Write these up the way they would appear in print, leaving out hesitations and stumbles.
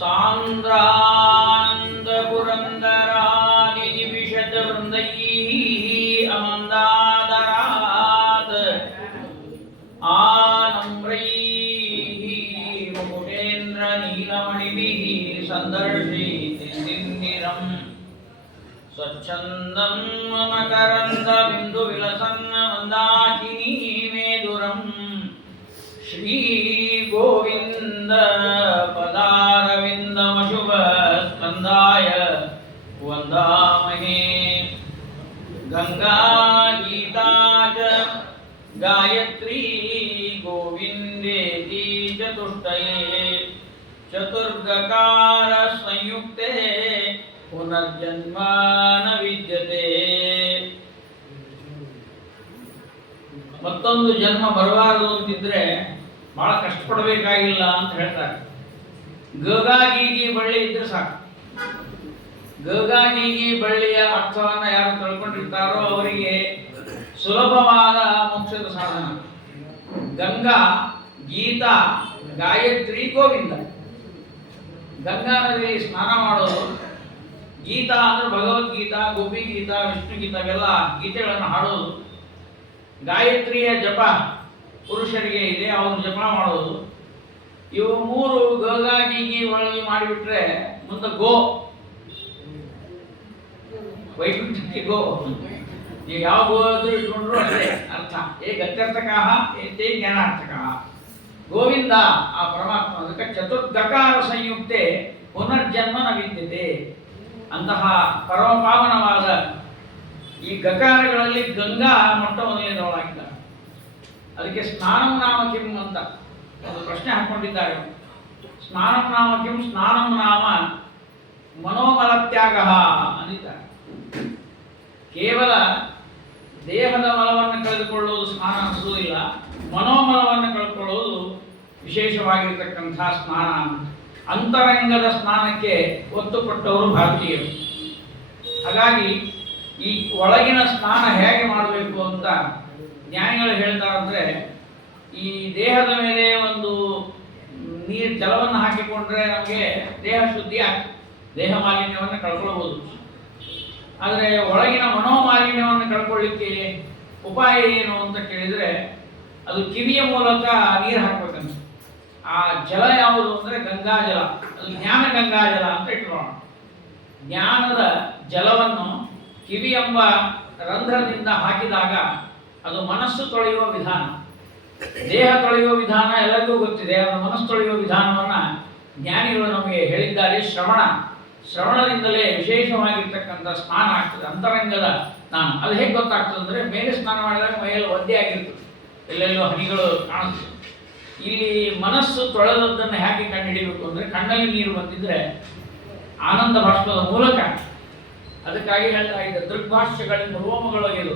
सान्द्रानन्दपुरन्दरादिनिविशतवृन्दैः अमन्दादरात् आनम्रैः मुकुटेन्द्रनीलमणिभिः सन्दर्शितिन्दिरम् स्वच्छन्दं मकरन्दबिन्दुविलसन्नमन्दाकिनी मेदुरम् श्रीगोविन्द पदारविन्दमशुभस्कन्धाय वन्दामहे। गंगा गीता च गायत्री गोविन्देति चतुष्टये चतुर्गकार संयुक्ते पुनर्जन्म न विद्यते। ಮತ್ತೊಂದು ಜನ್ಮ ಬರಬಾರದು ಅಂತಿದ್ರೆ ಬಹಳ ಕಷ್ಟಪಡಬೇಕಾಗಿಲ್ಲ ಅಂತ ಹೇಳ್ತಾರೆ. ಗಗಾಗೀಗಿ ಬಳ್ಳಿ ಇದ್ರೆ ಸಾಕು. ಗಗಾಗೀಗಿ ಬಳ್ಳಿಯ ಅರ್ಥವನ್ನ ಯಾರು ತಿಳ್ಕೊಂಡಿರ್ತಾರೋ ಅವರಿಗೆ ಸುಲಭವಾದ ಮೋಕ್ಷದ ಸಾಧನ. ಗಂಗಾ, ಗೀತಾ, ಗಾಯತ್ರಿ, ಗೋವಿಂದ. ಗಂಗಾ ನದಿಯಲ್ಲಿ ಸ್ನಾನ ಮಾಡೋದು, ಗೀತಾ ಅಂದ್ರೆ ಭಗವದ್ಗೀತಾ, ಗೋಪಿ ಗೀತಾ, ವಿಷ್ಣು ಗೀತಾ ಇವೆಲ್ಲ ಗೀತೆಗಳನ್ನು ಹಾಡೋದು, ಗಾಯತ್ರಿಯ ಜಪ ಪುರುಷರಿಗೆ ಇದೆ, ಅವರು ಜಪ ಮಾಡೋದು. ಇವು ಮೂರು ಗಗಾಗೀಗಿ ಒಳಗೆ ಮಾಡಿಬಿಟ್ರೆ ಮುಂದೆ ಗೋ, ವೈಕುಂಠಕ್ಕೆ ಗೋ. ನೀವು ಯಾವ ಗೋ ಇಟ್ಕೊಂಡ್ರು ಅಷ್ಟೇ ಅರ್ಥ. ಏ ಗತ್ಯರ್ಥಕಃ ಏತೇ ಜ್ಞಾನಾರ್ಥಕಃ. ಗೋವಿಂದ ಆ ಪರಮಾತ್ಮ. ಅದಕ್ಕೆ ಚತುರ್ಗಕಾರ ಸಂಯುಕ್ತೆ ಪುನರ್ಜನ್ಮ ನ ವಿದ್ಯತೆ. ಅಂತಹ ಪರಮ ಪಾವನವಾದ ಈ ಗಕಾರಗಳಲ್ಲಿ ಗಂಗಾ ಮೊಟ್ಟ ಮೊದಲನೇದವಳಾಗಿದ್ದಾರೆ. ಅದಕ್ಕೆ ಸ್ನಾನಂ ನಾಮ ಕಿಂ ಅಂತ ಒಂದು ಪ್ರಶ್ನೆ ಹಾಕೊಂಡಿದ್ದಾರೆ. ಸ್ನಾನಂ ನಾಮ ಕಿಂ? ಸ್ನಾನಂ ನಾಮ ಮನೋಮಲತ್ಯಾಗ ಅಂದಿದ್ದಾರೆ. ಕೇವಲ ದೇಹದ ಮಲವನ್ನು ಕಳೆದುಕೊಳ್ಳುವುದು ಸ್ನಾನ ಅನಿಸುವುದಿಲ್ಲ, ಮನೋಮಲವನ್ನು ಕಳೆದುಕೊಳ್ಳುವುದು ವಿಶೇಷವಾಗಿರ್ತಕ್ಕಂಥ ಸ್ನಾನ. ಅಂತರಂಗದ ಸ್ನಾನಕ್ಕೆ ಒತ್ತು ಕೊಟ್ಟವರು ಭಾರತೀಯರು. ಹಾಗಾಗಿ ಈ ಒಳಗಿನ ಸ್ನಾನ ಹೇಗೆ ಮಾಡಬೇಕು ಅಂತ ಜ್ಞಾನಿಗಳು ಹೇಳ್ತಾರಂದ್ರೆ, ಈ ದೇಹದ ಮೇಲೆ ಒಂದು ನೀರು ಜಲವನ್ನು ಹಾಕಿಕೊಂಡ್ರೆ ನಮಗೆ ದೇಹ ಶುದ್ಧಿ ಆಗ್ತದೆ, ದೇಹ ಮಾಲಿನ್ಯವನ್ನು ಕಳ್ಕೊಳ್ಬೋದು. ಆದರೆ ಒಳಗಿನ ಮನೋಮಾಲಿನ್ಯವನ್ನು ಕಳ್ಕೊಳ್ಳಿಕ್ಕೆ ಉಪಾಯ ಏನು ಅಂತ ಕೇಳಿದರೆ ಅದು ಕಿವಿಯ ಮೂಲಕ ನೀರು ಹಾಕ್ಬೇಕಂತ. ಆ ಜಲ ಯಾವುದು ಅಂದರೆ ಗಂಗಾ ಜಲ. ಅದು ಜ್ಞಾನ ಗಂಗಾ ಜಲ ಅಂತ ಇಟ್ಕೊಳ್ಳೋಣ. ಜ್ಞಾನದ ಜಲವನ್ನು ಕಿವಿ ಎಂಬ ರಂಧ್ರದಿಂದ ಹಾಕಿದಾಗ ಅದು ಮನಸ್ಸು ತೊಳೆಯುವ ವಿಧಾನ. ದೇಹ ತೊಳೆಯುವ ವಿಧಾನ ಎಲ್ಲರಿಗೂ ಗೊತ್ತಿದೆ. ಅದು ಮನಸ್ಸು ತೊಳೆಯುವ ವಿಧಾನವನ್ನ ಜ್ಞಾನಿಗಳು ನಮಗೆ ಹೇಳಿದ್ದಾರೆ. ಶ್ರವಣದಿಂದಲೇ ವಿಶೇಷವಾಗಿರ್ತಕ್ಕಂಥ ಸ್ನಾನ ಆಗ್ತದೆ, ಅಂತರಂಗದ ಸ್ನಾನ. ಅದು ಹೇಗೆ ಗೊತ್ತಾಗ್ತದೆ ಅಂದರೆ, ಮೇಲೆ ಸ್ನಾನ ಮಾಡಿದಾಗ ಮೈಯಲ್ಲಿ ಒದ್ದೆ ಆಗಿರ್ತದೆ, ಎಲ್ಲೆಲ್ಲೋ ಹನಿಗಳು ಕಾಣುತ್ತೆ. ಇಲ್ಲಿ ಮನಸ್ಸು ತೊಳೆದದ್ದನ್ನು ಹೇಗೆ ಕಂಡುಹಿಡಿಯಬೇಕು ಅಂದರೆ, ಕಣ್ಣಲ್ಲಿ ನೀರು ಬಂದಿದ್ರೆ ಆನಂದ ಭಾಷ್ಪದ ಮೂಲಕ. ಅದಕ್ಕಾಗಿ ಹೇಳ್ತಾ ಇದ್ದ ದೃಗ್ಭಾಷ್ಯಗಳಿಂದ ರೋಮಗಳೊಗೆದು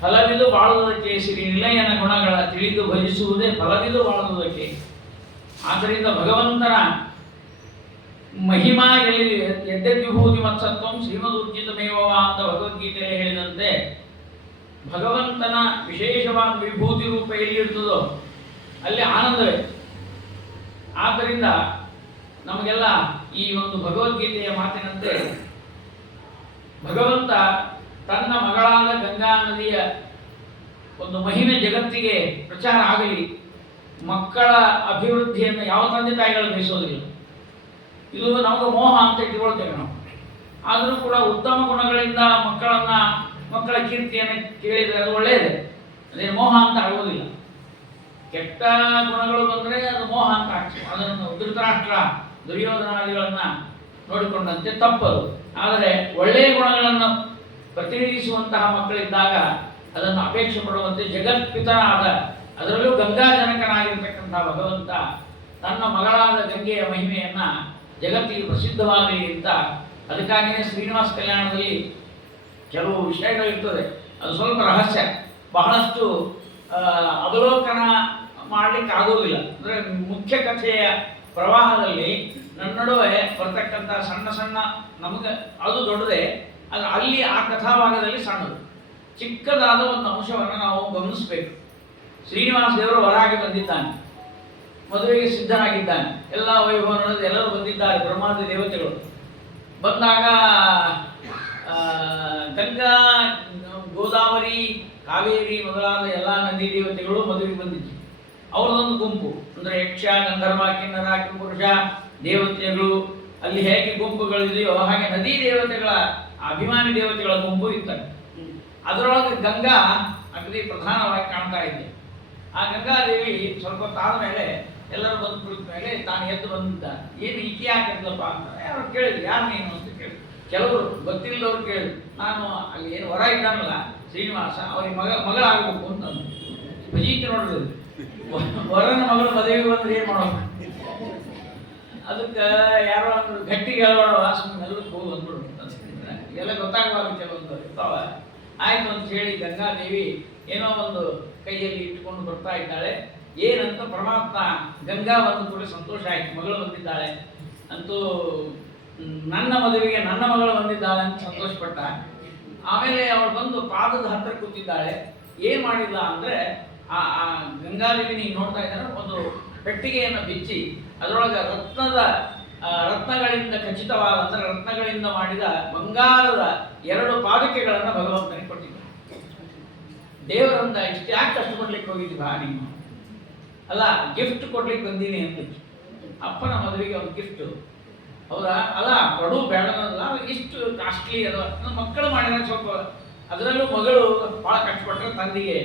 ಫಲವಿದು ಬಾಳುವುದಕ್ಕೆ ಶ್ರೀ ನಿಲಯನ ಗುಣಗಳ ತಿಳಿದು ಭಜಿಸುವುದೇ ಫಲವಿದು ಬಾಳುವುದಕ್ಕೆ. ಆದ್ದರಿಂದ ಭಗವಂತನ ಮಹಿಮಾ ಎಲ್ಲಿ ಯದ್ಯದ್ವಿಭೂತಿ ಮತ್ಸತ್ವಂ ಶ್ರೀಮದುರ್ಜಿತಮೇವ ಅಂತ ಭಗವದ್ಗೀತೆಯಲ್ಲಿ ಹೇಳಿದಂತೆ, ಭಗವಂತನ ವಿಶೇಷವಾದ ವಿಭೂತಿ ರೂಪ ಎಲ್ಲಿ ಇರ್ತದೋ ಅಲ್ಲಿ ಆನಂದವೇ. ಆದ್ದರಿಂದ ನಮಗೆಲ್ಲ ಈ ಒಂದು ಭಗವದ್ಗೀತೆಯ ಮಾತಿನಂತೆ ಭಗವಂತ ತನ್ನ ಮಗಳಾದ ಗಂಗಾ ನದಿಯ ಒಂದು ಮಹಿಮೆ ಜಗತ್ತಿಗೆ ಪ್ರಚಾರ ಆಗಲಿ, ಮಕ್ಕಳ ಅಭಿವೃದ್ಧಿಯನ್ನು ಯಾವ ತಂದೆ ತಾಯಿಗಳು ಬಯಸೋದಿಲ್ಲ. ಇದು ನಮಗೆ ಮೋಹ ಅಂತ ಇಟ್ಕೊಳ್ತೇವೆ ನಾವು. ಆದರೂ ಕೂಡ ಉತ್ತಮ ಗುಣಗಳಿಂದ ಮಕ್ಕಳ ಕೀರ್ತಿಯನ್ನು ಕೇಳಿದರೆ ಅದು ಒಳ್ಳೆಯದೇ, ಅದೇನು ಮೋಹ ಅಂತ ಆಗೋದಿಲ್ಲ. ಕೆಟ್ಟ ಗುಣಗಳು ಬಂದರೆ ಅದು ಮೋಹ ಅಂತ ಆಗ್ತದೆ. ಅದನ್ನು ಧೃತರಾಷ್ಟ್ರ ದುರ್ಯೋಧನಾದಿಗಳನ್ನು ನೋಡಿಕೊಂಡಂತೆ ತಪ್ಪದು. ಆದರೆ ಒಳ್ಳೆಯ ಗುಣಗಳನ್ನು ಪ್ರತಿನಿಧಿಸುವಂತಹ ಮಕ್ಕಳಿದ್ದಾಗ ಅದನ್ನು ಅಪೇಕ್ಷೆ ಪಡುವಂತೆ ಜಗತ್ಪಿತನಾದ, ಅದರಲ್ಲೂ ಗಂಗಾಜನಕನಾಗಿರ್ತಕ್ಕಂಥ ಭಗವಂತ ತನ್ನ ಮಗಳಾದ ಗಂಗೆಯ ಮಹಿಮೆಯನ್ನು ಜಗತ್ತಿಗೆ ಪ್ರಸಿದ್ಧವಾಗಲಿ ಅಂತ. ಅದಕ್ಕಾಗಿಯೇ ಶ್ರೀನಿವಾಸ ಕಲ್ಯಾಣದಲ್ಲಿ ಕೆಲವು ವಿಷಯಗಳಿರ್ತದೆ, ಅದು ಸ್ವಲ್ಪ ರಹಸ್ಯ, ಬಹಳಷ್ಟು ಅವಲೋಕನ ಮಾಡಲಿಕ್ಕೆ ಆಗೋದಿಲ್ಲ. ಅಂದರೆ ಮುಖ್ಯ ಕಥೆಯ ಪ್ರವಾಹದಲ್ಲಿ ನಡುವೆ ಬರ್ತಕ್ಕಂಥ ಸಣ್ಣ ಸಣ್ಣ ನಮಗೆ ಅದು ದೊಡ್ಡದೇ, ಆದರೆ ಅಲ್ಲಿ ಆ ಕಥಾಭಾಗದಲ್ಲಿ ಸಣ್ಣದು ಚಿಕ್ಕದಾದ ಒಂದು ಅಂಶವನ್ನು ನಾವು ಗಮನಿಸಬೇಕು. ಶ್ರೀನಿವಾಸ ದೇವರು ಹೊರಗೆ ಬಂದಿದ್ದಾನೆ. ಮದುವೆಗೆ ಸಿದ್ಧನಾಗಿದ್ದಾನೆ. ಎಲ್ಲ ವೈಭವ ನಡೆದು ಎಲ್ಲರೂ ಬಂದಿದ್ದಾರೆ, ಬ್ರಹ್ಮಾದಿ ದೇವತೆಗಳು ಬಂದಾಗ ಗಂಗಾ, ಗೋದಾವರಿ, ಕಾವೇರಿ ಮೊದಲಾದ ಎಲ್ಲ ನದಿ ದೇವತೆಗಳು ಮದುವೆಗೆ ಬಂದಿದ್ರು. ಅವರದೊಂದು ಗುಂಪು, ಅಂದರೆ ಯಕ್ಷ, ಗಂಧರ್ವ, ಕಿನ್ನರ, ಕಿಂಪುರುಷ ದೇವತೆಗಳು ಅಲ್ಲಿ ಹೇಗೆ ಗುಂಪುಗಳಿದೆಯೋ ಹಾಗೆ ನದಿ ದೇವತೆಗಳ ಅಭಿಮಾನಿ ದೇವತೆಗಳ ಗುಂಪು ಇರ್ತದೆ. ಅದರೊಳಗೆ ಗಂಗಾ ಅಗದಿ ಪ್ರಧಾನವಾಗಿ ಕಾಣ್ತಾ ಇದೆ. ಆ ಗಂಗಾದೇವಿ ಸ್ವಲ್ಪ ತಾದ ಮೇಲೆ ಎಲ್ಲರೂ ಬಂದು ಕುಳಿತ ಮೇಲೆ ತಾನು ಎದ್ದು ಬಂದಿದ್ದ. ಏನು ಈಕೆ ಯಾಕಿರ್ಲಪ್ಪ ಅಂತ ಅವ್ರು ಕೇಳಿದ್ರು, ಯಾರು ನೀನು ಅಂತ ಕೇಳಿದ್ರು. ಕೆಲವರು ಗೊತ್ತಿಲ್ಲದವ್ರು ಕೇಳಿದ್ರು. ನಾನು ಅಲ್ಲಿ ಏನು ಹೊರ ಇದ್ದಾನಲ್ಲ ಶ್ರೀನಿವಾಸ, ಅವ್ರಿಗೆ ಮಗಳಾಗಬೇಕು ಅಂತ ಭಜೀತಿ ನೋಡಿದ್ರು. ವರನ ಮಗಳು ಮದುವೆಗೆ ಬಂದ್ರೆ ಏನು ಮಾಡೋದು? ಅದಕ್ಕೆ ಯಾರೋ ಅಂದ್ರು ಗಟ್ಟಿಗೆ ಹೇಳೋಣ ಸುಮ್ಮನೆ ಎಲ್ಲಕ್ಕೆ ಹೋಗಿ ಬಂದ್ಬಿಡು ಎಲ್ಲ ಗೊತ್ತಾಗಬಾರ್ದು ಕೆಲವೊಂದು ಇರ್ತಾವ. ಆಯ್ತು ಅಂತ ಹೇಳಿ ಗಂಗಾದೇವಿ ಏನೋ ಒಂದು ಕೈಯಲ್ಲಿ ಇಟ್ಕೊಂಡು ಬರ್ತಾ ಇದ್ದಾಳೆ. ಏನಂತ ಪರಮಾತ್ಮ ಗಂಗಾ ಒಂದು ಕೂಡ ಸಂತೋಷ ಆಯ್ತು, ಮಗಳು ಬಂದಿದ್ದಾಳೆ ಅಂತೂ, ನನ್ನ ಮದುವೆಗೆ ನನ್ನ ಮಗಳು ಬಂದಿದ್ದಾಳೆ ಅಂತ ಸಂತೋಷಪಟ್ಟ. ಆಮೇಲೆ ಅವಳು ಬಂದು ಪಾದದ ಹತ್ತಿರ ಕೂತಿದ್ದಾಳೆ. ಏನು ಮಾಡಿಲ್ಲ ಅಂದರೆ ಆ ಗಂಗಾದೇವಿ ನೀವು ನೋಡ್ತಾ ಇದ್ದಾರೆ, ಒಂದು ಪೆಟ್ಟಿಗೆಯನ್ನು ಬಿಚ್ಚಿ ಅದರೊಳಗೆ ರತ್ನಗಳಿಂದ ಖಚಿತವಾದ, ಅಂದರೆ ರತ್ನಗಳಿಂದ ಮಾಡಿದ ಬಂಗಾರದ 2 ಪಾದಕೆಗಳನ್ನು ಭಗವಂತನಿಗೆ ಕೊಟ್ಟಿದ್ದ. ದೇವರಂತ ಇಷ್ಟು ಯಾಕೆ ಕಷ್ಟಪಡ್ಲಿಕ್ಕೆ ಹೋಗಿದ್ದೀವಾ ನೀನು? ಅಲ್ಲ, ಗಿಫ್ಟ್ ಕೊಡ್ಲಿಕ್ಕೆ ಬಂದೀನಿ ಅಂತ. ಅಪ್ಪನ ಮದುವೆಗೆ ಒಂದು ಗಿಫ್ಟು, ಹೌದಾ? ಅಲ್ಲ, ಕೊಡು ಬೇಡನಲ್ಲ, ಇಷ್ಟು ಕಾಸ್ಟ್ಲಿ ಅದು. ಮಕ್ಕಳು ಮಾಡಿದ್ರೆ ಸ್ವಲ್ಪ, ಅದರಲ್ಲೂ ಮಗಳು ಭಾಳ ಕಷ್ಟಪಟ್ಟರೆ ತಂದೆಗೆ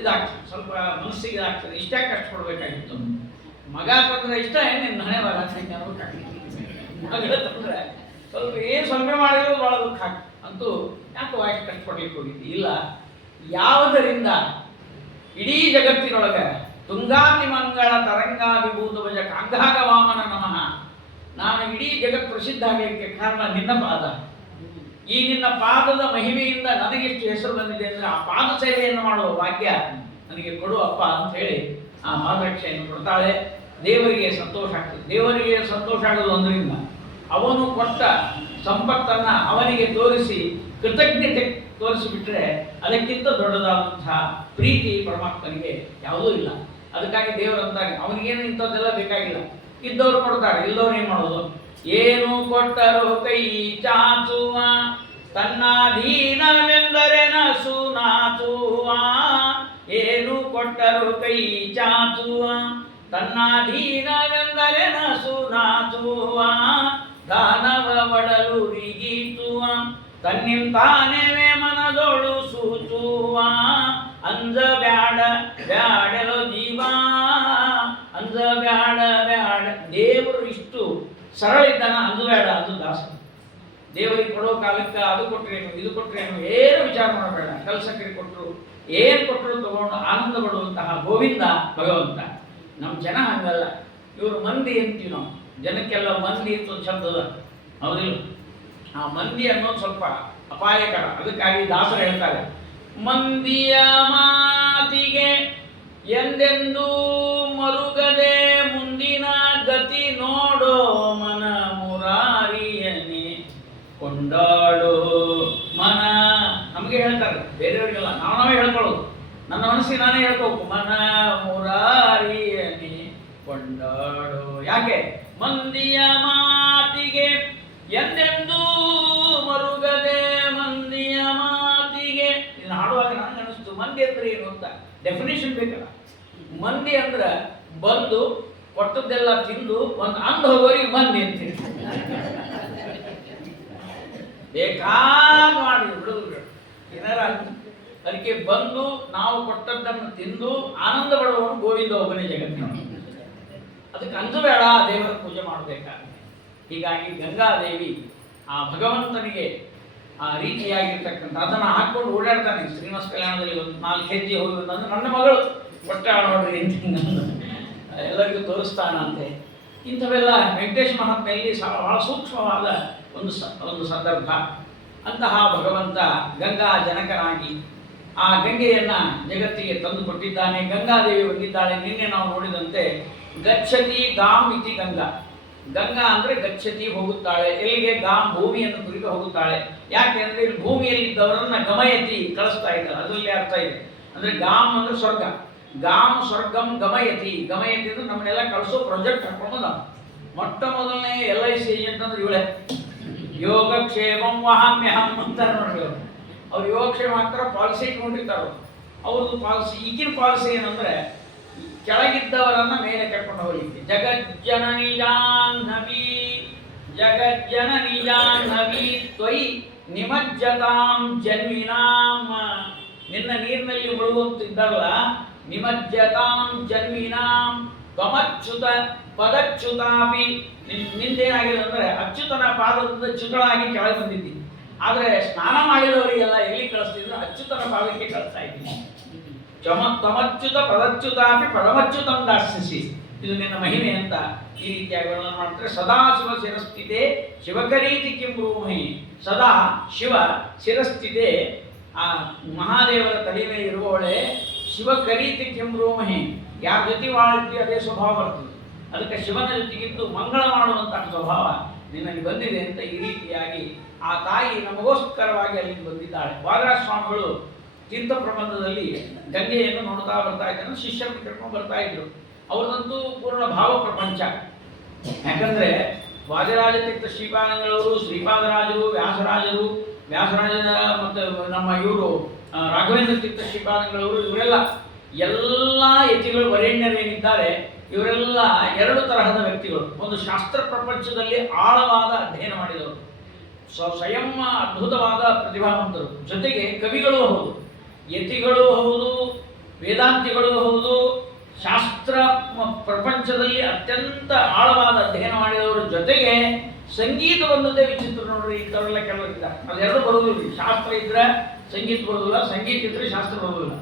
ಇದಾಗ್ತದೆ, ಸ್ವಲ್ಪ ಮನಸ್ಸಿಗೆ ಇದಾಗ್ತದೆ. ಇಷ್ಟ್ಯಾಕೆ ಕಷ್ಟಪಡ್ಬೇಕಾಗಿತ್ತು? ಮಗ ತಂದ್ರೆ ಇಷ್ಟ ಏನು ನಿನ್ನ ಹಣೆ ಬರ ಮಗಳ ತಂದ್ರೆ ಸ್ವಲ್ಪ ಏನು ಸ್ವಲ್ಪ ಮಾಡಿದ್ರು ಭಾಳ ದುಃಖ ಆಗ್ತದೆ. ಅಂತೂ ಯಾಕೆ ವಾಯ್ಸ್ ಕಷ್ಟಪಡ್ಲಿಕ್ಕೆ ಹೋಗಿದ್ದಿ? ಇಲ್ಲ, ಯಾವುದರಿಂದ ಇಡೀ ಜಗತ್ತಿನೊಳಗೆ ತುಂಗಾತಿ ಮಂಗಳ ತರಂಗಾಭಿಭೂತ ಭಜ ಕಾಂಗಾಗ ವಾಮನ ನಮಃ, ನಾನು ಇಡೀ ಜಗತ್ ಪ್ರಸಿದ್ಧ ಆಗಲಿಕ್ಕೆ ಕಾರಣ ನಿನ್ನ ಪಾದ. ಈ ನಿನ್ನ ಪಾದದ ಮಹಿಮೆಯಿಂದ ನನಗೆಷ್ಟು ಹೆಸರು ಬಂದಿದೆ ಅಂದರೆ ಆ ಪಾದ ಸೇವೆಯನ್ನು ಮಾಡುವ ಭಾಗ್ಯ ನನಗೆ ಕೊಡು ಅಪ್ಪ ಅಂತ ಹೇಳಿ ಆ ಪಾದರಕ್ಷೆಯನ್ನು ಕೊಡ್ತಾಳೆ. ದೇವರಿಗೆ ಸಂತೋಷ ಆಗ್ತದೆ. ದೇವರಿಗೆ ಸಂತೋಷ ಆಗೋದು ಅಂದ್ರಿಂದ ಅವನು ಕೊಟ್ಟ ಸಂಪತ್ತನ್ನು ಅವನಿಗೆ ತೋರಿಸಿ ಕೃತಜ್ಞತೆ ತೋರಿಸಿಬಿಟ್ರೆ ಅದಕ್ಕಿಂತ ದೊಡ್ಡದಾದಂತಹ ಪ್ರೀತಿ ಪರಮಾತ್ಮನಿಗೆ ಯಾವುದೂ ಇಲ್ಲ. ಅದಕ್ಕಾಗಿ ದೇವರಂತಾನೆ ಅವನಿಗೇನು ಇಂಥದ್ದೆಲ್ಲ ಬೇಕಾಗಿಲ್ಲ. ಇದ್ದವ್ರು ಕೊಡ್ತಾರೆ, ಇಲ್ಲದವ್ರು ಏನು ಮಾಡೋದು? ಏನು ಕೊಟ್ಟರು ಕೈ ಚಾಚುವ, ತನ್ನಾಧೀನವೆಂದರೆ ನಸು ನಾಚುವ. ಏನು ಕೊಟ್ಟರು ಕೈ ಚಾಚುವ, ತನ್ನಾಧೀನವೆಂದರೆ ನಸು ನಾಚುವ. ದಾನವ ಒಡಲು ರಿಗೀತುವ, ತನ್ನಿಂತಾನೇವೆ ಮನದೊಳು ಸೂಚುವ. ಅಂಜ ಬ್ಯಾಡ ಬ್ಯಾಡಲೋ ಜೀವ, ಅಂಜ ಬ್ಯಾಡ ಬ್ಯಾಡ. ದೇವರು ಇಷ್ಟು ಸರಳ ಇದ್ದಾನ, ಅಂದು ಬೇಡ ಅಂದು ದಾಸ. ದೇವರಿಗೆ ಕೊಡೋ ಕಾಲಕ್ಕೆ ಅದು ಕೊಟ್ಟರೇನು ಇದು ಕೊಟ್ಟರೇನು ಏನು ವಿಚಾರ ಮಾಡಬೇಡ. ಕಲ್ಸಕ್ಕರೆ ಕೊಟ್ಟರು ಏನು ಕೊಟ್ಟರು ತಗೊಂಡು ಆನಂದ ಪಡುವಂತಹ ಗೋವಿಂದ ಭಗವಂತ. ನಮ್ಮ ಜನ ಹಂಗಲ್ಲ, ಇವರು ಮಂದಿ ಅಂತೀವಿ ನಾವು. ಜನಕ್ಕೆಲ್ಲ ಮಂದಿ ಅಂತ ಒಂದು ಶಬ್ದದ, ಹೌದಿಲ್ಲ? ಆ ಮಂದಿ ಅನ್ನೋದು ಸ್ವಲ್ಪ ಅಪಾಯಕರ. ಅದಕ್ಕಾಗಿ ದಾಸರು ಹೇಳ್ತಾರೆ, ಮಂದಿಯ ಮಾತಿಗೆ ಎಂದೆಂದೂ ಮರುಗದೆ ಮುಂದಿನ ಗತಿ ನೋಡೋ ಮನ ಮುರಾರಿಯನೇ ಕೊಂಡಾಡೋ ಮನ. ನಮಗೆ ಹೇಳ್ತಾರೆ, ಬೇರೆಯವರಿಗೆಲ್ಲ, ನಾವೇ ಹೇಳ್ಕೊಳ್ಳೋದು. ನನ್ನ ಮನಸ್ಸಿಗೆ ನಾನೇ ಹೇಳ್ಕೋಬೇಕು, ಮನ ಮುರಾರಿಯನೇ ಕೊಂಡಾಡೋ. ಯಾಕೆ? ಮಂದಿಯ ಮಾತಿಗೆ ಎಂದೆಂದೂ ಮರುಗದೆ, ಮಂದಿಯ ಮಾತಿಗೆ. ಇದನ್ನು ಹಾಡುವಾಗ ನನಗೆ ಅನಿಸ್ತು, ಮಂದಿ ಅಂದ್ರೆ ಏನು ಅಂತ ಡೆಫಿನೇಷನ್ ಬೇಕಲ್ಲ. ಮಂದಿ ಅಂದ್ರೆ ಬಂದು ಕೊಟ್ಟದ್ದೆಲ್ಲ ತಿಂದು ಒಂದು ಅಂದು ಹೋಗೋರಿಗೆ ಮಂದಿ ಅಂತೀವಿ. ಬೇಕಾದ ಮಾಡಿ ಬಿಡೋದು ಏನಾರ. ಅದಕ್ಕೆ ಬಂದು ನಾವು ಕೊಟ್ಟದ್ದನ್ನು ತಿಂದು ಆನಂದ ಪಡುವವನು ಗೋವಿಂದ ಒಬ್ಬನೇ ಜಗತ್ತಿನ. ಅದಕ್ಕೆ ಅಂಜಬೇಡ, ದೇವರ ಪೂಜೆ ಮಾಡಬೇಕಾಗುತ್ತೆ. ಹೀಗಾಗಿ ಗಂಗಾದೇವಿ ಆ ಭಗವಂತನಿಗೆ ಆ ರೀತಿಯಾಗಿರ್ತಕ್ಕಂಥ ಅದನ್ನು ಹಾಕ್ಕೊಂಡು ಓಡಾಡ್ತಾನೆ. ಶ್ರೀನಿವಾಸ ಕಲ್ಯಾಣದಲ್ಲಿ ಒಂದು 4 ಹೆಜ್ಜೆ ಹೋಗುವುದಂದ್ರೆ ನನ್ನ ಮಗಳು ಕೊಟ್ಟಾಳ ನೋಡ್ರಿ ಅಂತ ಎಲ್ಲರಿಗೂ ತೋರಿಸ್ತಾನಂತೆ. ಇಂಥವೆಲ್ಲ ವೆಂಕಟೇಶ ಮಹಾತ್ಮೆಯಲ್ಲಿ ಬಹಳ ಸೂಕ್ಷ್ಮವಾದ ಒಂದು ಸಂದರ್ಭ. ಅಂತಹ ಭಗವಂತ ಗಂಗಾ ಜನಕನಾಗಿ ಆ ಗಂಗೆಯನ್ನು ಜಗತ್ತಿಗೆ ತಂದು ಕೊಟ್ಟಿದ್ದಾನೆ. ಗಂಗಾದೇವಿ ಬಂದಿದ್ದಾಳೆ. ನಿನ್ನೆ ನಾವು ನೋಡಿದಂತೆ ಗಚ್ಚತಿ ಗಾಮ್ ಇತಿ ಗಂಗಾ. ಗಂಗಾ ಅಂದರೆ ಗಚ್ಚತಿ, ಹೋಗುತ್ತಾಳೆ. ಎಲ್ಲಿಗೆ? ಗಾಮ್, ಭೂಮಿಯನ್ನು ಕುರಿತು ಹೋಗುತ್ತಾಳೆ. ಯಾಕೆ ಅಂದರೆ ಇಲ್ಲಿ ಭೂಮಿಯಲ್ಲಿ ಇದ್ದವರನ್ನ ಗಮಯತಿ, ಕಳಿಸ್ತಾ ಇದ್ದಾರೆ. ಅದರಲ್ಲಿ ಅರ್ಥ ಇದೆ. ಅಂದರೆ ಗಾಮ್ ಅಂದರೆ ಸ್ವರ್ಗ, ಗಾಂ ಸ್ವರ್ಗಂ ಗಮಯತಿ. ಗಮಯತಿ ಅಂದ್ರೆ ನಮ್ಮನ್ನೆಲ್ಲ ಕಳಿಸೋ ಪ್ರಾಜೆಕ್ಟ್ ಹಾಕೊಂಡು ನಾವು ಮೊಟ್ಟ ಮೊದಲನೇ LIC ಏಜೆಂಟ್ ಅಂದ್ರೆ ಇವಳೆ. ಯೋಗಕ್ಷೇಮಂ ವಹಾಮ್ಯಹಂ ಅಂತಾರೆ ನೋಡಿ ಅವರು. ಅವ್ರು ಯೋಗಕ್ಷೇಮ ಮಾತ್ರ ಪಾಲಿಸಿ ಇಟ್ಕೊಂಡಿರ್ತಾರ. ಅವ್ರದ್ದು ಪಾಲಿಸಿ, ಈಗಿನ ಪಾಲಿಸಿ ಏನಂದ್ರೆ ಕೆಳಗಿದ್ದವರನ್ನ ಮೇಲೆ ಕರ್ಕೊಂಡು ಹೋಗ್ಲಿಕ್ಕೆ. ಜಗಜ್ಜನನಿ ಜಾಹ್ನವಿ ಜಗಜ್ಜನನಿ ಜಾಹ್ನವಿ ತ್ವಯಿ ನಿಮಜ್ಜತಾಂ ಜನ್ಮಿನಾಂ. ನಿನ್ನ ನೀರಿನಲ್ಲಿ ಮುಳುಗುತ್ತಿದ್ದಲ್ಲ, ನಿಮಜ್ಜತಾಂ ಜನ್ಮಿನಾಂ ತ್ವಮಚ್ಯುತ ಪದಚ್ಯುತಾಪಿ. ನಿಂದೇನಾಗಿದೆ ಅಂದ್ರೆ ಅಚ್ಯುತನ ಪಾದದಿಂದ ಚ್ಯುತಳಾಗಿ ಕೆಳಗೆ ಬಂದಿದ್ದೀನಿ. ಆದರೆ ಸ್ನಾನ ಮಾಡಿದವರಿಗೆಲ್ಲ ಎಲ್ಲಿ ಕಳಿಸ್ತಿದ್ರು? ಅಚ್ಯುತನ ಪಾದಕ್ಕೆ ಕಳಿಸ್ತಾ ಇದ್ದೀನಿ. ತಮಚ್ಯುತ ಪದಚ್ಯುತಾಪಿ ಪರಮಚ್ಯುತಂ ದಾಸ್ಯಸಿ. ಇದು ನಿನ್ನ ಮಹಿಮೆ ಅಂತ ಈ ರೀತಿಯಾಗಿ ವರ್ಣನೆ ಮಾಡ್ತಾರೆ. ಸದಾ ಶಿವ ಶಿರಸ್ಥಿತೆ ಶಿವಕರೀತಿ ಕಿಂ ಬ್ರೂಮಿ. ಸದಾ ಶಿವ ಶಿರಸ್ಥಿತೆ, ಆ ಮಹಾದೇವರ ತಲೆ ಮೇಲೆ ಇರುವವಳೆ. ಶಿವಕರೀತಿ ಕಿಂ ಬ್ರೂಮಿ, ಯಾರ ಜೊತೆ ವಾಳ್ತಿ ಅದೇ ಸ್ವಭಾವ ಬರ್ತದೆ. ಅದಕ್ಕೆ ಶಿವನ ಜೊತೆಗಿದ್ದು ಮಂಗಳ ಮಾಡುವಂತಹ ಸ್ವಭಾವ ನಿನ್ನಲ್ಲಿ ಬಂದಿದೆ ಅಂತ ಈ ರೀತಿಯಾಗಿ ಆ ತಾಯಿ ನಮಗೋಸ್ಕರವಾಗಿ ಅಲ್ಲಿಗೆ ಬಂದಿದ್ದಾಳೆ. ವಾದರಾಜ ಸ್ವಾಮಿಗಳು ತೀರ್ಥ ಪ್ರಬಂಧದಲ್ಲಿ ಗಂಗೆಯನ್ನು ನೋಡ್ತಾ ಬರ್ತಾ ಇದ್ದಾನೆ. ಶಿಷ್ಯರನ್ನು ಕರ್ಕೊಂಡು ಬರ್ತಾ ಇದ್ರು. ಅವ್ರದಂತೂ ಪೂರ್ಣ ಭಾವ ಪ್ರಪಂಚ. ಯಾಕಂದ್ರೆ ವಾದಿರಾಜ ತೀರ್ಥ ಶ್ರೀಪಾದಂಗಳವರು, ಶ್ರೀಪಾದರಾಜರು, ವ್ಯಾಸರಾಜರು, ವ್ಯಾಸರಾಜರ ಮತ್ತು ನಮ್ಮ ಇವರು ರಾಘವೇಂದ್ರ ತೀರ್ಥ ಶ್ರೀಪಾದಂಗಳವರು, ಇವರೆಲ್ಲ ಎಲ್ಲ ಯತಿಗಳು ವರೇಣ್ಯರೇನಿದ್ದಾರೆ ಇವರೆಲ್ಲ ಎರಡು ತರಹದ ವ್ಯಕ್ತಿಗಳು. ಒಂದು ಶಾಸ್ತ್ರ ಪ್ರಪಂಚದಲ್ಲಿ ಆಳವಾದ ಅಧ್ಯಯನ ಮಾಡಿದವರು, ಸ್ವಯಂ ಅದ್ಭುತವಾದ ಪ್ರತಿಭಾವಂತರು, ಜೊತೆಗೆ ಕವಿಗಳು ಹೌದು, ಯತಿಗಳು ಹೌದು, ವೇದಾಂತಿಗಳು ಹೌದು. ಶಾಸ್ತ್ರ ಪ್ರಪಂಚದಲ್ಲಿ ಅತ್ಯಂತ ಆಳವಾದ ಅಧ್ಯಯನ ಮಾಡಿದವರ ಜೊತೆಗೆ ಸಂಗೀತ ಬಂದದ್ದೇ ವಿಚಿತ್ರ ನೋಡ್ರಿ. ಇಂಥವರೆಲ್ಲ ಕೆಲವರಿದ್ದಾರೆ. ಅದೆರಡು ಬರೋದಿಲ್ಲ. ಶಾಸ್ತ್ರ ಇದ್ರೆ ಸಂಗೀತ ಬರೋದಿಲ್ಲ, ಸಂಗೀತ ಇದ್ರೆ ಶಾಸ್ತ್ರ ಬರೋದಿಲ್ಲ.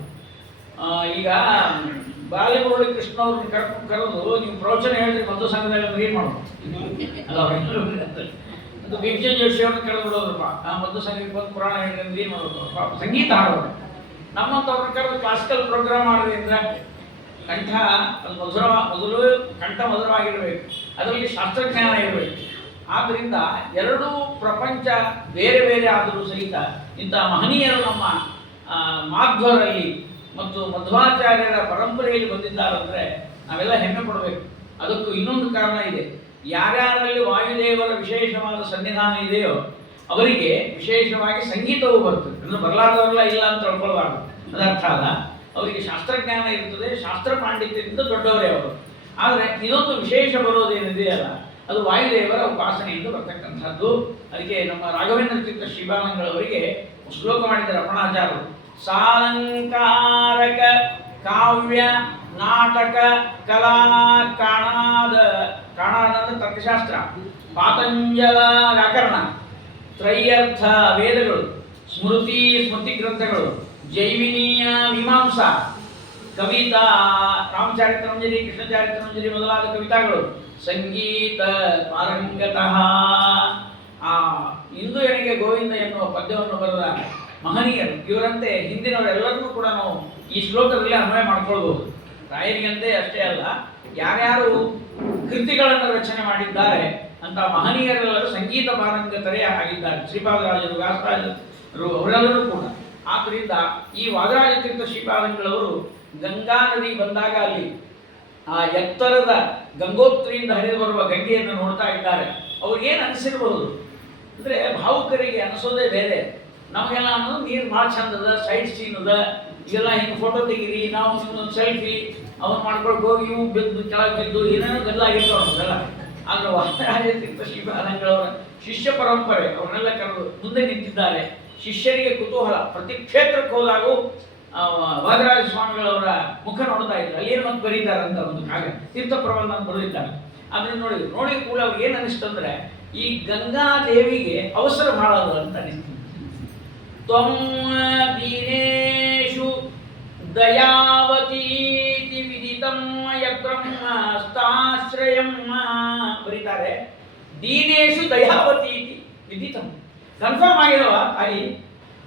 ಈಗ ಬಾಲಿಮುರಳಿ ಕೃಷ್ಣ ಅವ್ರನ್ನ ಕರ್ಕೊಂಡು ಕರೆದು ನೀವು ಪ್ರವಚನ ಹೇಳ್ರಿ ಮದ್ದು ಸಂಘದಲ್ಲಿ ಅಂದ್ರೆ ಏನು ಮಾಡೋದು? ಅದು ಭೀಮಸೇನ್ ಜೋಶಿ ಅವ್ರನ್ನ ಕರೆದು ಬಿಡೋದ್ರಪ್ಪ, ಮದ್ದು ಸಂಘಕ್ಕೆ ಬಂದು ಪುರಾಣ ಹೇಳ್ರಿ ಅಂದ್ರೆ ಏನು ಮಾಡೋದು? ಸಂಗೀತ ಹಾಡೋದು. ನಮ್ಮಂಥವ್ರನ್ನ ಕರೆದು ಕ್ಲಾಸಿಕಲ್ ಪ್ರೋಗ್ರಾಮ್ ಮಾಡಿದ್ರಿ ಅಂದ್ರೆ ಕಂಠ ಅದು ಮೊದಲು ಕಂಠ ಮಧುರವಾಗಿರಬೇಕು, ಅದರಲ್ಲಿ ಶಾಸ್ತ್ರಜ್ಞಾನ ಇರಬೇಕು. ಆದ್ದರಿಂದ ಎರಡೂ ಪ್ರಪಂಚ ಬೇರೆ ಬೇರೆ ಆದರೂ ಸಹಿತ ಇಂಥ ಮಹನೀಯರು ನಮ್ಮ ಮಾಧ್ವರಲ್ಲಿ ಮತ್ತು ಮಧ್ವಾಚಾರ್ಯರ ಪರಂಪರೆಯಲ್ಲಿ ಬಂದಿದ್ದಾರಂದರೆ ನಾವೆಲ್ಲ ಹೆಮ್ಮೆ ಪಡಬೇಕು. ಅದಕ್ಕೂ ಇನ್ನೊಂದು ಕಾರಣ ಇದೆ. ಯಾರ್ಯಾರಲ್ಲಿ ವಾಯುದೇವರ ವಿಶೇಷವಾದ ಸನ್ನಿಧಾನ ಇದೆಯೋ ಅವರಿಗೆ ವಿಶೇಷವಾಗಿ ಸಂಗೀತವೂ ಬರ್ತದೆ. ಅಂದರೆ ಬರಲಾದವರೆಲ್ಲ ಇಲ್ಲ ಅಂತ ತಿಳ್ಕೊಳ್ಬಾರ್ದು, ಅದರ್ಥ ಅಲ್ಲ. ಅವರಿಗೆ ಶಾಸ್ತ್ರಜ್ಞಾನ ಇರ್ತದೆ, ಶಾಸ್ತ್ರ ಪಾಂಡಿತ್ಯದಿಂದ ದೊಡ್ಡವರೇ ಅವರು. ಆದರೆ ಇದೊಂದು ವಿಶೇಷ ಬರೋದೇನಿದೆಯಲ್ಲ, ಅದು ವಾಯುದೇವರ ಉಪಾಸನೆಯಿಂದ ಬರ್ತಕ್ಕಂಥದ್ದು. ಅದಕ್ಕೆ ನಮ್ಮ ರಾಘವೇಂದ್ರ ತೀರ್ಥ ಶ್ರೀಪಾದಂಗಳವರಿಗೆ ಶ್ಲೋಕ ಮಾಡಿದ್ದಾರೆ ಅಪ್ಪಣಾಚಾರ್ಯರು. ಸಾಲಂಕಾರಕ ಕಾವ್ಯ ನಾಟಕ ಕಲಾ ಕಾಣಾದ ಅಂದ್ರೆ ತರ್ಕಶಾಸ್ತ್ರ, ಪಾತಂಜಲ ವ್ಯಾಕರಣ, ತ್ರಯ್ಯರ್ಥ ವೇದಗಳು, ಸ್ಮೃತಿ ಗ್ರಂಥಗಳು, ಜೈಮಿನೀಯ ಮೀಮಾಂಸಾ, ಕವಿತಾ, ರಾಮಚಾರಿತ್ರಮಂಜರಿ, ಕೃಷ್ಣಚಾರಿತ್ರಮಂಜರಿ ಮೊದಲಾದ ಕವಿತಾಗಳು, ಸಂಗೀತ ಪಾರಂಗತಃ. ಇಂದು ಎನಗೆ ಗೋವಿಂದ ಎನ್ನುವ ಪದ್ಯವನ್ನು ಬರೆದ ಮಹನೀಯರು ಇವರಂತೆ ಹಿಂದಿನವರೆಲ್ಲರೂ ಕೂಡ ನಾವು ಈ ಶ್ಲೋಕದಲ್ಲಿ ಅನ್ವಯ ಮಾಡ್ಕೊಳ್ಬಹುದು. ರಾಯರಿಗಂತೆ ಅಷ್ಟೇ ಅಲ್ಲ, ಯಾರ್ಯಾರು ಕೃತಿಗಳನ್ನು ರಚನೆ ಮಾಡಿದ್ದಾರೆ ಅಂತ ಮಹನೀಯರೆಲ್ಲರೂ ಸಂಗೀತ ಪಾರಂಗತರೇ ಆಗಿದ್ದಾರೆ. ಶ್ರೀಪಾದರಾಜರು, ವ್ಯಾಸರಾಜರು ಅವರೆಲ್ಲರೂ ಕೂಡ. ಆದ್ದರಿಂದ ಈ ವಾದರಾಜ ತೀರ್ಥ ಶ್ರೀಪಾದಂಗಳವರು ಗಂಗಾ ನದಿ ಬಂದಾಗ ಅಲ್ಲಿ ಆ ಎತ್ತರದ ಗಂಗೋತ್ರಿಯಿಂದ ಹರಿದು ಬರುವ ಗಂಗೆಯನ್ನು ನೋಡ್ತಾ ಇದ್ದಾರೆ. ಅವ್ರಿಗೇನು ಅನಿಸಿರ್ಬೋದು ಅಂದರೆ, ಭಾವುಕರಿಗೆ ಅನಿಸೋದೇ ಬೇರೆ. ನಮಗೆಲ್ಲ ಅನ್ನೋದು ನೀರು ಭಾಳ ಚಂದದ, ಸೈಡ್ ಸೀನ್ ಅದ, ಇದೆಲ್ಲ ಹಿಂಗೆ ಫೋಟೋ ತೆಗೀರಿ, ನಾವು ಒಂದು ಸೆಲ್ಫಿ ಅವನು ಮಾಡ್ಕೊಂಡು ಹೋಗಿ ಇವು ಬಿದ್ದು ಕೆಳಗೆ ಬಿದ್ದು ಏನೇನೋ ಗದ್ದಲಾಗಿರ್ತಾವ ಅದೆಲ್ಲ. ಆದರೆ ವಾದರಾಜ ತೀರ್ಥ ಶ್ರೀಪಾದಂಗಳವರ ಶಿಷ್ಯ ಪರಂಪರೆ ಅವನ್ನೆಲ್ಲ ಕರೆದು ಮುಂದೆ ನಿಂತಿದ್ದಾರೆ. ಶಿಷ್ಯರಿಗೆ ಕುತೂಹಲ. ಪ್ರತಿ ಕ್ಷೇತ್ರಕ್ಕೆ ಹೋದಾಗೂ ವಾದರಾಜ ಸ್ವಾಮಿಗಳವರ ಮುಖ ನೋಡ್ತಾ ಇದ್ರು. ಅಲ್ಲೇನು ಮತ್ತೆ ಬರೀತಾರೆ ಅಂತ ಒಂದು ಕಾವ್ಯ ತೀರ್ಥ ಪ್ರಬಂಧ ಅಂತ ಬರೆದಿದ್ದಾರೆ. ಅದನ್ನ ನೋಡಿ ಕೂಡ ಅವ್ರಿಗೆ ಏನು ಅನಿಸ್ತಂದ್ರೆ, ಈ ಗಂಗಾ ದೇವಿಗೆ ಅವಸರ ಭಾಳ ಅದ ಅಂತ ಅನಿಸ್ತು. ತ್ವಂ ದೀನೇಶು ದಯಾವತೀತಿ ವಿದಿತಂ ಯಬ್ರಹ್ಮಸ್ತಾಶ್ರಯಂ ಬರೀತಾರೆ. ದೀನೇಶು ದಯಾವತೀತಿ ವಿದಿತಂ, ಕನ್ಫರ್ಮ್ ಆಗಿರುವ ತಾಯಿ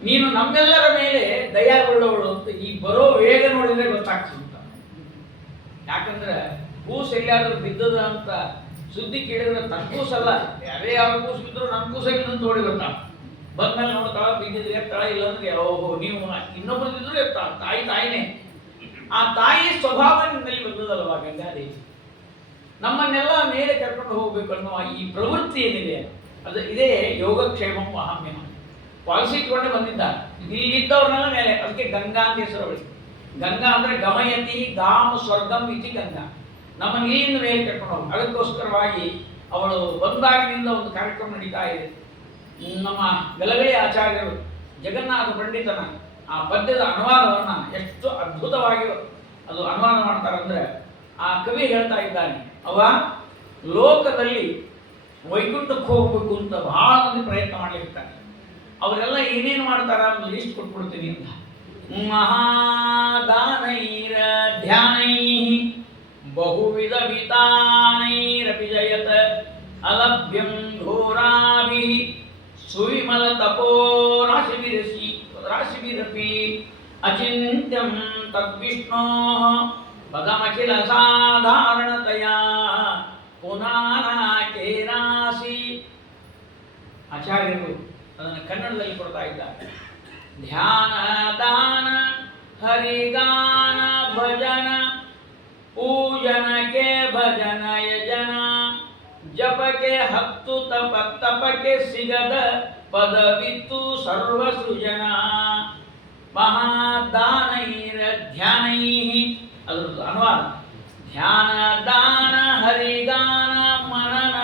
ನೀನು ನಮ್ಮೆಲ್ಲರ ಮೇಲೆ ದಯಾಗೊಳ್ಳೋಳು ಅಂತ ಈ ಬರೋ ವೇಗ ನೋಡಿದ್ರೆ ಗೊತ್ತಾಗ್ತದೆ. ಯಾಕಂದ್ರೆ ಕೂಸು ಎಲ್ಲಿಯಾದ್ರೂ ಬಿದ್ದದ ಅಂತ ಸುದ್ದಿ ಕೇಳಿದ್ರೆ ತನ್ನ ಕೂಸಲ್ಲ, ಯಾರೇ ಯಾವ ಕೂಸು ಬಿದ್ದರೂ ನನ್ನ ಕೂಸಾಗಿದ್ದು ಅಂತ ಓಡಿ ಬರ್ತಾಳೆ. ಬಂದ್ಮೇಲೆ ನೋಡ್ತಾಳ, ಬಿದ್ದಿದ್ರೆ ಎತ್ತಾಳ, ಇಲ್ಲ ಅಂದ್ರೆ ಓಹೋ ನೀವು ಇನ್ನೊಬ್ಬರಿದ್ರು ಎತ್ತಾಳ, ತಾಯಿನೇ. ಆ ತಾಯಿ ಸ್ವಭಾವ ನಿನ್ನಲ್ಲಿ ಬಂದದಲ್ವಾ ಗಂಗಾದೇವಿ. ನಮ್ಮನ್ನೆಲ್ಲ ಮೇಲೆ ಕರ್ಕೊಂಡು ಹೋಗ್ಬೇಕು ಅನ್ನುವ ಈ ಪ್ರವೃತ್ತಿ ಏನಿದೆ ಅದು ಇದೇ ಯೋಗಕ್ಷೇಮಂ ವಹಾಮ್ಯಹಂ. ಪಾಲಿಸಿ ಇಟ್ಕೊಂಡೇ ಬಂದಿದ್ದಾರೆ. ಇಲ್ಲಿದ್ದವ್ರನ್ನೆಲ್ಲ ಮೇಲೆ, ಅದಕ್ಕೆ ಗಂಗಾ ಅಂತ ಹೆಸರು ಅವಳಿಗೆ. ಗಂಗಾ ಅಂದ್ರೆ ಗಮಯತಿ ಗಾಮ ಸ್ವರ್ಗಂ ಇತಿ ಗಂಗಾ. ನಮ್ಮನ್ನು ಇಲ್ಲಿಂದ ಮೇಲೆ ಕರ್ಕೊಂಡು ಹೋಗಿ, ಅದಕ್ಕೋಸ್ಕರವಾಗಿ ಅವಳು ಬಂದಾಗಿನಿಂದ ಒಂದು ಕಾರ್ಯಕ್ರಮ ನಡೀತಾ ಇದೆ. ನಮ್ಮ ಗಲಗಲಿ ಆಚಾರ್ಯರು ಜಗನ್ನಾಥ ಪಂಡಿತನ ಆ ಪದ್ಯದ ಅನುವಾದವನ್ನ ಎಷ್ಟು ಅದ್ಭುತವಾಗಿ ಅದು ಅನುವಾದ ಮಾಡ್ತಾರೆ ಅಂದ್ರೆ, ಆ ಕವಿ ಹೇಳ್ತಾ ಇದ್ದಾನೆ, ಅವ ಲೋಕದಲ್ಲಿ ವೈಕುಂಠಕ್ಕೆ ಹೋಗ್ಬೇಕು ಅಂತ ಬಹಳ ಮಂದಿ ಪ್ರಯತ್ನ ಮಾಡ್ಲಿರ್ತಾರೆ. ಅವರೆಲ್ಲ ಏನೇನು ಮಾಡ್ತಾರ ಅಂತ ಲಿಸ್ಟ್ ಕೊಟ್ಬಿಡ್ತೀನಿ ಅಂತ. ಮಹಾದಾನೈರ ಧ್ಯಾನೈ ಬಹುವಿಧ ವಿತಾನೈರಪಿ ಜಯತ ಅಲಭ್ಯಂ ಘೋರಾಭಿ ಸುವಿಮಲ ತಪೋ ರಾಶಿಭಿರಪಿ ಅಚಿಂತ್ಯಂ ತದ್ವಿಷ್ಣೋ ಪದಮಖಿಲ ಸಾಧಾರಣತಯಾ ಪುನಾನಾಕೇನಾಸಿ. ಆಚಾರ್ಯರು ಅದನ್ನು ಕನ್ನಡದಲ್ಲಿ ಕೊಡ್ತಾ ಇದ್ದಾರೆ. ಧ್ಯಾನ ದಾನ ಹರಿಗಾನ ಭಜನ ಪೂಜನಕ್ಕೆ ಭಜನ ಯಜನ ಜಪಕ್ಕೆ ಹತ್ತು ತಪಕ್ಕೆ ಸಿಗದ ಪದವಿತ್ತು ಸರ್ವ ಸೃಜನ ಮಹಾದಾನೈರ ಧ್ಯಾನೈ. ಅದ್ರದ್ದು ಅನುವಾದ: ಧ್ಯಾನ ದಾನ ಹರಿಗಾನ ಮನನ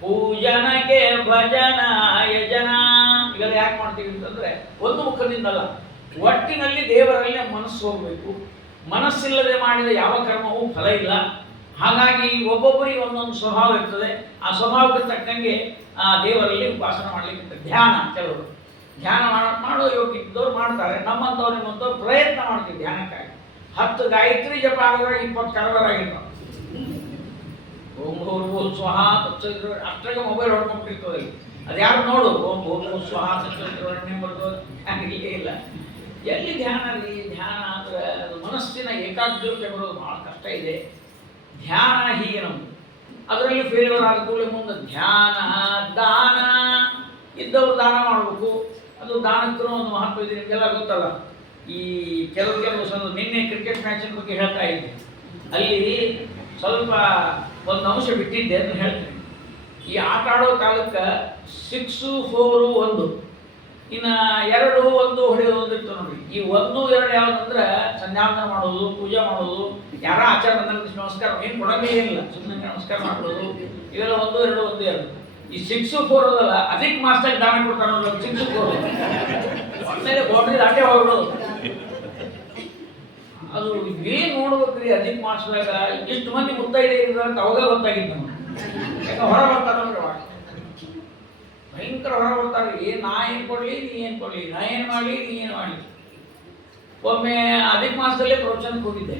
ಪೂಜನಕ್ಕೆ ಭಜನ ಯಜನ. ಇವೆಲ್ಲ ಯಾಕೆ ಮಾಡ್ತೀವಿ ಅಂತಂದ್ರೆ, ಒಂದು ಮುಖದಿಂದಲ್ಲ, ಒಟ್ಟಿನಲ್ಲಿ ದೇವರಲ್ಲಿ ಮನಸ್ಸು ಹೋಗಬೇಕು. ಮನಸ್ಸಿಲ್ಲದೆ ಮಾಡಿದ ಯಾವ ಕರ್ಮವೂ ಫಲ ಇಲ್ಲ. ಹಾಗಾಗಿ ಒಬ್ಬೊಬ್ಬರಿಗೆ ಒಂದೊಂದು ಸ್ವಭಾವ ಇರ್ತದೆ. ಆ ಸ್ವಭಾವಕ್ಕೆ ತಕ್ಕಂಗೆ ಆ ದೇವರಲ್ಲಿ ಉಪಾಸನೆ ಮಾಡ್ಲಿಕ್ಕೆ ಧ್ಯಾನ. ಕೆಲವರು ಧ್ಯಾನ ಮಾಡೋ ಯೋಗ್ಯ ಇದ್ದವ್ರು ಮಾಡ್ತಾರೆ. ನಮ್ಮಂಥವ್ರು ನಿಮ್ಮಂಥವ್ರು ಪ್ರಯತ್ನ ಮಾಡ್ತೀವಿ ಧ್ಯಾನಕ್ಕಾಗಿ. 10 ಗಾಯತ್ರಿ ಜಪ ಆಗಿದ್ರೆ 20 ಕರವರಾಗಿರ್ತಾವೆ. ಓಂ ಭೂರ್ಭುವಃ ಸ್ವಃ ತತ್ಸವಿತುರ್ ಅಷ್ಟಾಗ ಮೊಬೈಲ್ ಹೊಡ್ಕೊಂಡ್ಬಿಟ್ಟಿರ್ತದೆ. ಅದು ಯಾರು ನೋಡು, ಓಂ ಭೂರ್ಭುವಃ ಸ್ವಃ ತತ್ಸವಿತುರ್ ಬರ್ತದೆ, ಧ್ಯಾನಕ್ಕೆ ಇಲ್ಲ. ಎಲ್ಲಿ ಧ್ಯಾನ ರೀ? ಧ್ಯಾನ ಅಂದ್ರೆ ಅದು ಮನಸ್ಸಿನ ಏಕಾಗ್ರತೆ ಬರೋದು ಬಹಳ ಕಷ್ಟ ಇದೆ. ಧ್ಯಾನ ಹೀಗೆ ನಮ್ದು. ಅದರಲ್ಲಿ ಫೇಲ್ಯೂರ್ ಆದ ಕೂಡಲೇ ಮುಂದೆ ಧ್ಯಾನ ದಾನ ಇದ್ದವರು ದಾನ ಮಾಡಬೇಕು. ಅದು ದಾನಕ್ಕೂ ಒಂದು ಮಹತ್ವ ಇದೆ, ನಿಮಗೆಲ್ಲ ಗೊತ್ತಲ್ಲ. ಈ ಕೆಲವು ಸ್ವಲ್ಪ ನಿನ್ನೆ ಕ್ರಿಕೆಟ್ ಮ್ಯಾಚಿನ ಬಗ್ಗೆ ಹೇಳ್ತಾ ಇದ್ದೆ. ಅಲ್ಲಿ ಸ್ವಲ್ಪ ಒಂದು ಅಂಶ ಬಿಟ್ಟಿದ್ದೆ ಅಂತ ಹೇಳ್ತೇನೆ. ಈ ಆಟ ಆಡೋ ಕಾಲಕ್ಕೆ 6, 4, 1 ಇನ್ನು 2, 1 ಹೊಡೆಯೋದು ಒಂದು ಇರ್ತದೆ ನೋಡಿ. ಈ 1, 2 ಯಾವುದಂದ್ರೆ ಸಂಧ್ಯಾವಂದನ ಮಾಡೋದು, ಪೂಜೆ ಮಾಡೋದು, ಯಾರ ಆಚಾರ ನಮಸ್ಕಾರ ಏನು ಕೊಡೋದೇ ಇಲ್ಲ, ಸುಮ್ಮನೆ ನಮಸ್ಕಾರ ಮಾಡೋದು, ಇವೆಲ್ಲ 1, 2, 1, 2. ಈ 6, 4 ಅದಲ್ಲ, ಅದಕ್ಕೆ ಮಾಸ್ಟಾಗಿ ದಾನ ಕೊಡ್ತಾರೆ ನೋಡಿ. 6, 4 ಒಳ್ಳೆ ಬೌಂಡ್ರಿ ದಾಟೆ ಹೋಗ್ಬಿಡೋದು. ಅದು ಏನು ನೋಡ್ಬೇಕ್ರಿ ಅಧಿಕ ಮಾಸದಾಗ ಎಷ್ಟು ಮಂದಿ ಮುತ್ತೈದೆ ಇದ್ದಾರೆ ಅಂತ ಅವಾಗ ಗೊತ್ತಾಗಿತ್ತು ನಮ್ಗೆ. ಯಾಕೆ ಹೊರ ಬರ್ತಾರೆ ಅಂದ್ರೆ ಭಯಂಕರ ಹೊರ ಬರ್ತಾರೆ. ನಾ ಏನು ಕೊಡಲಿ, ನೀ ಏನು ಕೊಡಲಿ, ನಾ ಏನು ಮಾಡಲಿ, ನೀ ಏನು ಮಾಡಲಿ. ಒಮ್ಮೆ ಅಧಿಕ ಮಾಸದಲ್ಲೇ ಪ್ರವಚನಕ್ಕೆ ಹೋಗಿದ್ದೆ.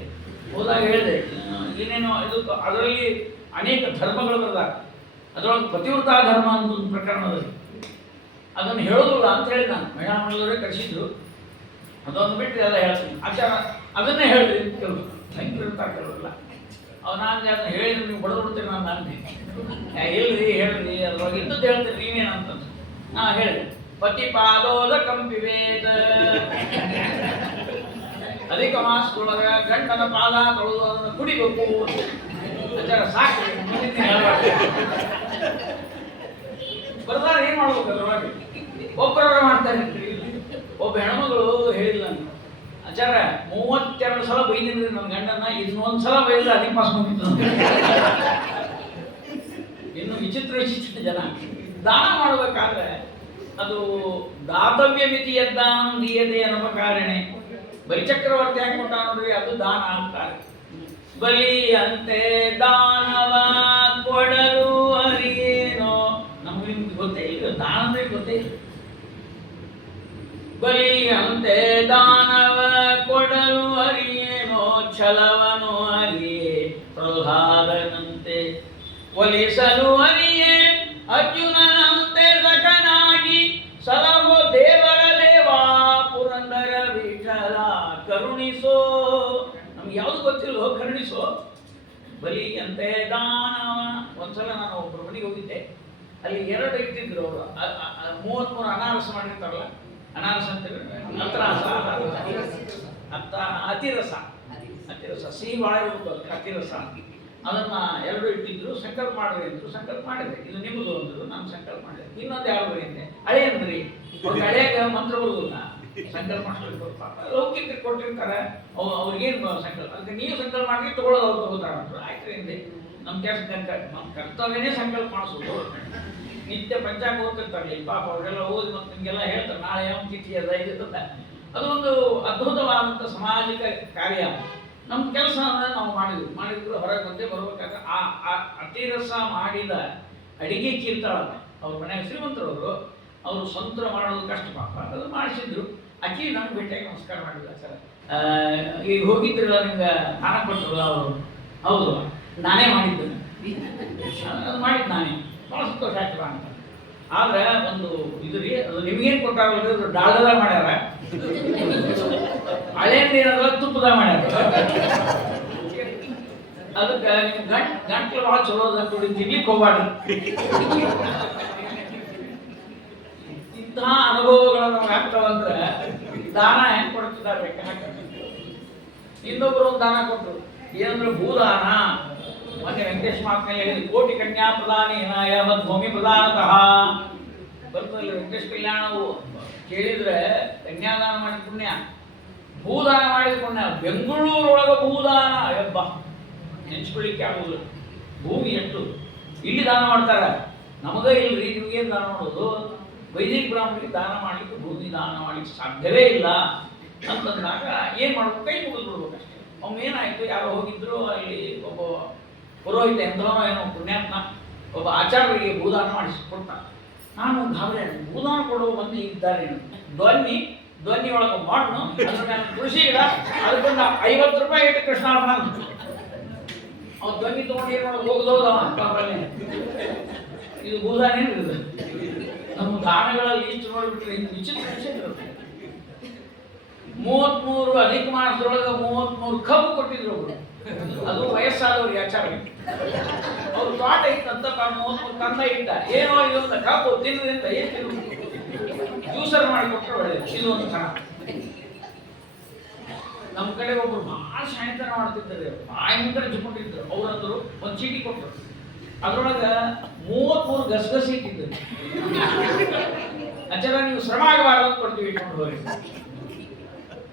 ಹೋದಾಗ ಹೇಳಿದೆ, ಏನೇನೋ ಇದು ಅದರಲ್ಲಿ ಅನೇಕ ಧರ್ಮಗಳು ಬರ್ತಾರೆ. ಅದರೊಳಗೆ ಪತಿವ್ರತಾ ಧರ್ಮ ಅಂತ ಒಂದು ಪ್ರಕರಣದಲ್ಲಿ ಅದನ್ನು ಹೇಳೋದಿಲ್ಲ ಅಂತ ಹೇಳಿ ನಾನು ಮೇಡಮಲ್ಲವರೇ ಕಳಿಸಿದ್ರು. ಅದೊಂದು ಬಿಟ್ಟು ಎಲ್ಲ ಹೇಳ್ತೀನಿ. ಆಚಾರ ಅದನ್ನೇ ಹೇಳಿದ್ರಿ ಕೆಲವು ಭಯಂಕರ ಇರ್ತಾರೆ ಕೆಲವರೆಲ್ಲ. ನಾನು ಅದನ್ನ ಹೇಳಿದ್ರೆ ನೀವು ಬಡದ್ಬಿಡ್ತೀರಿ ನಾನು ಅಂದೆ. ಇಲ್ರಿ ಹೇಳ್ರಿ, ಅದ್ರೊಳಗೆ ಇದ್ದದ್ದು ಹೇಳ್ತೀರಿ ನೀವೇನಂತ. ನಾ ಹೇಳಿದೆ, ಪತಿ ಪಾದೋದ ಕಂಪಿವೇದ ಅಧಿಕ ಮಾಸದೊಳಗ ಗಂಡನ ಪಾದ ತೊಳೆದು ಅದನ್ನು ಕುಡಿಬೇಕು. ಆಚಾರ ಸಾಕು ಬರ್ದಾರ ಏನ್ ಮಾಡ್ಬೇಕು ಅದ್ರೊಳಗೆ. ಒಬ್ಬರವ್ರೆ ಮಾಡ್ತಾರೆ. ಒಬ್ಬ ಹೆಣ್ಮಗಳು ಹೇಳಿಲ್ಲ ನಾನು, ಆಚಾರ 32 ಸಲ ಬೈದಿನ್ರಿ ನನ್ನ ಗಂಡನ, ಇನ್ನೊಂದು ಸಲ ಬೈದ್ರೆ ಅಧಿಕ ಮಾಸ ಬಂದಿತ್ತು. ಇನ್ನು ವಿಚಿತ್ರ ಜನ ದಾನ ಮಾಡಬೇಕಾದ್ರೆ ಅದು ದಾತವ್ಯ ಮಿತಿ ಯದ್ದಾನ ದೀಯತೆ ಅನ್ನೋ ಕಾರಣೆ. ಬಲಿಚಕ್ರವರ್ತಿ ಯಾಕೆ ಕೊಟ್ಟ ನೋಡ್ರಿ, ಅದು ದಾನ ಅಂತಾರೆ. ಬಲಿ ಅಂತೆ ದಾನವ ಕೊಡಲು ಅರಿಯೇನೋ. ನಮ್ಗೆ ನಿಮ್ಗೆ ಗೊತ್ತೇ ಇಲ್ಲ, ದಾನ ಅಂದ್ರೆ ಗೊತ್ತೇ ಇಲ್ಲ. ಬಲಿ ಅಂತೆ ದಾನವ ಕೊಡಲು ಅರಿಯೇನೋ, ಛಲವನು ಅರಿಯೇ ಪ್ರಹ್ಲಾದನಂತೆ ಒಲಿಸಲು ಅರಿಯೇ ಅರ್ಜುನನಂತೆ ಸಖನಾಗಿ ಸಲಹೋ ದೇವರ ದೇವಾ ಪುರಂದರ ವಿಠಲ ಕರುಣಿಸೋ. ನಮ್ಗೆ ಯಾವುದು ಗೊತ್ತಿಲ್ಲೋ ಕರುಣಿಸೋ. ಬಲಿ ಅಂತೆ ದಾನವ. ಒಂದ್ಸಲ ನಾನು ಒಬ್ಬರ ಮನೆಗೆ ಹೋಗಿದ್ದೆ. ಅಲ್ಲಿ 2 ಇಟ್ಟಿದ್ರು ಅವರು. 33 ಅನಾರಸ ಮಾಡಿರ್ತಾರಲ್ಲ, ಅನಾರಸ ಅಂತ ಅತಿರಸ. ಅತಿರಸ ಸಿಹಿ ಭಾಳ ಇರ್ಬೇಕು ಅತಿರಸ. ಅದನ್ನು ಎರಡು ಇಟ್ಟಿದ್ರು, ಸಂಕಲ್ಪ ಮಾಡಿದೆ ಅಂದರು, ಸಂಕಲ್ಪ ಮಾಡಿದೆ. ಇದು ನಿಮ್ಮದು ಅಂದರು, ನಾನು ಸಂಕಲ್ಪ ಮಾಡಿದೆ. ಇನ್ನೊಂದು ಯಾವ ಬರೀತೆ ಹಳೆ ಅಂದ್ರಿ, ಹಳೆಯಾಗ ಮಂತ್ರ ಬರುವುದಿಲ್ಲ, ಸಂಕಲ್ಪ ಮಾಡಿಸ್ಬೇಕು. ಲೌಕಿಕ ಕೊಟ್ಟಿರ್ತಾರೆ, ಅವ್ರಿಗೇನು ಸಂಕಲ್ಪ, ಅದಕ್ಕೆ ನೀವು ಸಂಕಲ್ಪ ಮಾಡಿ ತೊಗೊಳ್ಳೋದು ಅವ್ರು ತಗೋತಾರೆ ಅಂದರು. ಆಯ್ತು ಹಿಂದೆ ನಮ್ಮ ಕೆಲಸ ನಮ್ಮ ಕರ್ತವ್ಯನೇ ಸಂಕಲ್ಪ ಮಾಡಿಸೋದು. ನಿತ್ಯ ಪಂಚಾಂಗ ಓದ್ತಿರ್ತಾರಲಿ ಪಾಪ, ಅವರೆಲ್ಲ ಓದಿ ಮತ್ತು ನಿಮಗೆಲ್ಲ ಹೇಳ್ತಾರೆ ನಾಳೆ ಯಾವ ತಿಥಿ ಅದ ಇರ್ತದೆ. ಅದೊಂದು ಅದ್ಭುತವಾದಂಥ ಸಾಮಾಜಿಕ ಕಾರ್ಯ. ನಮ್ಮ ಕೆಲಸ ನಾವು ಮಾಡಿದ್ರು ಹೊರಗೆ ಬಂದೇ ಬರ್ಬೇಕಾದ್ರೆ ಆ ಅತಿರಸ ಮಾಡಿದ ಅಡಿಗೆ ಕೀರ್ತಾಳಲ್ಲ, ಅವ್ರ ಮನೆಯಾಗ ಶ್ರೀಮಂತರವರು, ಅವರು ಸ್ವಂತ ಮಾಡೋದು ಕಷ್ಟ ಪಾಪ, ಅದು ಮಾಡಿಸಿದ್ರು. ಅಕ್ಕಿ ನಾನು ಭೇಟಿಯಾಗಿ ನಮಸ್ಕಾರ ಮಾಡಿಲ್ಲ ಸರ್, ಈಗ ಹೋಗಿದ್ರಲ್ಲ ನಿಮ್ಗೆ ದಾನ ಕೊಟ್ಟರಲ್ಲ ಅವರು, ಹೌದು ನಾನೇ ಮಾಡಿದ್ದು, ಅದು ಮಾಡಿದ್ದು ನಾನೇ, ಭಾಳ ಸಂತೋಷ ಆಗ್ತದ ಅಂತ. ಆದ್ರೆ ಒಂದು ಇದು ರೀ, ಅದು ನಿಮ್ಗೇನು ಕೊಟ್ಟಾಗ ಡಾಲ್ಡದ ಮಾಡ್ಯಾರ, ಹಳೇದು ಏನಾದ್ರೆ ತುಪ್ಪದ ಮಾಡ್ಯಾರ. ಅದಕ್ಕೆ ನಿಮ್ ಗಂಟ್ಲು ಭಾಳ ಚಲೋ ಅದ ಕೊಡಿ, ತಿನ್ಲಿಕ್ಕೆ ಹೋಗ್ಬಾರ್ದು. ಇಂತಹ ಅನುಭವಗಳು ನಮ್ಗೆ ಆಗ್ತಾವಂದ್ರೆ ದಾನ ಹೆಂಗ್ ಕೊಡ್ತಿದ್ದಾರೆ. ಇನ್ನೊಬ್ರು ಒಂದು ದಾನ ಕೊಟ್ಟರು, ಏನಂದ್ರೆ ಭೂದಾನ. ಮತ್ತೆ ವೆಂಕಟೇಶ್ ಮಾತ್ನಲ್ಲಿ ಹೇಳಿದ್ರು, ಕೋಟಿ ಕನ್ಯಾ ಪ್ರಧಾನಿ ಭೂಮಿ ಪ್ರಧಾನತಃ ಬರ್ತದಲ್ಲ. ವೆಂಕಟೇಶ್ ಕಲ್ಯಾಣವು ಕೇಳಿದ್ರೆ ಕನ್ಯಾದಾನ ಮಾಡಿದ ಪುಣ್ಯ, ಭೂದಾನ ಮಾಡಿದ ಪುಣ್ಯ. ಬೆಂಗಳೂರೊಳಗೆ ಭೂದಾನ ಅಯ್ಯಬ್ಬ ನೆನ್ಸ್ಕೊಳ್ಳಿಕ್ಕೆ ಆಗುದಿಲ್ಲ. ಭೂಮಿ ಎಷ್ಟು ಇಲ್ಲಿ ದಾನ ಮಾಡ್ತಾರೆ, ನಮಗ ಇಲ್ರಿ, ನಿಮ್ಗೇನು ದಾನ ಮಾಡೋದು? ವೈದಿಕ ಬ್ರಾಹ್ಮಣರಿಗೆ ದಾನ ಮಾಡ್ಲಿಕ್ಕೆ, ಭೂಮಿ ದಾನ ಮಾಡ್ಲಿಕ್ಕೆ ಸಾಧ್ಯವೇ ಇಲ್ಲ ಅಂತಂದಾಗ ಏನು ಮಾಡ್ಬೇಕು? ಕೈ ಮುಗಿದು ಬಿಡ್ಬೇಕಷ್ಟೇ. ಏನಾಯ್ತು, ಯಾರೋ ಹೋಗಿದ್ರು, ಅಲ್ಲಿ ಒಬ್ಬ ಪುರೋಹಿತ ಎಂಥವನೋ ಏನೋ ಪುಣ್ಯಾತ್ಮ ಒಬ್ಬ ಆಚಾರ್ಯರಿಗೆ ಭೂದಾನ ಮಾಡಿಸಿಕೊಟ್ಟ. ನಾನು ಗಾಬರಿ, ಭೂದಾನ ಕೊಡುವ ಮಂದಿ ಇದ್ದಾರೆ, ಧ್ವನಿ ಒಳಗೆ ಮಾಡ್ನು ಅದ್ರ ಮೇಲೆ ಕೃಷಿ ಇಲ್ಲ, ಅದಕ್ಕೊಂದು 50 ರೂಪಾಯಿ ಇಟ್ಟು ಕೃಷ್ಣ ಅವ್ನು ಧ್ವನಿ ತೊಗೊಂಡು ಏನು ಮಾಡೋದು, ಹೋಗ್ದೋದ ಅಂತಲ್ಲಿ. ಇದು ಭೂದಾನ ಏನಿದೆ? ನಮ್ಮ ದಾನಗಳಲ್ಲಿ ಇಷ್ಟು ನೋಡ್ಬಿಟ್ರೆ ಇನ್ನು ವಿಚಿತ್ರ ವಿಚಿತ್ರ. 33 ಅಧಿಕ ಮಾಸದೊಳಗೆ 33 ಕಬ್ಬು ಕೊಟ್ಟಿದ್ರು ಒಬ್ರು, ಅದು ವಯಸ್ಸಾದವ್ರಿಗೆ ಆಚಾರ. ಅವ್ರು ತೋಟ ಇತ್ತಂತ 33 ತಂದ ಇಟ್ಟ, ಏನೋ ಇದೊಂದು ಕಬ್ಬು ತಿನ್ನೋದ್ರಿಂದ ಏನು ಜ್ಯೂಸರ್ ಮಾಡಿಕೊಟ್ರೆ ಒಳ್ಳೆಯದು. ಇದು ಒಂದು ಥರ. ನಮ್ಮ ಕಡೆ ಒಬ್ರು ಭಾಳ ಶಾಣಿತನ ಮಾಡ್ತಿದ್ದಾರೆ, ಭಯಂಕರ ಜುಕೊಂಡಿದ್ರು. ಅವ್ರಂದ್ರು ಒಂದು ಚೀಟಿ ಕೊಟ್ಟರು, ಅದ್ರೊಳಗೆ 33 ಗಸಗಸಿ ಇಟ್ಟಿದ್ರು. ಆಚಾರ ನೀವು ಶ್ರಮ ಆಗಬಾರ್ದು ಅಂತ ಕೊಡ್ತೀವಿ, ಇಟ್ಕೊಂಡು ಹೋಗಿ.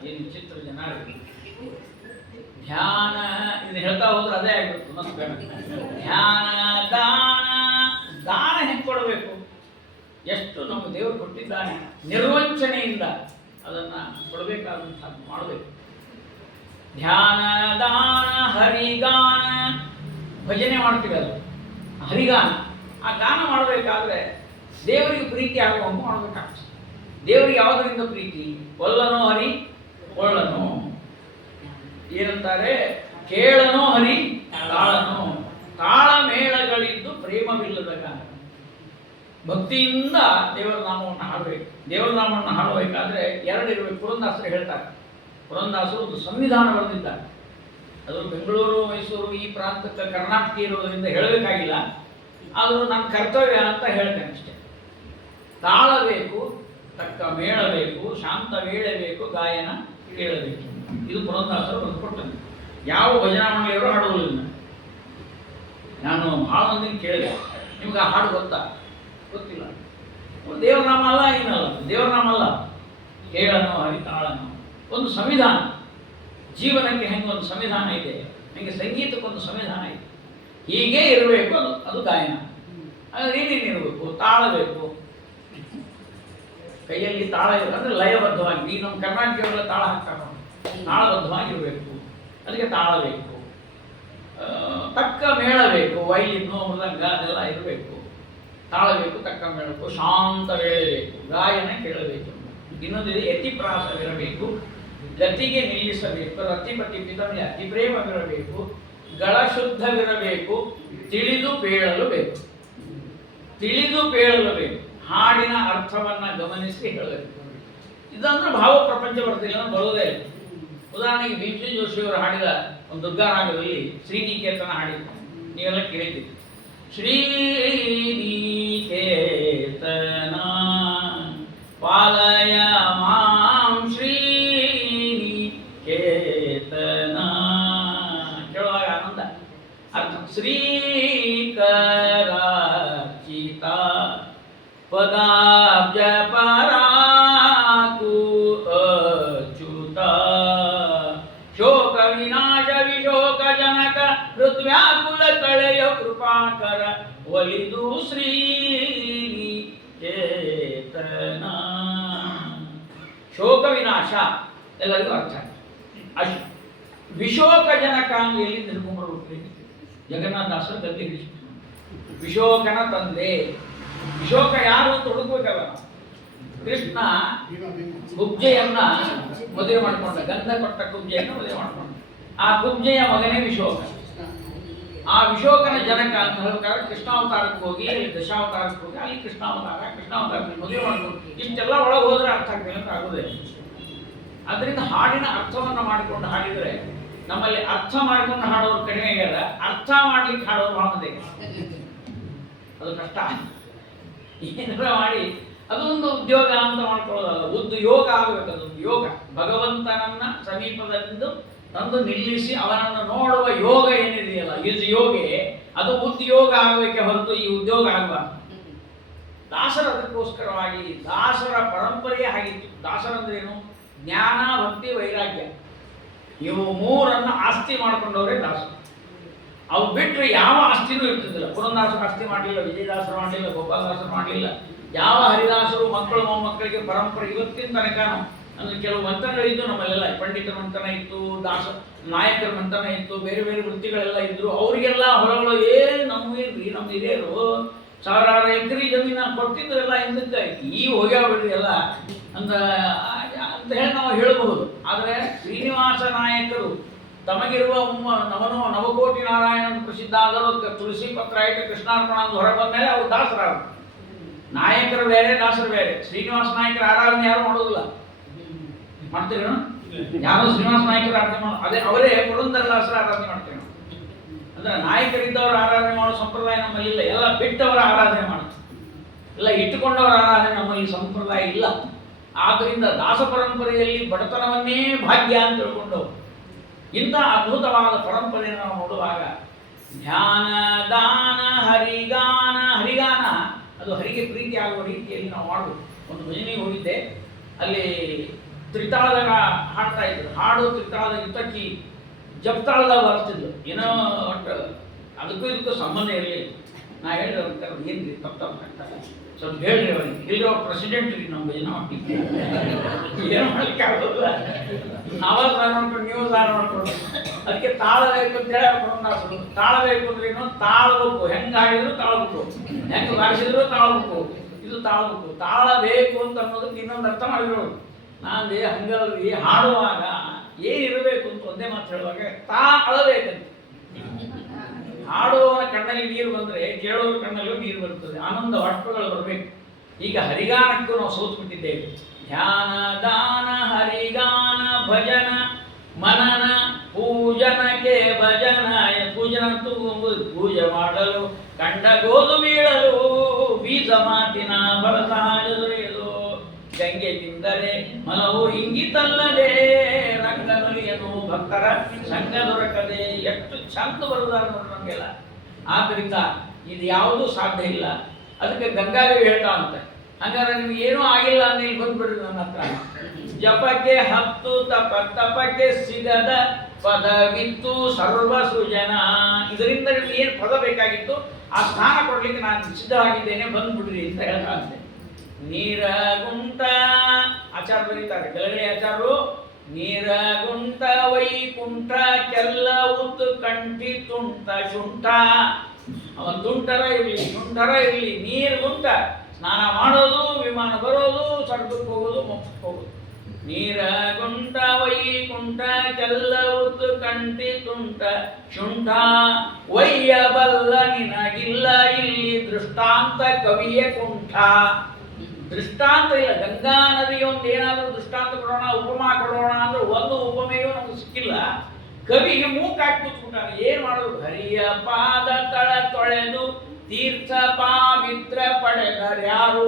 ಏನು ವಿಚಿತ್ರ ಜನ. ಧ್ಯಾನ ಇದು ಹೇಳ್ತಾ ಹೋದ್ರೆ ಅದೇ ಆಗ್ಬಿಡ್ತು ನಮ್ಮ ಧ್ಯಾನ. ದಾನ ಹೆಂಗೆ ಕೊಡಬೇಕು? ಎಷ್ಟು ನಮ್ಮ ದೇವರು ಕೊಟ್ಟಿದ್ದಾನೆ, ನಿರ್ವಂಚನೆಯಿಂದ ಅದನ್ನ ಕೊಡಬೇಕಾದಂಥದ್ದು ಮಾಡಬೇಕು. ಧ್ಯಾನ, ದಾನ, ಹರಿಗಾನ, ಭಜನೆ ಮಾಡ್ತೀವಿ, ಅದು ಹರಿಗಾನ. ಆ ಗಾನ ಮಾಡಬೇಕಾದ್ರೆ ದೇವರಿಗೆ ಪ್ರೀತಿ ಆಗುವಂಗೆ ಮಾಡಬೇಕಾಗ್ತದೆ. ದೇವರಿಗೆ ಯಾವುದರಿಂದ ಪ್ರೀತಿ? ಒಲ್ಲನೋ ಹರಿ ಒಳ್ಳನು, ಏನಂತಾರೆ? ಕೇಳನೋ ಹರಿ ತಾಳನೋ, ತಾಳ ಮೇಳಗಳಿದ್ದು ಪ್ರೇಮವಿಲ್ಲದ ಗಾನ. ಭಕ್ತಿಯಿಂದ ದೇವರ ನಾಮವನ್ನು ಹಾಡಬೇಕು. ದೇವರ ನಾಮವನ್ನು ಹಾಡಬೇಕಾದ್ರೆ ಎರಡಿರಬೇಕು. ಪುರಂದಾಸರು ಹೇಳ್ತಾರೆ, ಪುರಂದಾಸರು ಒಂದು ಸಂವಿಧಾನ ಬರೆದಿದ್ದಾರೆ. ಅದು ಬೆಂಗಳೂರು, ಮೈಸೂರು ಈ ಪ್ರಾಂತಕ್ಕೆ ಕರ್ನಾಟಕ ಇರೋದರಿಂದ ಹೇಳಬೇಕಾಗಿಲ್ಲ, ಆದರೂ ನನ್ನ ಕರ್ತವ್ಯ ಅಂತ ಹೇಳ್ತೇನೆ ಅಷ್ಟೇ. ತಾಳ ಬೇಕು, ತಕ್ಕ ಮೇಳ ಬೇಕು, ಶಾಂತ ವೇಳೆ ಬೇಕು, ಗಾಯನ ಕೇಳಬೇಕು. ಇದು ಪುರಂದಾಸರು ಬರೆದುಕೊಟ್ಟದ್ದು. ಯಾವ ಭಜನಾ ಮಂಡಳಿಯವರು ಹಾಡುವುದಿಲ್ಲ. ನಾನು ಭಾಳ ಮಂದಿನ ಕೇಳಿದೆ, ನಿಮ್ಗೆ ಆ ಹಾಡು ಗೊತ್ತಿಲ್ಲ. ದೇವರನಾಮ ಅಲ್ಲ, ಏನಲ್ಲ ದೇವರನಾಮ ಅಲ್ಲ, ಕೇಳನೋ ಹರಿತಾಳನೋ. ಒಂದು ಸಂವಿಧಾನ, ಜೀವನಕ್ಕೆ ಹೆಂಗೆ ಒಂದು ಸಂವಿಧಾನ ಇದೆ, ಹೆಂಗೆ ಸಂಗೀತಕ್ಕೊಂದು ಸಂವಿಧಾನ ಇದೆ. ಹೀಗೆ ಇರಬೇಕು, ಅದು ಗಾಯನ. ಹಾಗಾದ್ರೆ ಏನೇನಿರಬೇಕು? ತಾಳ ಬೇಕು, ಕೈಯಲ್ಲಿ ತಾಳ ಇರಬೇಕು, ಅಂದರೆ ಲಯಬದ್ಧವಾಗಿ. ಈಗ ನಮ್ಮ ಕರ್ನಾಟಕದಲ್ಲ ತಾಳ ಹಾಕ್ತಾರೆ, ತಾಳಬದ್ಧವಾಗಿರಬೇಕು, ಅದಕ್ಕೆ ತಾಳ ಬೇಕು. ತಕ್ಕ ಮೇಳ ಬೇಕು, ವೈಲಿನ್ನು ಮೃದಂಗ ಅದೆಲ್ಲ ಇರಬೇಕು. ತಾಳ ಬೇಕು, ತಕ್ಕ ಮೇಳಬೇಕು, ಶಾಂತ ವೇಳೆ ಬೇಕು, ಗಾಯನ ಕೇಳಬೇಕು. ಇನ್ನೊಂದಿದೆ, ಯತಿಪ್ರಾಸವಿರಬೇಕು, ಗತಿಗೆ ನಿಲ್ಲಿಸಬೇಕು, ರತಿಪತಿ ಪಿತಮಿ ಅತಿ ಪ್ರೇಮವಿರಬೇಕು, ಗಳ ಶುದ್ಧವಿರಬೇಕು, ತಿಳಿದು ಪೇಳಲು ಬೇಕು. ಹಾಡಿನ ಅರ್ಥವನ್ನ ಗಮನಿಸಿ ಹೇಳಬೇಕು. ಇದಂದ್ರೆ ಭಾವ ಪ್ರಪಂಚ ಬರ್ತಿಲ್ಲ, ಬರೋದೇ ಇಲ್ಲ. ಉದಾಹರಣೆಗೆ ಭೀಮಸೇನ ಜೋಶಿಯವರು ಹಾಡಿದ ಒಂದು ದುರ್ಗಾರಾಗದಲ್ಲಿ ಶ್ರೀನಿಕೇತನ ಹಾಡಿದ, ನೀವೆಲ್ಲ ಕೇಳಿದ್ದೀರಿ. ಶ್ರೀನಿಕೇತನ ಪಾಲಯ ಮಾಂ ಶ್ರೀನಿಕೇತನ ಪದಾಬ್ಜ ಪರಾಕು ಅಚ್ಯುತ ಶೋಕ ವಿನಾಶ ವಿಶೋಕ ಜನಕ ಹೃದ್ವ್ಯಾಕುಲ ಕಳೆಯ ಕೃಪಾಕರ ಒಲಿದು ಶ್ರೀ ಚೇತನ. ಶೋಕ ವಿನಾಶ ಎಲ್ಲರಿಗೂ ಅರ್ಥ ಅಷ್ಟು. ವಿಶೋಕ ಜನಕ ಅಂದ್ರೆ ಎಲ್ಲಿ ತಿಳ್ಕೊಂಡ್ಬರ್ಬೇಕು? ಜಗನ್ನಾಥದಾಸರು ಗದ್ದೆ ಹಿಡಿಸಿದ್ರು. ವಿಶೋಕನ ತಂದೆ. ವಿಶೋಕ ಯಾರು ಅಂತ ಹುಡುಕ್ಬೇಕಲ್ಲ. ಕೃಷ್ಣ ಕುಬ್ಜೆಯನ್ನ ಮದುವೆ ಮಾಡಿಕೊಂಡ, ಗಂಧ ಕೊಟ್ಟ ಕುಬ್ಜೆಯನ್ನು ಮದುವೆ ಮಾಡಿಕೊಂಡ. ಆ ಕುಬ್ಜೆಯ ಮಗನೇ ವಿಶೋಕ. ಆ ವಿಶೋಕನ ಜನಕ ಅಂತ ಹೇಳ್ತಾರೆ. ಕೃಷ್ಣಾವತಾರಕ್ಕೆ ಹೋಗಿ, ದಶಾವತಾರಕ್ಕೆ ಹೋಗಿ, ಅಲ್ಲಿ ಕೃಷ್ಣಾವತಾರಕ್ಕೆ ಮದುವೆ ಮಾಡ್ಕೊಂಡು ಇಷ್ಟೆಲ್ಲ ಒಳಗೆ ಹೋದ್ರೆ ಅರ್ಥ ಆಗ್ತದೆ ಅಂತ ಆಗುದೇ. ಅದರಿಂದ ಹಾಡಿನ ಅರ್ಥವನ್ನು ಮಾಡಿಕೊಂಡು ಹಾಡಿದರೆ ನಮ್ಮಲ್ಲಿ ಅರ್ಥ ಮಾಡಿಕೊಂಡು ಹಾಡೋರು ಕಡಿಮೆ ಆಗ್ಯಾರ, ಅರ್ಥ ಮಾಡ್ಲಿಕ್ಕೆ ಹಾಡೋರು ಭಾಳದೇ. ಅದು ಕಷ್ಟ. ಏನಾರ ಮಾಡಿ ಅದೊಂದು ಉದ್ಯೋಗ ಅಂತ ಮಾಡ್ಕೊಳ್ಳೋದಲ್ಲ, ಉದ್ಯೋಗ ಆಗಬೇಕು. ಅದೊಂದು ಯೋಗ. ಭಗವಂತನನ್ನ ಸಮೀಪದಿಂದ ತಂದು ನಿಲ್ಲಿಸಿ ಅವನನ್ನು ನೋಡುವ ಯೋಗ ಏನಿದೆಯಲ್ಲ, ಇದು ಯೋಗೆ, ಅದು ಉದ್ಯೋಗ ಆಗಬೇಕೆ ಹೊರತು ಈ ಉದ್ಯೋಗ ಆಗಬಾರ್ದು. ದಾಸರ ಅದಕ್ಕೋಸ್ಕರವಾಗಿ ದಾಸರ ಪರಂಪರೆಯೇ ಆಗಿತ್ತು. ದಾಸರಂದ್ರೇನು? ಜ್ಞಾನ, ಭಕ್ತಿ, ವೈರಾಗ್ಯ. ಇವು ಮೂರನ್ನು ಆಸ್ತಿ ಮಾಡ್ಕೊಂಡವರೇ ದಾಸರು. ಅವು ಬಿಟ್ಟರೆ ಯಾವ ಆಸ್ತಿನೂ ಇರ್ತಿದ್ದಿಲ್ಲ. ಪುರಂದಾಸರು ಆಸ್ತಿ ಮಾಡಲಿಲ್ಲ, ವಿಜಯದಾಸರು ಮಾಡಲಿಲ್ಲ, ಗೋಪಾಲದಾಸರು ಮಾಡಲಿಲ್ಲ. ಯಾವ ಹರಿದಾಸರು ಮಕ್ಕಳು ಮೊಮ್ಮಕ್ಕಳಿಗೆ ಪರಂಪರೆ ಇವತ್ತಿನ ತನಕನೂ ಅಂದ್ರೆ ಕೆಲವು ಮಂತ್ರಗಳಿದ್ದು ನಮ್ಮಲ್ಲೆಲ್ಲ. ಪಂಡಿತರ ಮಂತ್ರನ ಇತ್ತು, ದಾಸ ನಾಯಕರ ಮಂತ್ರನ ಇತ್ತು, ಬೇರೆ ಬೇರೆ ವೃತ್ತಿಗಳೆಲ್ಲ ಇದ್ರು. ಅವರಿಗೆಲ್ಲ ಹೊಲಗಳು ನಮ್ಗೇನ್ರಿ, ನಮ್ಮ ಹಿರಿಯರು ಸಾವಿರಾರು ಎಕರೆ ಜಮೀನ ಕೊಡ್ತಿದ್ರೆಲ್ಲ ಹಿಂದಕ್ಕೆ. ಈ ಹೋಗ್ಯಾವ ಬಿಡ್ರಿ ಎಲ್ಲ ಅಂತ ಹೇಳಿ ನಾವು ಹೇಳಬಹುದು. ಆದರೆ ಶ್ರೀನಿವಾಸ ನಾಯಕರು ತಮಗಿರುವ ನವಕೋಟಿ ನಾರಾಯಣ ಪ್ರಸಿದ್ಧ ಆದರೂ ತುಳಸಿ ಪತ್ರ ಇಟ್ಟು ಕೃಷ್ಣಾರ್ಪಣ ಅಂತ ಹೊರ ಬಂದ ಮೇಲೆ ಅವರು ದಾಸರಾಗ. ನಾಯಕರು ಬೇರೆ, ದಾಸರು ಬೇರೆ. ಶ್ರೀನಿವಾಸ ನಾಯಕರ ಆರಾಧನೆ ಯಾರು ಮಾಡೋದಿಲ್ಲ. ಮಾಡ್ತೀರೇನು? ಯಾರು ಶ್ರೀನಿವಾಸ ನಾಯಕರ ಆರಾಧನೆ ಮಾಡೋ ಅದೇ ಅವರೇ ಪುರಂದರದಾಸರ ಆರಾಧನೆ ಮಾಡ್ತೇವೆ. ಅಂದ್ರೆ ನಾಯಕರಿದ್ದವರು ಆರಾಧನೆ ಮಾಡೋ ಸಂಪ್ರದಾಯ ನಮ್ಮಲ್ಲಿ ಇಲ್ಲ. ಎಲ್ಲ ಬಿಟ್ಟವರ ಆರಾಧನೆ ಮಾಡ್ತಾರೆ. ಎಲ್ಲ ಇಟ್ಟುಕೊಂಡವರ ಆರಾಧನೆ ನಮ್ಮಲ್ಲಿ ಸಂಪ್ರದಾಯ ಇಲ್ಲ. ಆದ್ದರಿಂದ ದಾಸ ಪರಂಪರೆಯಲ್ಲಿ ಬಡತನವನ್ನೇ ಭಾಗ್ಯ ಅಂತ ತಿಳ್ಕೊಂಡವರು. ಇಂಥ ಅದ್ಭುತವಾದ ಪರಂಪರೆಯನ್ನು ನಾವು ನೋಡುವಾಗ ಧ್ಯಾನ, ದಾನ, ಹರಿಗಾನ. ಹರಿಗಾನ ಅದು ಹರಿಗೆ ಪ್ರೀತಿ ಆಗುವ ರೀತಿಯಲ್ಲಿ ನಾವು ಮಾಡಬೇಕು. ಒಂದು ಭಜನೆಗೆ ಹೋಗಿದ್ದೆ, ಅಲ್ಲಿ ತ್ರಿತಾಳದಾಗ ಹಾಡ್ತಾ ಇದ್ರು. ಹಾಡು ತ್ರಿತಾಳದ ಇತ್ತಕ್ಕಿ ಜಪ್ತಾಳದಾಗ ಬರ್ತಿದ್ಲು. ಏನೋ ಒಟ್ಟು ಅದಕ್ಕೂ ಇದಕ್ಕೂ ಸಂಬಂಧ ಇರಲಿಲ್ಲ. ನಾ ಹೇಳಿದ್ರೆ ಅವ್ರು ಏನ್ರಿ ತಪ್ಪ ಸ್ವಲ್ಪ ಹೇಳ್ರಿ ಅವರಿಗೆ. ಇಲ್ಲೋ ಪ್ರೆಸಿಡೆಂಟ್ ರೀ ನಮ್ಮ ಭಜನೆ ಮಾಡ್ಲಿಕ್ಕೆ ಏನು ಮಾಡ್ಲಿಕ್ಕೆ ಆಗೋದಿಲ್ಲ. ಆವಾಜ್ ನೋಡ್ಕೊಂಡು ನ್ಯೂಸ್ ನೋಡ್ಕೊಂಡು ಅದಕ್ಕೆ ತಾಳ ಬೇಕು ಅಂತ ಹೇಳಿ ತಾಳ ಬೇಕು ಅಂದ್ರೆ ಏನೋ ತಾಳ್ಬೇಕು. ಹೆಂಗೆ ಹಾಡಿದ್ರು ತಾಳ್ಬೇಕು, ಹೆಂಗೆ ಬಾರಿಸಿದ್ರು ತಾಳ್ಬೇಕು. ಇದು ತಾಳ್ಬೇಕು. ತಾಳ ಬೇಕು ಅಂತ ಅನ್ನೋದಕ್ಕೆ ಇನ್ನೊಂದು ಅರ್ಥ ಮಾಡಿರೋರು. ನಾನು ಹಂಗಲ್ರಿ, ಹಾಡುವಾಗ ಏನಿರಬೇಕು ಅಂತ ಒಂದೇ ಮಾತು ಹೇಳುವಾಗ ಅಳಬೇಕಂತ. ಹಾಡುವವನ ಕಣ್ಣಲ್ಲಿ ನೀರು ಬಂದರೆ ಕೇಳೋರ ಕಣ್ಣಲ್ಲೂ ನೀರು ಬರುತ್ತದೆ. ಆನಂದ ಬಾಷ್ಪಗಳು ಬರಬೇಕು. ಈಗ ಹರಿಗಾನಕ್ಕೂ ನಾವು ಸೋತ್ಬಿಟ್ಟಿದ್ದೇವೆ. ಧ್ಯಾನ, ದಾನ, ಹರಿಗಾನ, ಭಜನ, ಮನನ, ಪೂಜನಕ್ಕೆ ಭಜನ. ಪೂಜನ ಪೂಜೆ ಮಾಡಲು ಕಂಡಗೋದು ಬೀಳಲು ಬೀಜ ಮಾತಿನ ಬಲಸಹಜದೊರೆಯಲು ಗಂಗೆ ತಿಂದರೆ ಮಲವು ಇಂಗಿತಲ್ಲದೆ ರಂಗನುಲಿಯನು ಭಕ್ತರ ಸಂಘ ದೊರಕದೆ. ಎಷ್ಟು ಚಂದ ಬರುದಾರ ನೋಡಿ ನಮಗೆಲ್ಲ. ಆದ್ದರಿಂದ ಇದು ಯಾವುದೂ ಸಾಧ್ಯ ಇಲ್ಲ. ಅದಕ್ಕೆ ಗಂಗಾದೇವಿ ಹೇಳ್ತಾ ಅಂತ, ಹಂಗಾರೆ ನಿಮ್ಗೆ ಏನೂ ಆಗಿಲ್ಲ ಅಂದ್ರೆ ಇಲ್ಲಿ ಬಂದ್ಬಿಡ್ರಿ ನನ್ನ ಹತ್ರ. ಜಪಕ್ಕೆ ಹತ್ತು ತಪಕ್ಕೆ ಸಿಗದ ಪದವಿತ್ತು ಸರ್ವ ಸೃಜನ. ಇದರಿಂದ ನಿಮ್ಗೆ ಏನು ಪದ ಬೇಕಾಗಿತ್ತು ಆ ಸ್ಥಾನ ಕೊಡ್ಲಿಕ್ಕೆ ನಾನು ಸಿದ್ಧವಾಗಿದ್ದೇನೆ, ಬಂದ್ಬಿಡ್ರಿ ಅಂತ ಹೇಳ್ತಾ ಅಂತೆ. ನೀರಗುಂಟ ಆಚಾರ ಬರೀತಾರೆ, ಕೆಳಗಡೆ ಆಚಾರರು. ನೀರಗುಂಟ ವೈಕುಂಠ ಕೆಲ್ಲ ಉತ್ತು ಕಂಠಿ ತುಂಟ ಶುಂಠ. ಅವನ್ ತುಂಟರ ಇರಲಿ ಶುಂಠರ ಇರಲಿ, ನೀರು ಗುಂಟ ಸ್ನಾನ ಮಾಡೋದು, ವಿಮಾನ ಬರೋದು, ಸ್ವರ್ಗಕ್ಕೆ ಹೋಗೋದು, ಮೋಕ್ಷಕ್ಕೆ ಹೋಗೋದು. ನೀರಗುಂಟ ವೈಕುಂಠ ಕೆಲ್ಲ ಉತ್ತು ಕಂಠಿ ತುಂಟ ಶುಂಠ. ವಯ್ಯಬಲ್ಲ ನಿನಗಿಲ್ಲ ಇಲ್ಲಿ ದೃಷ್ಟಾಂತ ಕವಿಯ ಕುಂಠ. ದೃಷ್ಟಾಂತ ಇಲ್ಲ. ಗಂಗಾ ನದಿಗೆ ಒಂದು ಏನಾದರೂ ದೃಷ್ಟಾಂತ ಕೊಡೋಣ, ಉಪಮಾ ಕೊಡೋಣ ಅಂದ್ರೆ ಒಂದು ಉಪಮೆಯೂ ನಮ್ಗೆ ಸಿಕ್ಕಿಲ್ಲ. ಕವಿಗೆ ಮೂಕಾಗಿ ಕೂತ್ಬಿಟ್ಟಾನೆ. ಏನ್ ಮಾಡೋದು? ಹರಿಯ ಪಾದ ತಳ ತೊಳೆದು ತೀರ್ಥ ಪಾವಿತ್ರ ಪಡೆದರ್ಯಾರು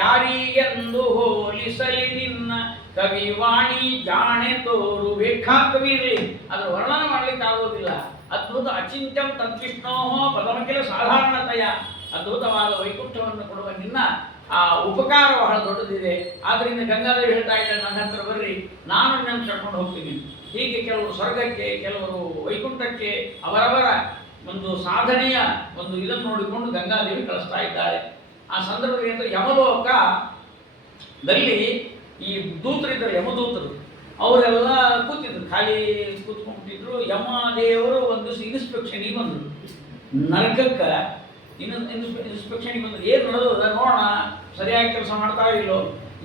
ಯಾರಿಗೆಂದು ಹೋಲಿಸಲಿ ನಿನ್ನ ಕವಿವಾಣಿ ಜಾಣೆ ತೋರು. ಬೇಕಾ ಕವಿ ಇರಲಿ, ಅದ್ರ ವರ್ಣನೆ ಮಾಡ್ಲಿಕ್ಕೆ ಆಗೋದಿಲ್ಲ. ಅದ್ಭುತ. ಅಚಿಂತ್ಯಂ ತದ್ವಿಷ್ಣೋ ಪದಮಕಿಲ ಸಾಧಾರಣತೆಯ ಅದ್ಭುತವಾದ ವೈಕುಂಠವನ್ನು ಕೊಡುವ ನಿನ್ನ ಆ ಉಪಕಾರ ಬಹಳ ದೊಡ್ಡದಿದೆ. ಆದ್ದರಿಂದ ಗಂಗಾದೇವಿ ಹೇಳ್ತಾ ಇದ್ದಾರೆ, ನನ್ನ ಹತ್ರ ಬರ್ರಿ, ನಾನು ನಿನ್ನನ್ನು ಕರ್ಕೊಂಡು ಹೋಗ್ತೀನಿ. ಹೀಗೆ ಕೆಲವರು ಸ್ವರ್ಗಕ್ಕೆ, ಕೆಲವರು ವೈಕುಂಠಕ್ಕೆ ಅವರವರ ಒಂದು ಸಾಧನೆಯ ಒಂದು ಇದನ್ನು ನೋಡಿಕೊಂಡು ಗಂಗಾದೇವಿ ಕಳಿಸ್ತಾ ಇದ್ದಾಳೆ. ಆ ಸಂದರ್ಭದಲ್ಲಿ ಯಮಲೋಕದಲ್ಲಿ ಈ ದೂತರಿದ್ದರು, ಯಮದೂತರು ಅವರೆಲ್ಲ ಕೂತಿದ್ರು, ಖಾಲಿ ಕೂತ್ಕೊಂಡ್ಬಿಟ್ಟಿದ್ರು. ಯಮದೇವರು ಒಂದು ಇನ್ಸ್ಪೆಕ್ಷನಿಗೆ ಬಂದರು, ನರಕಕ್ಕೆ ಇನ್ಸ್ಪೆಕ್ಷನಿಗೆ ಬಂದರು. ಏನು ನಡೆದ ನೋಡೋಣ, ಸರಿಯಾಗಿ ಕೆಲಸ ಮಾಡ್ತಾ ಇಲ್ಲೋ.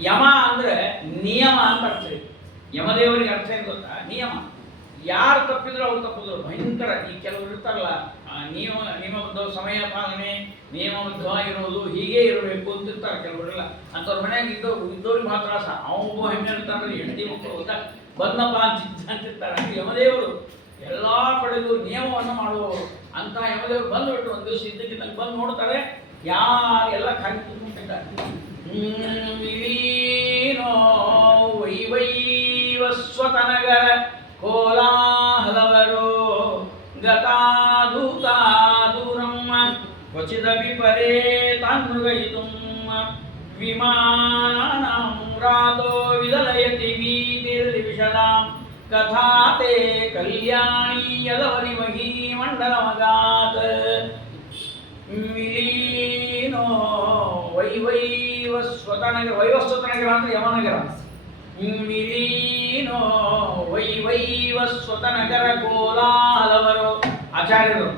ಯಮ ಅಂದರೆ ನಿಯಮ ಅಂತ ಅರ್ಥ ಇದೆ. ಯಮದೇವರಿಗೆ ಅರ್ಥ ಏನು ಗೊತ್ತಾ? ನಿಯಮ. ಯಾರು ತಪ್ಪಿದ್ರು ಅವ್ರು ತಪ್ಪಿದ್ರು ಭಯಂಕರ. ಈ ಕೆಲವರು ಇರ್ತಾರಲ್ಲ, ನಿಯಮಬದ್ಧ ಸಮಯ ಪಾಲನೆ, ನಿಯಮಬದ್ಧವಾಗಿರೋದು, ಹೀಗೆ ಇರಬೇಕು ಅಂತಿರ್ತಾರೆ ಕೆಲವರೆಲ್ಲ. ಅಂಥವ್ರ ಮನೆಯಾಗ ಇದ್ದವ್ರಿಗೆ ಮಾತ್ರ ಅವನು ಹೆಣ್ಣು ಇರ್ತಾರೆ, ಹೆಂಡತಿ ಮಕ್ಕಳು ಬಂದಪ್ಪ ಅಂತಿರ್ತಾರೆ. ಯಮದೇವರು ಎಲ್ಲ ಕಡೆಗೂ ನಿಯಮವನ್ನು ಮಾಡುವವರು. ಅಂತ ಯಮದೇವರು ಬಂದುಬಿಟ್ಟು ಒಂದು ದಿವಸ ಇದ್ದಕ್ಕಿದ್ದಂಗೆ ಬಂದು ನೋಡ್ತಾರೆ, ಯಾರೆಲ್ಲ ಖಾಲಿ ಕೂತ್ಕೊಂಡಿದ್ದಾರೆ. ವೈವೈವಸ್ವತನಗರ ಕೋಲಾಹಲವರು ಗತಾದೂತಾದೂರಮ್ಮ ಕ್ವಚಿದಪಿ ಪರೇ ತಾನ್ಮೃಗಯಿತುಂ ವಿಮಾನಾನಾಂ ರಾತೋ ವಿದಲಯತಿ ವೀತಿರ್ವಿಶದಾಂ ಕಥಾತೆ ಕಲ್ಯಾಣಿ ಯದವರಿಮಹೀ ಮಂಡಲಮಗಾತ್ ವಿಲೀನೋ ವೈವೈವಸ್ವತನಗರ. ವೈವಸ್ವತನಗರ ಅಂದರೆ ಯಮನಗರ. ವಿಲೀನೋ ವೈವೈವಸ್ವತನಗರ ಕೋಲಾಹಲವರು ಆಚಾರ್ಯರು.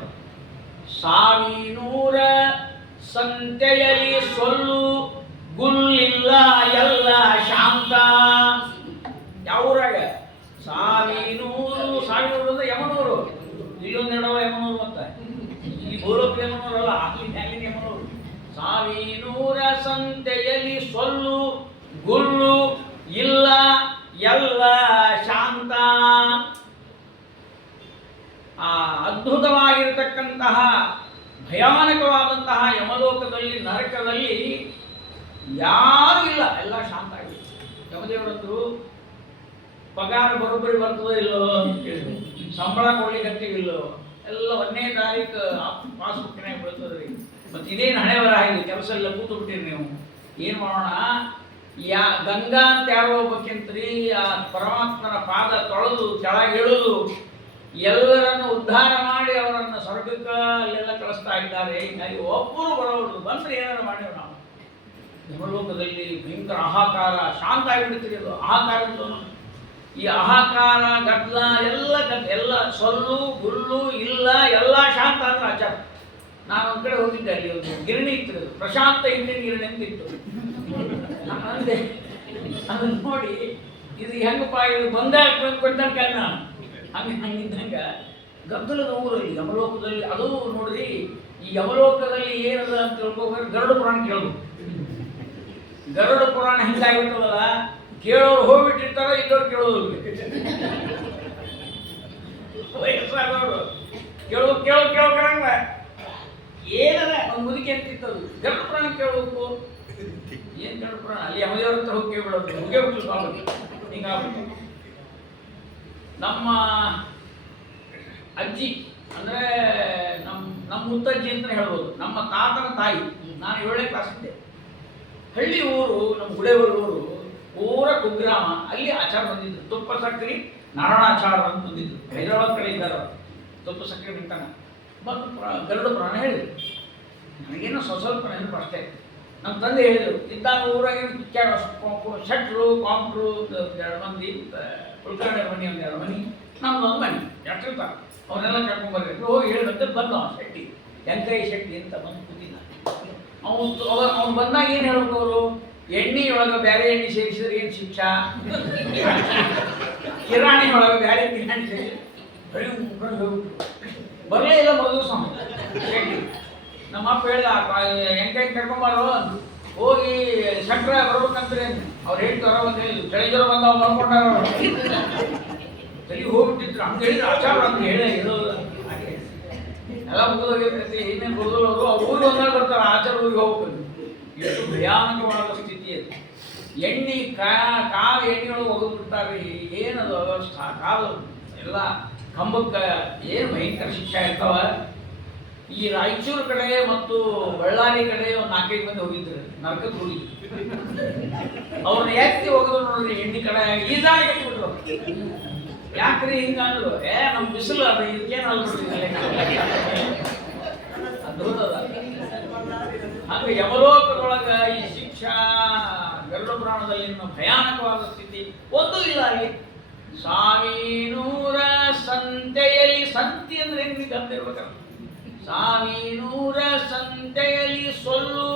ಸಾವಿನೂರ ಸಂತೆಯಲ್ಲಿ ಸೊಲ್ಲು ಗುಲ್ಲಿಲ್ಲ ಎಲ್ಲ ಶಾಂತ. ಯಾವೂರಾಗ? ಸಾವಿನೂರು ಅಂದ್ರೆ ಯಮನೂರು. ಇಲ್ಲೊಂದು ಎಡವ ಯಮನೂರು, ಮತ್ತೆ ಈ ಭೂಲೋಕ ಯಮನೂರಲ್ಲ, ಅಲ್ಲಿನ ಯಮನೂರು. ಸಾವಿನೂರ ಸಂತೆಯಲ್ಲಿ ಸೊಲ್ಲು ಗುಲ್ಲು ಇಲ್ಲ ಎಲ್ಲ ಶಾಂತ. ಆ ಅದ್ಭುತವಾಗಿರತಕ್ಕಂತಹ ಭಯಾನಕವಾದಂತಹ ಯಮಲೋಕದಲ್ಲಿ, ನರಕದಲ್ಲಿ ಯಾರೂ ಇಲ್ಲ, ಎಲ್ಲ ಶಾಂತ ಆಗಿದೆ. ಯಮದೇವರಂದ್ರು ಪಗಾರ ಬರೋಬ್ಬರಿ ಬರ್ತದೋ ಇಲ್ಲೋ ಅಂತ ಕೇಳಿದ್ರು, ಸಂಬಳ ಕೊಡ್ಲಿಕ್ಕೆ ಇಲ್ಲೋ, ಎಲ್ಲ 1ನೇ ತಾರೀಕು ಪಾಸ್ಬುಕ್ಕಿನಾಗ ಬೀಳ್ತದ್ರಿ. ಮತ್ತು ಇದೇನು ಹಣೆ ಬರ ಆಗಿದೆ, ಕೆಲಸ ಎಲ್ಲ ಕೂತು ಬಿಟ್ಟಿರಿ ನೀವು, ಏನು ಮಾಡೋಣ? ಗಂಗಾ ಅಂತ ಯಾರೋ ಹೋಗ್ಬೇಕಂತ್ರಿ, ಆ ಪರಮಾತ್ಮನ ಪಾದ ತೊಳೆದು ಕೆಳಗಿಳಿದು ಎಲ್ಲರನ್ನು ಉದ್ಧಾರ ಮಾಡಿ ಅವರನ್ನು ಸ್ವರ್ಗಕ್ಕೆ ಅಲ್ಲೆಲ್ಲ ಕಳಿಸ್ತಾ ಇದ್ದಾರೆ. ಹೀಗಾಗಿ ಒಬ್ಬರು ಬರೋರು ಬಂದರೆ ಏನಾರು ಮಾಡಿದ್ರು ನಾವು. ಯಮಲೋಕದಲ್ಲಿ ಭಯಂಕರ ಆಹಾಕಾರ, ಶಾಂತ ಆಗಿಬಿಡ್ತೀರಿ. ಅದು ಆಹಾಕಾರದ್ದು. ಈ ಆಹಾಕಾರ ಗದ್ದಲ ಎಲ್ಲ ಸೊಲ್ಲು ಗುಲ್ಲು ಇಲ್ಲ ಎಲ್ಲ ಶಾಂತ ಅಂದ್ರೆ ಆಚಾರ. ನಾನು ಒಂದು ಕಡೆ ಹೋಗಿದ್ದೆ, ಅಲ್ಲಿ ಒಂದು ಗಿರಣಿ ಇತ್ತು, ಪ್ರಶಾಂತ ಹಿಂದಿನ ಗಿರಣಿ ಅಂತ ಇತ್ತು. ಅಂದೆ ಅದನ್ನು ನೋಡಿ, ಇದು ಹೆಂಗಪ್ಪ, ಇದು ಬಂದಾಗ ಕೊಟ್ಟಂಕ ಹಂಗಿದ್ದಂಗೆ ಗದ್ದಲದ ಊರಲ್ಲಿ ಯಮಲೋಕದಲ್ಲಿ. ಅದು ನೋಡ್ರಿ, ಈ ಯಮಲೋಕದಲ್ಲಿ ಏನದ ಅಂತ ತಿಳ್ಕೊಬೇಕು, ಗರುಡ ಪುರಾಣ ಕೇಳೋದು. ಗರುಡ ಪುರಾಣ ಹಿಂಗಾಗಿರ್ತದಲ್ಲ, ಕೇಳೋರು ಹೋಗ್ಬಿಟ್ಟಿರ್ತಾರೋ ಇದ್ದವ್ರು ಕೇಳೋದು. ವಯಸ್ಸಾದವರು ಕೇಳೋಕರಂಗ ಏನದ ಒಂದು ಮುದುಕಿ ಅಂತಿತ್ತದು. ಗರುಡ ಪುರಾಣ ಕೇಳಬೇಕು. ಏನು ಗರುಡ ಪುರಾಣ? ಅಲ್ಲಿ ಯಮದೇವ್ರ ಹತ್ರ ಹೋಗಿ ಕೇಳ್ಬಿಡೋದು, ಮುಗಿಬಿಟ್ಟು ಸ್ವಾಮಿ ಹಿಂಗಾಗ್ಬಿಟ್ಟು. ನಮ್ಮ ಅಜ್ಜಿ ಅಂದರೆ ನಮ್ಮ ಮುತ್ತಜ್ಜಿ ಅಂತ ಹೇಳ್ಬೋದು, ನಮ್ಮ ತಾತನ ತಾಯಿ. ನಾನು 7ನೇ ಕ್ಲಾಸ್ ಇದ್ದೆ. ಹಳ್ಳಿ ಊರು, ನಮ್ಮ ಗುಡೇವರ ಊರು, ಊರ ಕುಗ್ರಾಮ. ಅಲ್ಲಿ ಆಚಾರ ಬಂದಿದ್ರು, ತುಪ್ಪ ಸಕ್ಕರೆ ನಾರಾಯಣಾಚಾರ ಅಂತ ಬಂದಿದ್ರು. ಹೈದರಾಬಾದ್ ಕಡೆ ಇದ್ದಾರೆ, ತುಪ್ಪ ಸಕ್ಕರೆ ಬಿಟ್ಟಾನ ಬಂದು ಗರುಡ ಪುರಾಣ ಹೇಳಿದ್ರು. ನನಗೇನೋ ಸ್ವಲ್ಪ ನೆನಪು ಅಷ್ಟೇ. ನಮ್ಮ ತಂದೆ ಹೇಳಿದರು, ಇದ್ದಾಗ ಊರಾಗ ಶೆಟ್ರು ಕಾಂಟ್ರು 2 ಮಂದಿ, ಕುಲಕರ್ಣಿ ಮನೆ 2 ಮನೆ, ನಮ್ದು 1 ಮನೆ, ಎಷ್ಟಿರ್ತಾರೆ ಅವನ್ನೆಲ್ಲ ಕರ್ಕೊಂಡ್ಬರ್ರಿ ಹೋಗಿ ಹೇಳಿದಂತೆ ಬಂದ. ಶೆಟ್ಟಿ ಎಂಕೈ ಶೆಟ್ಟಿ ಅಂತ ಬಂದು ಕೂತಿದ್ದ. ಅವ್ನು ಬಂದಾಗ ಏನು ಹೇಳ್ಬೇಕು ಅವರು? ಎಣ್ಣೆ ಒಳಗೆ ಬೇರೆ ಎಣ್ಣೆ ಸೇರಿಸಿದ್ರೆ ಏನು ಶಿಕ್ಷಾ, ಕಿರಾಣಿ ಒಳಗೆ ಬೇರೆ ಕಿರಾಣಿ ಸೇರಿಸಿದ್ರೆ ಬರಲೇ ಇಲ್ಲ. ಮೊದಲು ಶೆಟ್ಟಿ ನಮ್ಮ ಅಪ್ಪ ಹೇಳ್ದ, ಎಂಕೈ ಕರ್ಕೊಂಬಾರೋ, ಹೋಗಿ ಶಂಕರ ಬರ್ಬೇಕಂದ್ರೆ ಅವ್ರು ಹೇಳ್ತಾರ. ಒಂದು ಹೇಳಿದ್ರು, ಚಳಿ ಜ್ವರ ಬಂದವ ಮಾಡ್ಕೊಂಡಾರ, ತಲೆ ಹೋಗ್ಬಿಟ್ಟಿದ್ರು. ಹಂಗೆ ಹೇಳಿದ್ರು ಆಚಾರ ಅಂತ ಹೇಳೋದು. ಹಾಗೆ ಎಲ್ಲ ಮುಗಿದೋಗಿರ್ತೈತಿ. ಇನ್ನೇನು ಗುರುದವರು ಅವ್ರ ಊರಿಗೆ ಒಂದಾಗ ಬರ್ತಾರೆ, ಆಚಾರ ಊರಿಗೆ ಹೋಗ್ಬೇಕು. ಎಷ್ಟು ಭಯಾನಕವಾದ ಸ್ಥಿತಿ ಅದು. ಎಣ್ಣೆ ಕಾಲು ಎಣ್ಣೆಯೊಳಗೆ ಹೋಗ್ಬಿಡ್ತಾರೆ. ಏನದು ಅವಸ್ಥಾ, ಕಾಲು ಎಲ್ಲ ಕಂಬಕ್ಕೆ ಏನು ಭಯಂಕರ ಶಿಕ್ಷೆ ಇರ್ತಾವ. ಈ ರಾಯಚೂರು ಕಡೆ ಮತ್ತು ಬಳ್ಳಾರಿ ಕಡೆ ಒಂದು 4-5 ಮಂದಿ ಹೋಗಿದ್ರು, ನರಕಕ್ಕೆ ಹೋಗಿದ್ರು. ಅವ್ರನ್ನ ಎತ್ತಿ ಹೋಗೋದು ನೋಡ್ರಿ, ಹೆಂಡಿ ಕಡೆ ಈಜಾಡಿ ಕಟ್ಬಿಟ್ರು. ಯಾಕ್ರಿ ಹಿಂಗಂದ್ರು, ನಮ್ ಬಿಸಿಲು ಅದು ಇದಕ್ಕೇನು ಅದ್ಭುತದ. ಹಂಗ ಯಮಲೋಕದೊಳಗ ಈ ಶಿಕ್ಷಾ ಗರುಡ ಪುರಾಣದಲ್ಲಿ ಭಯಾನಕವಾದ ಸ್ಥಿತಿ ಒಂದೂ ಇಲ್ಲ. ಅಲ್ಲಿ ಸಾವಿನೂರ ಸಂತೆಯಲ್ಲಿ, ಸಂತಿ ಅಂದ್ರೆ ಹೆಂಗ್ ಗಂತಿರ್ಬೇಕಲ್ಲ, ಸಾವಿನೂರ ಸಂತೆಯಲ್ಲಿ ಸೊಲ್ಲು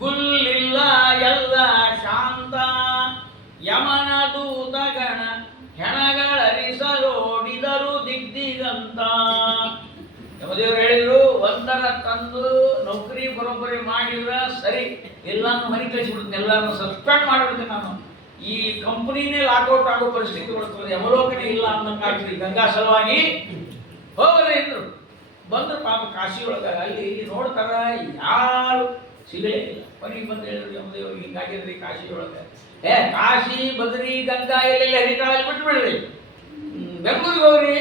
ಗುಲ್ಲಿಲ್ಲ ಎಲ್ಲ ಶಾಂತ, ಯಮನ ದೂತಗಣ ಹೆಣಗಳರಿಸಲೋಡಿದರು ದಿಗ್ದಿಗಂತ. ಯಮದೇವರು ಹೇಳಿದ್ರು, ಒಂದರ ತಂದು ನೌಕರಿ ಬರೋಬ್ಬರಿ ಮಾಡಿದ್ರ ಸರಿ, ಎಲ್ಲಾನು ಮನೆ ಕಳಿಸಿಬಿಡ್ತೀನಿ, ಎಲ್ಲಾನು ಸಸ್ಪೆಂಡ್ ಮಾಡಿಬಿಡ್ತೀನಿ ನಾನು, ಈ ಕಂಪನಿನೇ ಲಾಕ್ಔಟ್ ಆಗೋ ಪರಿಸ್ಥಿತಿ ಬರ್ತದೆ, ಯಮಲೋಕನೇ ಇಲ್ಲ ಅಂದಂಗೆ ಆಗ್ತದೆ. ಗಂಗಾ ಸಲುವಾಗಿ ಹೋಗಲೇ ಇದ್ರು. ಬಂದ್ರೆ ಪಾಪ ಕಾಶಿ ಒಳಗ ಅಲ್ಲಿ ಇಲ್ಲಿ ನೋಡ್ತಾರ, ಯಾರು ಸಿಗಲೇ ಇಲ್ಲ. ಕೊನೆಗೆ ಬಂದು ಹೇಳಿದ್ರು ಯಮದೇವರು, ಹಿಂಗಾಗಿದ್ರಿ ಕಾಶಿ ಒಳಗ, ಕಾಶಿ ಬದ್ರಿ ಗಂಗಾ ಎಲ್ಲೆಲ್ಲ ಹರಿತಾಳಲ್ಲಿ ಬಿಟ್ಟು ಬಿಡ್ರಿ, ಬೆಂಗಳೂರಿಗೆ ಹೋಗ್ರಿ,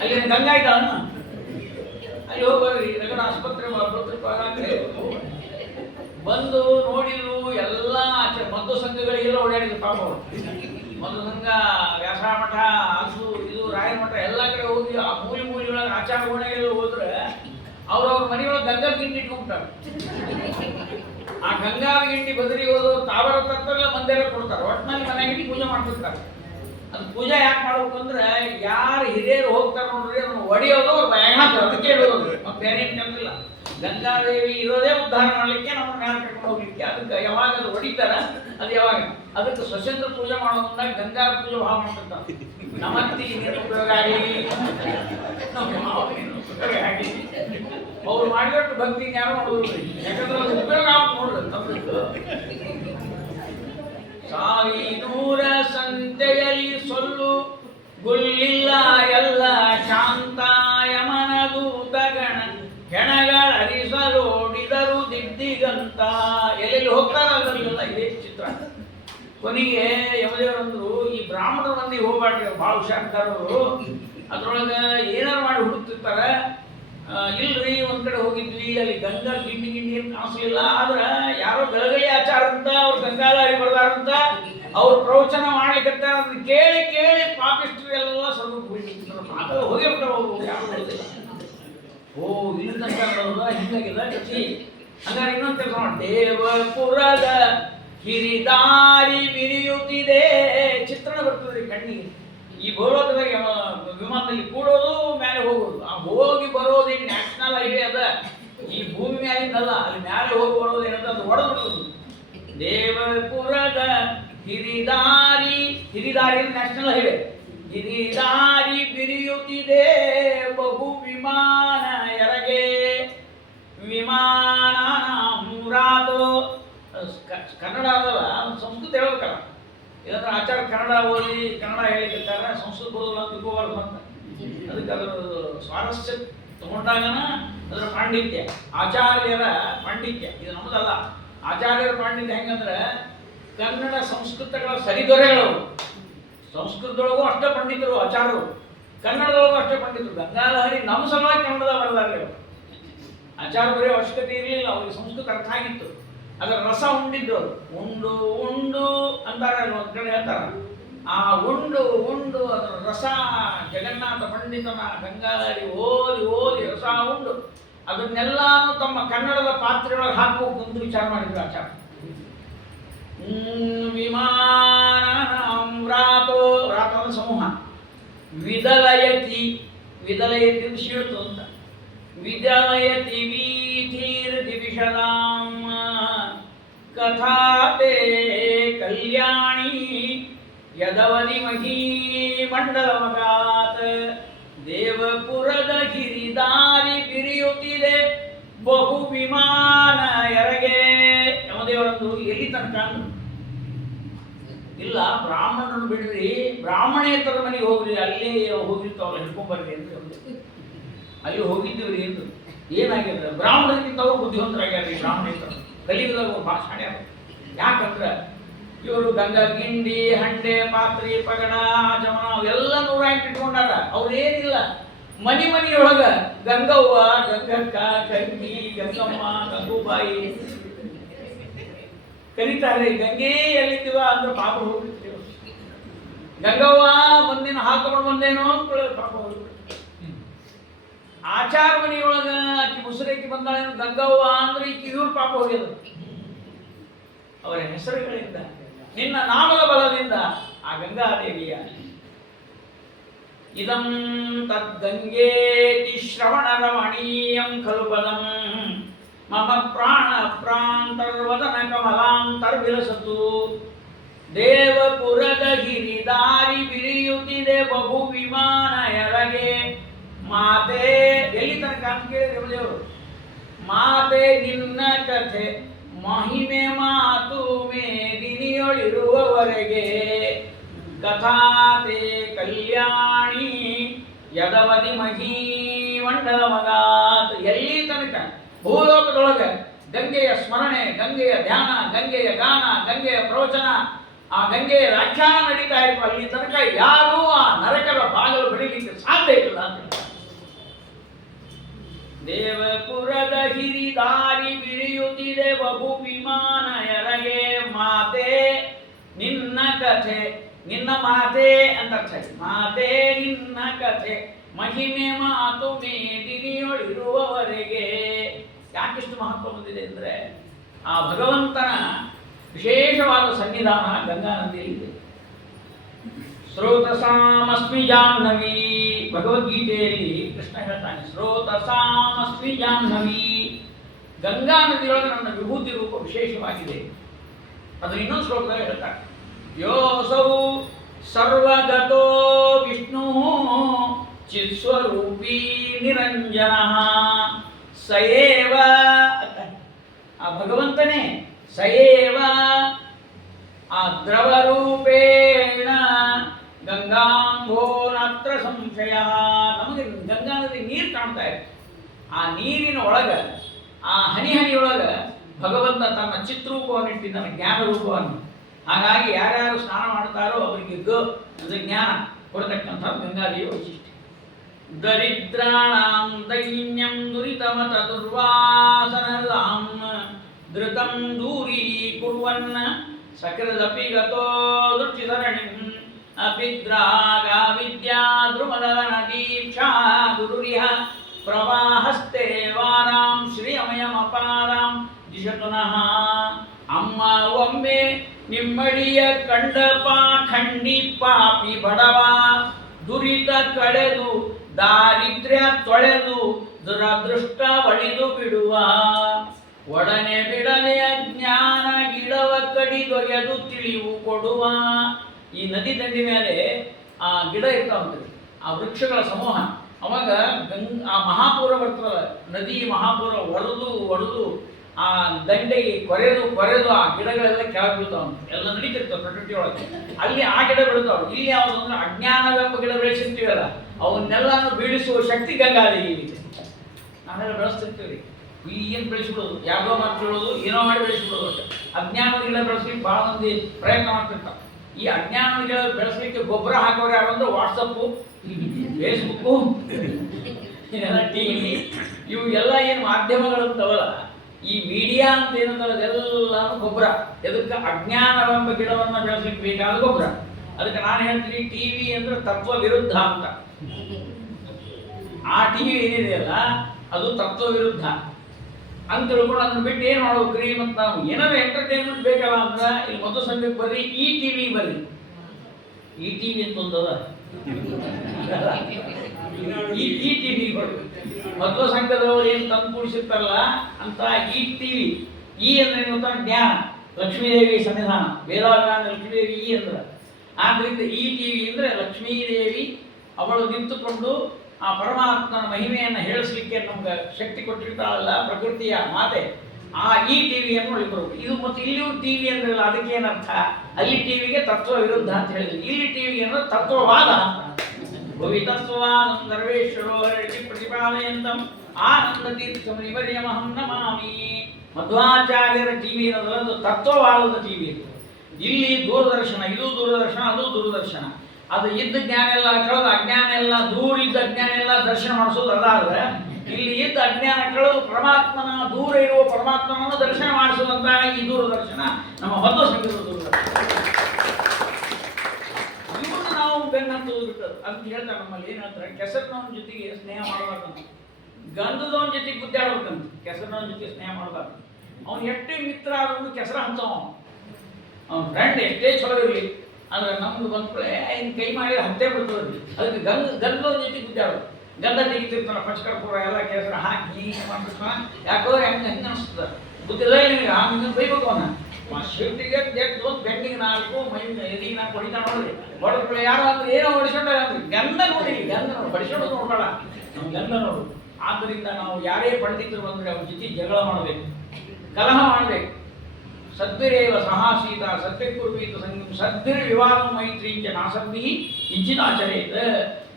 ಅಲ್ಲಿ ಗಂಗಾ ಇದ್ದಾನ, ಅಲ್ಲಿ ಹೋಗ್ರಿ, ರಗಡ ಆಸ್ಪತ್ರೆ ಬಂದು ನೋಡಿದ್ರು. ಎಲ್ಲ ಮದ್ದು ಸಂಘಗಳಿಗೆಲ್ಲ ಓಡಾಡಿದ್ರು ಪಾಪ ಅವರು. ಮದ್ದು ಸಂಘ, ವ್ಯಾಸಮಠ, ಹಸು, ಇದು ರಾಯರ ಮಠ ಎಲ್ಲ ಕಡೆ ಹೋಗಿ ಆ ಮೂಲಿಯೊಳಗೆ ಆಚಾರ ಕೋಣೆಗೆಲ್ಲ ಹೋದ್ರೆ ಅವ್ರವ್ರ ಮನೆಯೊಳಗೆ ಗಂಗಾ ಗಿಂಡಿ ಇಟ್ಕೊಂಡ್ಬಿಟ್ಟಾರೆ. ಆ ಗಂಗಾ ಗಿಂಡಿ ಬದಲಿಗೆ ಹೋದವ್ರು ತಾವರ ತತ್ವಲ್ಲ ಮಂದಿರ ಕೊಡ್ತಾರೆ, ಒಟ್ಟಿನಲ್ಲಿ ಮನೆಗಿಂಡಿ ಪೂಜೆ ಮಾಡ್ತಿರ್ತಾರೆ. ಅದು ಪೂಜೆ ಯಾಕೆ ಮಾಡ್ಬೇಕು ಅಂದ್ರೆ, ಯಾರು ಹಿರಿಯರು ಹೋಗ್ತಾರೆ ನೋಡ್ರಿ, ಅದನ್ನು ಒಡೆಯೋದು ಅವ್ರು ಭಯ ಹಾಕ್ತಾರೆ, ಅದಕ್ಕೆ ಹೇಳೋದು, ಮತ್ತೆ ಬೇರೆ ಏನು ಕೆಲಸಿಲ್ಲ. ಗಂಗಾದೇವಿ ಇರೋದೇ ಉದ್ಧಾರ ಮಾಡಲಿಕ್ಕೆ, ನಮ್ಮ ಜ್ಞಾನ ಕರ್ಕೊಂಡು ಹೋಗ್ಲಿಕ್ಕೆ. ಅದಕ್ಕೆ ಯಾವಾಗ ಅದು ಹೊಡಿತಾರ, ಅದು ಯಾವಾಗ ಅದಕ್ಕೆ ಸ್ವತಂತ್ರ ಪೂಜೆ ಮಾಡೋದ್ರಿಂದ ಗಂಗಾ ಪೂಜೆ ಭಾವ ಮಾಡ್ತಿರ್ತಾರೆ. ನಮ್ಮತ್ತಿ ಉಪಯೋಗ ಆಗಲಿ, ನಮ್ಮ ಮಾವನೇನು ಉಪಯೋಗ ಆಗಲಿ, ಅವ್ರು ಮಾಡಿದಷ್ಟು ಭಕ್ತಿ ಯಾರು ಮಾಡೋದಿಲ್ಲ, ಯಾಕಂದ್ರೆ ಅದು ಉಪಯೋಗ ಆಗುತ್ತೆ ನೋಡ್ರಿ ತಮ್ಮದು. ಸಾವಿನೂರ ಸಂತೆಯಲ್ಲಿ ಸೊಲ್ಲು ಗುಲ್ಲಿಲ್ಲ ಎಲ್ಲ ಶಾಂತ, ಯಮನ ದೂತಗಣ ಹೆಣಗಳರಿಸಲೋಡಿದರು ದಿಗ್ದಿಗಂತ. ಎಲ್ಲೆಲ್ಲಿ ಹೋಗ್ತಾರಲ್ಲ ಇದೇ ಚಿತ್ರ. ಕೊನೆಗೆ ಯಮದೇವರಂದ್ರು, ಈ ಬ್ರಾಹ್ಮಣರ ಮಂದಿಗೆ ಹೋಗ್ಬಾಡ್ರಿ, ಭಾಳ ಹುಷಾರ್ತಾರವರು, ಅದ್ರೊಳಗೆ ಏನಾರು ಮಾಡಿ ಹುಡುಕ್ತಿರ್ತಾರೆ. ಇಲ್ರಿ, ಒಂದ್ ಕಡೆ ಹೋಗಿದ್ವಿ, ಅಲ್ಲಿ ಗಂಗಾ ಗಿಂಡಿ ಏನು ಕಾಣಿಸ್ಲಿಲ್ಲ, ಆದ್ರೆ ಯಾರೋ ಬೆಳಗಲಿ ಆಚಾರ ಅಂತ ಅವ್ರು ಗಂಗಾಧಾರಿ ಬರ್ದಾರಂತ, ಅವ್ರು ಪ್ರವಚನ ಮಾಡ್ಲಿಕ್ಕೆ ಅದನ್ನ ಕೇಳಿ ಕೇಳಿ ಪಾಪಿಸ್ಟ್ರು ಎಲ್ಲ ಸ್ವಲ್ಪ ಹೋಗಿ ಬಿಟ್ಟಾರ ಅವರು, ಯಾರು ಹೇಳಿಲ್ಲ. ಓ ಇಲ್ಲಿ ತನಕ ಹಿಂಗಾಗಿಲ್ಲ ಕಚಿ. ಹಂಗಾರೆ ಇನ್ನೊಂದು ಕೆಲಸ ಮಾಡಿ, ದೇವಪುರದ ಹಿರಿದಾರಿ ಬಿರಿಯುತ್ತಿದೆ ಚಿತ್ರಣ ಬರ್ತದೆ ಕಣ್ಣಿಗೆ. ಈ ಭೂಲೋಕದಾಗ ವಿಮಾನದಲ್ಲಿ ಕೂಡೋದು, ಮೇಲೆ ಹೋಗೋದು, ಆ ಹೋಗಿ ಬರೋದು ಈಗ ನ್ಯಾಷನಲ್ ಹೈವೇ ಅದ, ಈ ಭೂಮಿ ಮ್ಯಾಲಿಂದಲ್ಲ, ಅಲ್ಲಿ ಮೇಲೆ ಹೋಗಿ ಬರೋದು ಏನಂತ ಅದು ಹೊಡೆದು. ದೇವಪುರದ ಹಿರಿದಾರಿ, ಹಿರಿದಾರಿ ನ್ಯಾಷನಲ್ ಹೈವೇ, ಹಿರಿದಾರಿ ಬಿರಿಯುತ್ತಿದೆ ಬಹು ವಿಮಾನ ಎರಗೆ, ವಿಮಾನ ಮೂರಾದು. ಕನ್ನಡ ಅದಲ್ಲ, ಸಂಸ್ಕೃತ ಹೇಳ್ಬೇಕಲ್ಲ, ಇಲ್ಲಾಂದ್ರೆ ಆಚಾರ ಕನ್ನಡ ಓದಿ ಕನ್ನಡ ಹೇಳಿರ್ತಾರೆ, ಸಂಸ್ಕೃತ ಓದಲ್ಲ ಅಂತ ತಿಳ್ಕೋಬಾರ್ದು ಅಂತ. ಅದಕ್ಕೆ ಅದರ ಸ್ವಾರಸ್ಯ ತಗೊಂಡಾಗನ ಅದರ ಪಾಂಡಿತ್ಯ, ಆಚಾರ್ಯರ ಪಾಂಡಿತ್ಯ. ಇದು ನಮ್ಮದಲ್ಲ. ಆಚಾರ್ಯರ ಪಾಂಡಿತ್ಯ ಹೆಂಗಂದ್ರೆ, ಕನ್ನಡ ಸಂಸ್ಕೃತಗಳ ಸರಿದೊರೆಗಳು. ಸಂಸ್ಕೃತದೊಳಗೂ ಅಷ್ಟೇ ಪಂಡಿತರು ಆಚಾರ್ಯರು, ಕನ್ನಡದೊಳಗೂ ಅಷ್ಟೇ ಪಂಡಿತರು. ಗಂಗಾಧರಿ ನಮ್ಮ ಸಲುವಾಗಿ ಕನ್ನಡದ ಬರೆದಾರೆ ಅವರು. ಆಚಾರ ಬರೆಯೋ ಅವಶ್ಯಕತೆ ಇರಲಿಲ್ಲ, ಅವ್ರಿಗೆ ಸಂಸ್ಕೃತ ಅರ್ಥ ಆಗಿತ್ತು. ಅದರ ರಸ ಉಂಡಿದ್ರು ಅವರು. ಉಂಡು ಉಂಡು ಅಂತಾರೆ, ಒಂದು ಕಡೆ ಹೇಳ್ತಾರೆ. ಆ ಉಂಡು ಉಂಡು ಅದರ ರಸ ಜಗನ್ನಾಥ ಪಂಡಿತನ ಗಂಗಾಧರಿ ಓದಿ ಓದಿ ರಸ ಉಂಡು ಅದನ್ನೆಲ್ಲಾನು ತಮ್ಮ ಕನ್ನಡದ ಪಾತ್ರೆಯೊಳಗೆ ಹಾಕಬೇಕು ಅಂತ ವಿಚಾರ ಮಾಡಿದ್ರು ಆಚಾರ. ವಿಮಾನ ವ್ರಾತೋ, ವ್ರಾತದ ಸಮೂಹ, ವಿದಲಯತಿ, ವಿದಲಯತಿ ಅಂತ ಶೀಳ್ತು ಅಂತ, ವಿದಲಯತಿ ವೀಥೀರ್ ದಿವಿಷದಾಂ ಕಥಾತೆ ಕಲ್ಯಾಣಿ ಯದವದಿ ಮಹೀ ಮಂಡಲ ಮಗಾತ್. ದೇವಪುರದ ಹಿರಿದಾರಿ ಬಿರಿಯುತ್ತಿದೆ ಬಹು ವಿಮಾನ ಎರಗೆ. ಯಮದೇವರಂದು ಎಲ್ಲಿ ತನಕ ಇಲ್ಲ, ಬ್ರಾಹ್ಮಣರನ್ನು ಬಿಡ್ರಿ, ಬ್ರಾಹ್ಮಣೇತರ ಮನೆಗೆ ಹೋಗ್ರಿ, ಅಲ್ಲೇ ಹೋಗಿರ್ತಾವಲ್ಲ ಹಿಡ್ಕೊಂಡ್ಬರ್ರಿ ಅಂತ. ಅಲ್ಲಿ ಹೋಗಿದ್ದೀವ್ರಿ ಎಂದು ಏನಾಗಿದೆ, ಬ್ರಾಹ್ಮಣರಿಗಿಂತ ಅವರು ಬುದ್ಧಿವಂತರಾಗ್ಯಾರ. ಬ್ರಾಹ್ಮಣೇತರ ಕಲಿಯುಗದಾಗ ಭಾಷಣೆ. ಯಾಕಂದ್ರೆ ಇವರು ಗಂಗಾ ಗಿಂಡಿ, ಹಂಡೆ, ಪಾತ್ರೆ, ಪಗಡ, ಜಮನ ಅವೆಲ್ಲ 108 ಇಟ್ಕೊಂಡಾರ. ಅವ್ರೇನಿಲ್ಲ, ಮನೆಯೊಳಗ ಗಂಗವ್ವ, ಗಂಗಕ್ಕ, ಗಂಗಿ, ಗಂಗಮ್ಮ, ಗಂಗೂಬಾಯಿ ಕರೀತಾರೆ. ಗಂಗೆ ಎಲ್ಲಿದ್ದೀವ ಅಂದ್ರೆ ಪಾಪ ಹೋಗ್ಬಿಡ್ತೀವಿ. ಗಂಗವ್ವ ಮುಂದಿನ ಹಾಕೊಂಡು ಬಂದೇನೋ ಅಂತ ಪಾಪ ಹೋಗ್ಬಿಡ್ತೀವಿ. ಆಚಾರ ಮನೆಯೊಳಗ ಆಕಿ ಮುಸುರೇಕಿ ಬಂದಾಳೇನು ಗಂಗವ್ವ ಅಂದ್ರೆ ಈಕಿ ಇವ್ರ ಪಾಪ ಹೋಗ್ಯದ. ಅವರ ಹೆಸರುಗಳಿಂದ ನಿನ್ನ ನಾಮದ ಬಲದಿಂದ ಆ ಗಂಗಾದೇವಿಯ ಇದಂ ತದ್ಗಂಗೇತಿ ಶ್ರವಣ ರಮಣೀಯಂ ಖಲು ಪದಂ ಮಮ ಪ್ರಾಣ ಪ್ರಾಂತರ್ವದನ ಕಮಲಾಂತರ್ವಿಲಸತು. ದೇವಪುರದ ಗಿರಿದಾರಿ ಬಿರಿಯುತ್ತಿದೆ ಬಹು ವಿಮಾನ ಎಳಗೆ ಮಾತೆ. ಎಲ್ಲಿ ತನಕ ಅಂತ ಕೇಳಿದ್ರೆ ದೇವರು ಮಾತೆ ನಿನ್ನ ಕಥೆ ಮಹಿಮೆ ಮಾತು ಮೇದಿನಿಯೊಳಿರುವವರೆಗೆ ಕಥಾತೆ ಕಲ್ಯಾಣಿ ಯದವದಿ ಮಹೀ ಮಂಡಲ ಮಗಾತ್. ಎಲ್ಲಿ ತನಕ ಭೂಲೋಕದೊಳಗೆ ಗಂಗೆಯ ಸ್ಮರಣೆ, ಗಂಗೆಯ ಧ್ಯಾನ, ಗಂಗೆಯ ಗಾನ, ಗಂಗೆಯ ಪ್ರವಚನ, ಆ ಗಂಗೆಯ ವ್ಯಾಖ್ಯಾನ ನಡೀತಾ ಇರುವ ಅಲ್ಲಿ ತನಕ ಯಾರೂ ಆ ನರಕದ ಬಾಗಿಲು ಬಡಿಲಿಕ್ಕೆ ಸಾಧ್ಯ ಇಲ್ಲ ಅಂತ. ದೇವಪುರದ ಹಿರಿದಾರಿ ಬಿರಿಯುತ್ತಿದೆ ಬಹು ವಿಮಾನ ಎರಗೆ ಮಾತೆ ನಿನ್ನ ಕಥೆ, ನಿನ್ನ ಮಾತೆ ಅಂತ ಅರ್ಥ. ಮಾತೆ ನಿನ್ನ ಕಥೆ ಮಹಿಮೆ ಮಾತು ಮೇದಿನಿಯೊಳಿರುವವರೆಗೆ. ಯಾಕಿಷ್ಟು ಮಹತ್ವ ಬಂದಿದೆ ಅಂದರೆ ಆ ಭಗವಂತನ ವಿಶೇಷವಾದ ಸನ್ನಿಧಾನ ಗಂಗಾ ನದಿಯಲ್ಲಿದೆ. ಸ್ರೋತಸಾಮಸ್ಮಿ ಜಾಹ್ನವಿ, ಭಗವದ್ಗೀತೆಯಲ್ಲಿ ಕೃಷ್ಣ ಹೇಳ್ತಾನೆ ಸ್ರೋತಸಾಮಸ್ಮಿ ಜಾಹ್ನವಿ. ಗಂಗಾ ನದಿಯೊಳಗೆ ನನ್ನ ವಿಭೂತಿ ರೂಪ ವಿಶೇಷವಾಗಿದೆ. ಅದನ್ನು ಇನ್ನೊಂದು ಶ್ಲೋಕದಲ್ಲಿ ಹೇಳ್ತಾರೆ ಯೋಸೌ ಸರ್ವಗತೋ ವಿಷ್ಣು ಚಿತ್ಸ್ವರೂಪೀ ನಿರಂಜನ ಸಯೇವ. ಆ ಭಗವಂತನೇ ಸಯೇವ ಆ ದ್ರವರೂಪೇಣ ಗಂಗಾಂಬೋ ನಾತ್ರ ಸಂಶಯ. ನಮಗೆ ಗಂಗಾ ನದಿ ನೀರು ಕಾಣ್ತಾ ಇದೆ. ಆ ನೀರಿನ ಒಳಗೆ ಆ ಹನಿಯೊಳಗೆ ಭಗವಂತ ತನ್ನ ಚಿತ್ರೂಪವನ್ನು ಇಟ್ಟಿದ್ದಾನೆ, ಜ್ಞಾನ ರೂಪವನ್ನು. ಹಾಗಾಗಿ ಯಾರ್ಯಾರು ಸ್ನಾನ ಮಾಡ್ತಾರೋ ಅವರಿಗೆ ಅಂದ್ರೆ ಜ್ಞಾನ ಕೊಡತಕ್ಕಂಥದ್ದು ಗಂಗಾದೇವಿ ವೈಶಿಷ್ಟ್ಯ. ದರಿದ್ರಾಣಾಂ ದೈನ್ಯಂ ದುರಿತಮತ ದುರ್ವಾಸನದಾಂ ಧೃತಂ ದೂರೀಕುರ್ವನ್ನ ಸಕೃದಪಿ ಗತೋ ದೃಷ್ಟಿಧರಣಿಂ ಅಪಿದ್ರಾಗ ವಿದ್ಯಾ ಧ್ರುಮದನ ದೀಕ್ಷಾ ಗುರುರಿಹ ಪ್ರವಾಹಸ್ತೆ ವಾರಾಂ ಶ್ರೀಯಮಯಮಪಾರಾಂ ದಿಶತುನಃ. ಅಮ್ಮ ಒಮ್ಮೆ ನಿಮ್ಮಡಿಯ ಕಂಡಪ ಖಂಡಿ ಪಾಪಿ ಬಡವ ದುರಿತ ಕಳೆದು ದಾರಿದ್ರ್ಯ ತೊಳೆದು ದುರದೃಷ್ಟ ಒಳಿದು ಬಿಡುವ. ಒಡನೆ ಬಿಡನೆಯ ಜ್ಞಾನ ಗಿಡವ ಕಡಿದೊಗೆದು ತಿಳಿವು ಕೊಡುವ. ಈ ನದಿ ದಂಡಿ ಮೇಲೆ ಆ ಗಿಡ ಇರ್ತಾವಂತ್ರಿ, ಆ ವೃಕ್ಷಗಳ ಸಮೂಹ. ಅವಾಗ ಆ ಮಹಾಪೂರ ಬರ್ತದ, ನದಿ ಮಹಾಪೂರ ಒಡೆದು ಆ ದಂಡೆಗೆ ಕೊರೆದು ಆ ಗಿಡಗಳೆಲ್ಲ ಕೆಳಗೆ ಬೀಳ್ತಾವಂತ. ಎಲ್ಲ ನಡೀತಿರ್ತಾವೆ ಪ್ರಕೃತಿ ಒಳಗೆ. ಅಲ್ಲಿ ಆ ಗಿಡ ಬೆಳಿತಾವೆ. ಇಲ್ಲಿ ಯಾವುದು ಅಂದ್ರೆ ಅಜ್ಞಾನವೆಂಬ ಗಿಡ ಬೆಳೆಸಿರ್ತೀವಲ್ಲ, ಅವನ್ನೆಲ್ಲಾನು ಬೀಳಿಸುವ ಶಕ್ತಿ ಗಂಗಾದೇವಿ ಇದೆ. ನಾವೆಲ್ಲ ಬೆಳೆಸ್ತಿರ್ತೀವಿ. ಏನು ಬೆಳೆಸ್ಬಿಡೋದು, ಯಾವುದೋ ಮಾತು ಹೇಳೋದು, ಏನೋ ಮಾಡಿ ಬೆಳೆಸ್ಬಿಡೋದು. ಅಜ್ಞಾನದ ಗಿಡ ಬೆಳೆಸ್ಲಿಕ್ಕೆ ಬಹಳ ಮಂದಿ ಪ್ರಯತ್ನ ಮಾಡ್ತಿರ್ತಾರೆ. ಈ ಅಜ್ಞಾನದ ಗಿಡ ಬೆಳೆಸ್ಲಿಕ್ಕೆ ಗೊಬ್ಬರ ಹಾಕೋರು ಯಾರು ಅಂದ್ರೆ ವಾಟ್ಸಪ್ಪು, ಫೇಸ್ಬುಕ್ಕು, ಟಿವಿ, ಇವು ಎಲ್ಲ ಏನು ಮಾಧ್ಯಮಗಳಂತವಲ್ಲ, ಈ ಮೀಡಿಯಾ ಅಂತ ಏನಂತಾರೆ ಅದೆಲ್ಲಾನು ಗೊಬ್ಬರ. ಎದಕ್ಕೆ ಅಜ್ಞಾನವೆಂಬ ಗಿಡವನ್ನು ಬೆಳೆಸ್ಲಿಕ್ಕೆ ಬೇಕಾದ ಗೊಬ್ಬರ. ಅದಕ್ಕೆ ನಾನು ಹೇಳ್ತೀನಿ ಟಿವಿ ಅಂದ್ರೆ ತತ್ವ ವಿರುದ್ಧ ಅಂತ. ಆ ಟಿವಿ ಏನಿದೆಯಲ್ಲ ಅದು ತತ್ವ ವಿರುದ್ಧ ಅಂತ ತಿಳ್ಕೊಂಡು ಅದನ್ನ ಬಿಟ್ಟು ಏನು ಮಾಡ್ಬೇಕ್ರಿ? ಮತ್ತು ನಾವು ಏನಾದ್ರು ಎಂಟರ್ಟೈನ್ಮೆಂಟ್ ಬೇಕಲ್ಲ ಅಂದ್ರೆ ಇಲ್ಲಿ ಮೊದಲು ಸಂಜೆಗೆ ಬರ್ರಿ, ಈ ಟಿವಿ ಬರ್ರಿ. ಈ ಟಿವಿ ಅಂತ ಒಂದದ, ಈ ಟಿವಿ ಬರ್ರಿ. ಮೊದಲು ಸಂಘದವರು ಏನು ತಂದು ಕೂಡಿಸಿರ್ತಾರಲ್ಲ ಅಂತ ಈ ಟಿವಿ. ಈ ಅಂದ್ರೆ ಏನು ಅಂತ ಜ್ಞಾನ, ಲಕ್ಷ್ಮೀದೇವಿ ಸನ್ನಿಧಾನ, ವೇದಾಜ್ಞಾನ ಲಕ್ಷ್ಮೀದೇವಿ ಈ ಅಂದ್ರೆ. ಆದ್ರಿಂದ ಈ ಟಿವಿ ಅಂದ್ರೆ ಲಕ್ಷ್ಮೀದೇವಿ ಅವಳು ನಿಂತುಕೊಂಡು ಆ ಪರಮಾತ್ಮನ ಮಹಿಮೆಯನ್ನು ಹೇಳಿಸ್ಲಿಕ್ಕೆ ನಮ್ಗೆ ಶಕ್ತಿ ಕೊಟ್ಟಿರ್ತಾಳಲ್ಲ ಪ್ರಕೃತಿಯ ಮಾತೆ. ಆ ಈ ಟಿವಿಯನ್ನು ಉಳಿಬರ್ಬೇಕು. ಇದು ಮತ್ತು ಇಲ್ಲಿಯೂ ಟಿವಿ ಅಂದ್ರಲ್ಲ, ಅದಕ್ಕೆ ಏನರ್ಥ? ಅಲ್ಲಿ ಟಿವಿಗೆ ತತ್ವ ವಿರುದ್ಧ ಅಂತ ಹೇಳಿದ್ರು. ಇಲ್ಲಿ ಟಿವಿ ಅಂದ್ರೆ ತತ್ವವಾದ ಅಂತ. ಭುವಿ ತತ್ವವಾದಂ ಸರ್ವೇಶ್ವರೋ ಹರಿತಿ ಪ್ರತಿಪಾದಯಂತಂ ಆನಂದ ತೀರ್ಥಂ ನಿವರ್ಯಮಹಂ ನಮಾಮಿ. ಮಧ್ವಾಚಾರ್ಯರ ಟಿವಿ ಅನ್ನೋದು ತತ್ವವಾದದ ಟಿವಿ. ಇಲ್ಲಿ ದೂರದರ್ಶನ, ಇದು ದೂರದರ್ಶನ, ಅದು ದೂರದರ್ಶನ. ಅದು ಇದ್ದ ಜ್ಞಾನ ಎಲ್ಲ ಕಳೆದು ಅಜ್ಞಾನ ಎಲ್ಲ ದೂರ ಇದ್ದ ಅಜ್ಞಾನ ಎಲ್ಲ ದರ್ಶನ ಮಾಡಿಸೋದು ಅದಾದ್ರೆ ಇಲ್ಲಿ ಇದ್ದ ಅಜ್ಞಾನ ಕಳೆದು ಪರಮಾತ್ಮನ ದೂರ ಇರುವ ಪರಮಾತ್ಮನನ್ನು ದರ್ಶನ ಮಾಡಿಸುವಂತಹ ಈ ದೂರದರ್ಶನ ನಮ್ಮ ಮಧ್ವ ಸಂಘದ ದೂರದರ್ಶನ. ಇವನು ನಾವು ಬೆನ್ನತ್ತೋದು ಬಿಟ್ಟದ್ದು ಅಂತ ಹೇಳ್ತಾರೆ. ನಮ್ಮಲ್ಲಿ ಏನ್ ಹೇಳ್ತಾರೆ, ಕೆಸರಿನವನ ಜೊತೆಗೆ ಸ್ನೇಹ ಮಾಡಬಾರ್ದಂತ, ಗಂಧದವನ ಜೊತೆಗೆ ಗುದ್ದಾಡ್ಬೇಕಂತ, ಕೆಸರಿನವನ ಜೊತೆ ಸ್ನೇಹ ಮಾಡಬಾರ್ದು. ಅವ್ನು ಎಷ್ಟೇ ಮಿತ್ರ ಆದ್ರೂ ಕೆಸರ ಹಂತವ, ಅವ್ನ ಫ್ರೆಂಡ್ ಎಷ್ಟೇ ಚಲೋ ಇರಲಿ, ಅಂದ್ರೆ ನಮ್ದು ಬಂದ್ಕಳೆ ಇನ್ ಕೈ ಮಾಡಿ ಹಂತೆ ಬಿಡ್ತದ್ರಿ. ಅದಕ್ಕೆ ಗಂಧದವನ ಜೊತೆ ಗುದ್ದಾಡೋದು, ಗಂಧ ತೆಗಿತಿರ್ತಾನ ಪಂಚಕರ್ಪೂರ ಎಲ್ಲ ಕೆಸರು ಹಾಕಿ ಮಾಡ್ಬಿಡ್ತಾನ. ಯಾಕೋ ಹೆಂಗೆ ಹೆಂಗೆ ಅನಿಸ್ತದ ಗೊತ್ತಿಲ್ಲ ನಿನಗೆ, ಹಂಗೆ ಬೈಬೇಕು ಅವನ ಶಿಫ್ಟಿಗೆ ಜೆಟ್ಟು ಬೆನ್ನಿಗೆ 4 ಮೈ ಎದಿಗೆ 4 ಹೊಡಿತಾನ ನೋಡ್ರಿ. ಹೊಡೆದ್ಕೊಳ್ಳಿ ಯಾರು ಅಂದ್ರೆ ಏನೋ ಹೊಡಿಸ್ಕೊಂಡಾಗ ಅಂದ್ರೆ ಗಂಧ ನೋಡಿ, ಗಂಧ ನೋಡಿ, ಬಡಿಸೋದು ನೋಡಬೇಡ, ನಾವು ಗಂಧ ನೋಡು. ಆದ್ದರಿಂದ ನಾವು ಯಾರೇ ಪಂಡಿತರು ಬಂದರೆ ಅವ್ರ ಜೊತೆ ಜಗಳ ಮಾಡಬೇಕು, ಕಲಹ ಮಾಡಬೇಕು. ಸದ್ಭಿರೇವ ಸಹಾಸೀತ ಸದ್ಭಿರ್ಕುರ್ವೀತ ಸಂಗಮ್ ಸದ್ಭಿರ್ ವಿವಾಹ ಮೈತ್ರೀಂಚ ನಾಸಂಭಿ ಇಂಚಿನಾಚರೇತ.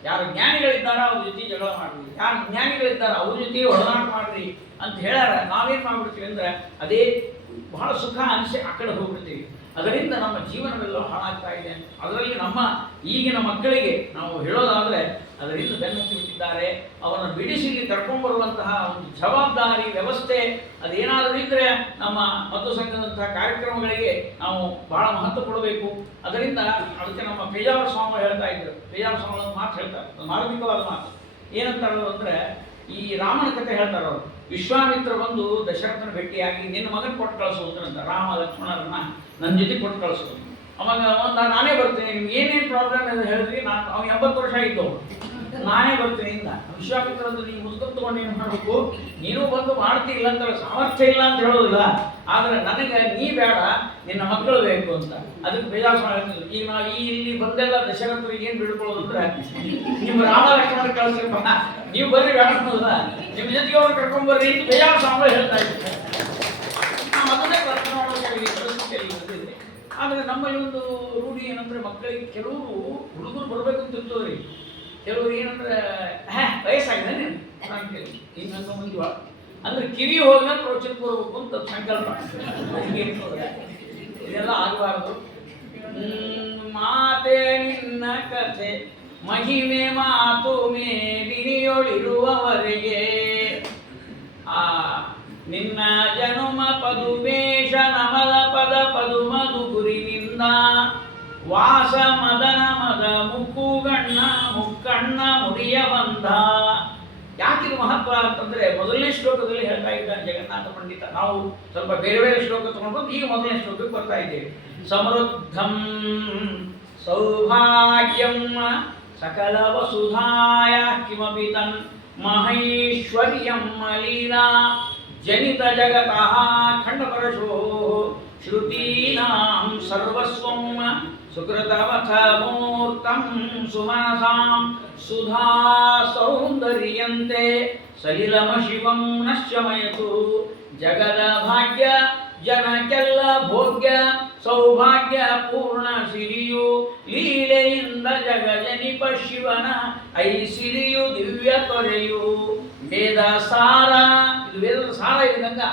ಯಾರು ಜ್ಞಾನಿಗಳಿದ್ದಾರ ಅವ್ರ ಜೊತೆ ಜಗಳ ಮಾಡ್ರಿ, ಯಾರು ಜ್ಞಾನಿಗಳಿದ್ದಾರ ಅವ್ರ ಜೊತೆ ಒಡನಾಟ ಮಾಡ್ರಿ ಅಂತ ಹೇಳ್ಯಾರ. ನಾವೇನು ಮಾಡ್ಬಿಡ್ತೀವಿ ಅಂದ್ರೆ ಅದೇ ಬಹಳ ಸುಖ ಅನಿಸಿ ಆ ಕಡೆ ಹೋಗ್ಬಿಡ್ತೀವಿ. ಅದರಿಂದ ನಮ್ಮ ಜೀವನವೆಲ್ಲ ಹಾಳಾಗ್ತಾ ಇದೆ. ಅದರಲ್ಲಿ ನಮ್ಮ ಈಗಿನ ಮಕ್ಕಳಿಗೆ ನಾವು ಹೇಳೋದಾದರೆ ಅದರಿಂದ ಬೆನ್ನತ್ತಿ ಬಿಟ್ಟಿದ್ದಾರೆ. ಅವರನ್ನು ಬಿಡಿಸಿ ಕರ್ಕೊಂಡ್ಬರುವಂತಹ ಒಂದು ಜವಾಬ್ದಾರಿ ವ್ಯವಸ್ಥೆ ಅದೇನಾದರೂ ಇದ್ದರೆ ನಮ್ಮ ಮಧ್ವ ಸಂಘದಂತಹ ಕಾರ್ಯಕ್ರಮಗಳಿಗೆ ನಾವು ಬಹಳ ಮಹತ್ವ ಕೊಡಬೇಕು. ಅದರಿಂದ ಅದಕ್ಕೆ ನಮ್ಮ ಪೇಜಾವರ ಸ್ವಾಮಿ ಹೇಳ್ತಾ ಇದ್ರು, ಪೇಜಾವರ ಸ್ವಾಮಿ ಒಂದು ಮಾತು ಹೇಳ್ತಾರೆ, ಒಂದು ಮಾರ್ಮಿಕವಾದ ಮಾತು. ಏನಂತಾರೋ ಅಂದರೆ, ಈ ರಾಮನ ಕಥೆ ಹೇಳ್ತಾರೆ ಅವರು. ವಿಶ್ವಾಮಿತ್ರ ಬಂದು ದಶರಥನ ಭೇಟಿಯಾಗಿ ನಿನ್ನ ಮಗನ ಕೊಟ್ಟು ಕಳಿಸೋದು ಅಂತ, ರಾಮ ಲಕ್ಷ್ಮಣರನ್ನ ನನ್ನ ಜೊತೆ ಕೊಟ್ಟು ಕಳಿಸೋದು. ಅವಾಗ ನಾನೇ ಬರ್ತೀನಿ, ನಿಮ್ಗೆ ಏನೇನು ಪ್ರಾಬ್ಲಮ್ ಅಂತ ಹೇಳಿದ್ರಿ, ನಾನು ಅವ್ನು 80 ವರ್ಷ ಆಗಿದ್ದು, ನಾನೇ ಬರ್ತೀನಿ ಇಂದ. ವಿಶ್ವಾಮಿತ್ರ ಅಂದ್ರೆ ನೀವು ಮುದುಕ ತಗೊಂಡು ಏನು ಮಾಡಬೇಕು, ನೀನು ಬಂದು ಮಾಡ್ತಿಲ್ಲ ಅಂತ ಸಾಮರ್ಥ್ಯ ಇಲ್ಲ ಅಂತ ಹೇಳೋದಿಲ್ಲ, ಆದರೆ ನನಗೆ ನೀ ಬೇಡ, ನಿನ್ನ ಮಕ್ಕಳು ಬೇಕು ಅಂತ. ಅದಕ್ಕೆ ಬೇಜಾರು ಹೇಳ್ತಿದ್ರು. ಈಗ ನಾವು ಇಲ್ಲಿ ಬಂದೆಲ್ಲ ದಶರಥರಿಗೆ ಏನು ಬಿಡ್ಕೊಳ್ಳೋದು ಅಂದ್ರೆ, ನಿಮ್ಮ ರಾಮ ಲಕ್ಷ್ಮಣ ಕಳಿಸ್ರಪ್ಪ, ನೀವು ಬರ್ರಿ ಬೇಡ ಅನ್ನೋದಿಲ್ಲ, ನಿಮ್ಮ ಜೊತೆಗೆ ಅವ್ರು ಕರ್ಕೊಂಡ್ಬರ್ರಿ ಅಂತ ಬೇಜಾರು ಸ್ವಾಮಿ ಹೇಳ್ತಾ ಇದ್ರು. ನಾವು ಅದನ್ನೇ ಕರ್ಕೊಂಡು ಮಾಡೋದು ಪರಿಸ್ಥಿತಿಯಲ್ಲಿ ಬಂದಿದೆ. ಆದರೆ ನಮ್ಮಲ್ಲಿ ಒಂದು ರೂಢಿ ಏನಂದ್ರೆ, ಮಕ್ಕಳಿಗೆ ಕೆಲವರು ಹುಡುಗರು ಬರಬೇಕು ಅಂತ ಇರ್ತದ್ರಿ, ಕೆಲವರು ಏನಂದ್ರೆ ವಯಸ್ಸಾಗಿದೆ ನೀನು ಅಂತೇಳಿ ಇನ್ನೊಂದು ಮುಂದೆ ಅಂದ್ರೆ ಕಿವಿ ಹೋಗಿ ಪ್ರೋಚನಕ್ಕೆ ಬರಬೇಕು ಅಂತ ಸಂಕಲ್ಪ. ಇದೆಲ್ಲ ಆಗಬಾರ್ದು. ಮಾತೆ ನಿನ್ನ ಕಥೆ ಮಹಿಮೆ ಮಾತು ಮೇದಿನಿಯೊಳಿರುವವರೆಗೆ, ಆ ನಿನ್ನ ಜನುಮ ಪದುಮೇಶ ನಮಲ ಪದ ಪದುಮದು ಗುರಿನಿಂದ ವಾಸ ಮದನ ಮದ ಮುಕ್ಕುಗಣ್ಣ ಮುಕ್ಕಣ್ಣ ಮುಡಿಯ ಬಂಧ. ಯಾಕಿದು ಮಹತ್ವ ಅಂತಂದ್ರೆ, ಮೊದಲನೇ ಶ್ಲೋಕದಲ್ಲಿ ಹೇಳ್ತಾ ಇದ್ದಾನೆ ಜಗನ್ನಾಥ ಪಂಡಿತ. ನಾವು ಸ್ವಲ್ಪ ಬೇರೆ ಬೇರೆ ಶ್ಲೋಕ ತಗೊಂಡು ಈಗ ಮೊದಲನೇ ಶ್ಲೋಕಕ್ಕೆ ಬರ್ತಾ ಇದ್ದೇವೆ. ಸಮೃದ್ಧಂ ಸೌಭಾಗ್ಯಂ ಸಕಲ ವಸುಧಾಯ ಕಿಮಪಿ ತನ್ ಮಹೈಶ್ವರ್ಯಂ ಲೀಲಾ ಜನಿತ ಜಗತಃ ಖಂಡಪರಶೋ ಶ್ರುತೀನಾಂ ಸರ್ವಸ್ವಂ ಸುಕೃತವಥ ಮೂರ್ತಂ ಸುಮನಸಾಂ ಸುಧಾ ಸೌಂದರ್ಯಂತೆ ಸಲಿಲಮ ಶಿವಂ ನಶ್ಯಮಯತು ಜಗದ ಭಾಗ್ಯ ಜನಕ್ಕೆಲ್ಲ ಭೋಗ್ಯ ಸೌಭಾಗ್ಯ ಪೂರ್ಣ ಸಿರಿಯು ಲೀಲೆಯಿಂದ ಜಗಜನಿಪ ಶಿವನ ಐಸಿರಿಯು ದಿವ್ಯ ತೊರೆಯು ವೇದ ಸಾರ. ಇದು ವೇದದ ಸಾರ ಇದೆ ಗಂಗಾ.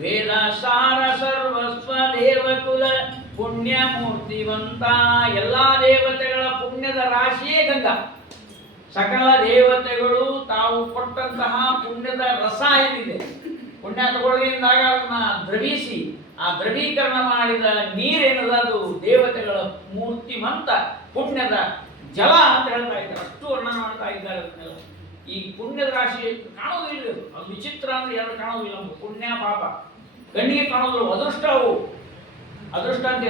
ವೇದ ಸಾರ ಸರ್ವಸ್ವ ದೇವಕುಲ ಪುಣ್ಯ ಮೂರ್ತಿವಂತ. ಎಲ್ಲ ದೇವತೆಗಳ ಪುಣ್ಯದ ರಾಶಿಯೇ ಗಂಗಾ. ಸಕಲ ದೇವತೆಗಳು ತಾವು ಕೊಟ್ಟಂತಹ ಪುಣ್ಯದ ರಸ ಏನಿದೆ, ಪುಣ್ಯ ತಗೊಳ್ಳೋದ್ರಿಂದಾಗ ಅದನ್ನ ದ್ರವಿಸಿ ಆ ದ್ರವೀಕರಣ ಮಾಡಿದ ನೀರೇನದ ಅದು ದೇವತೆಗಳ ಮೂರ್ತಿಮಂತ ಪುಣ್ಯದ ಜಲ ಅಂತ ಹೇಳ್ತಾ ಇದ್ದಾರೆ. ಅಷ್ಟು ವರ್ಣನ ಮಾಡ್ತಾ ಇದ್ದಾರೆ ಅದನ್ನೆಲ್ಲ. ಈ ಪುಣ್ಯದ ರಾಶಿ ಕಾಣೋದಿಲ್ಲ, ಅದು ವಿಚಿತ್ರ ಅಂದ್ರೆ ಯಾರು ಕಾಣೋದಿಲ್ಲ. ಪುಣ್ಯ ಪಾಪ ಕಣ್ಣಿಗೆ ಕಾಣೋದಿಲ್ಲ. ಅದೃಷ್ಟ ಅವು ಅದೃಷ್ಟ ಅಂತ,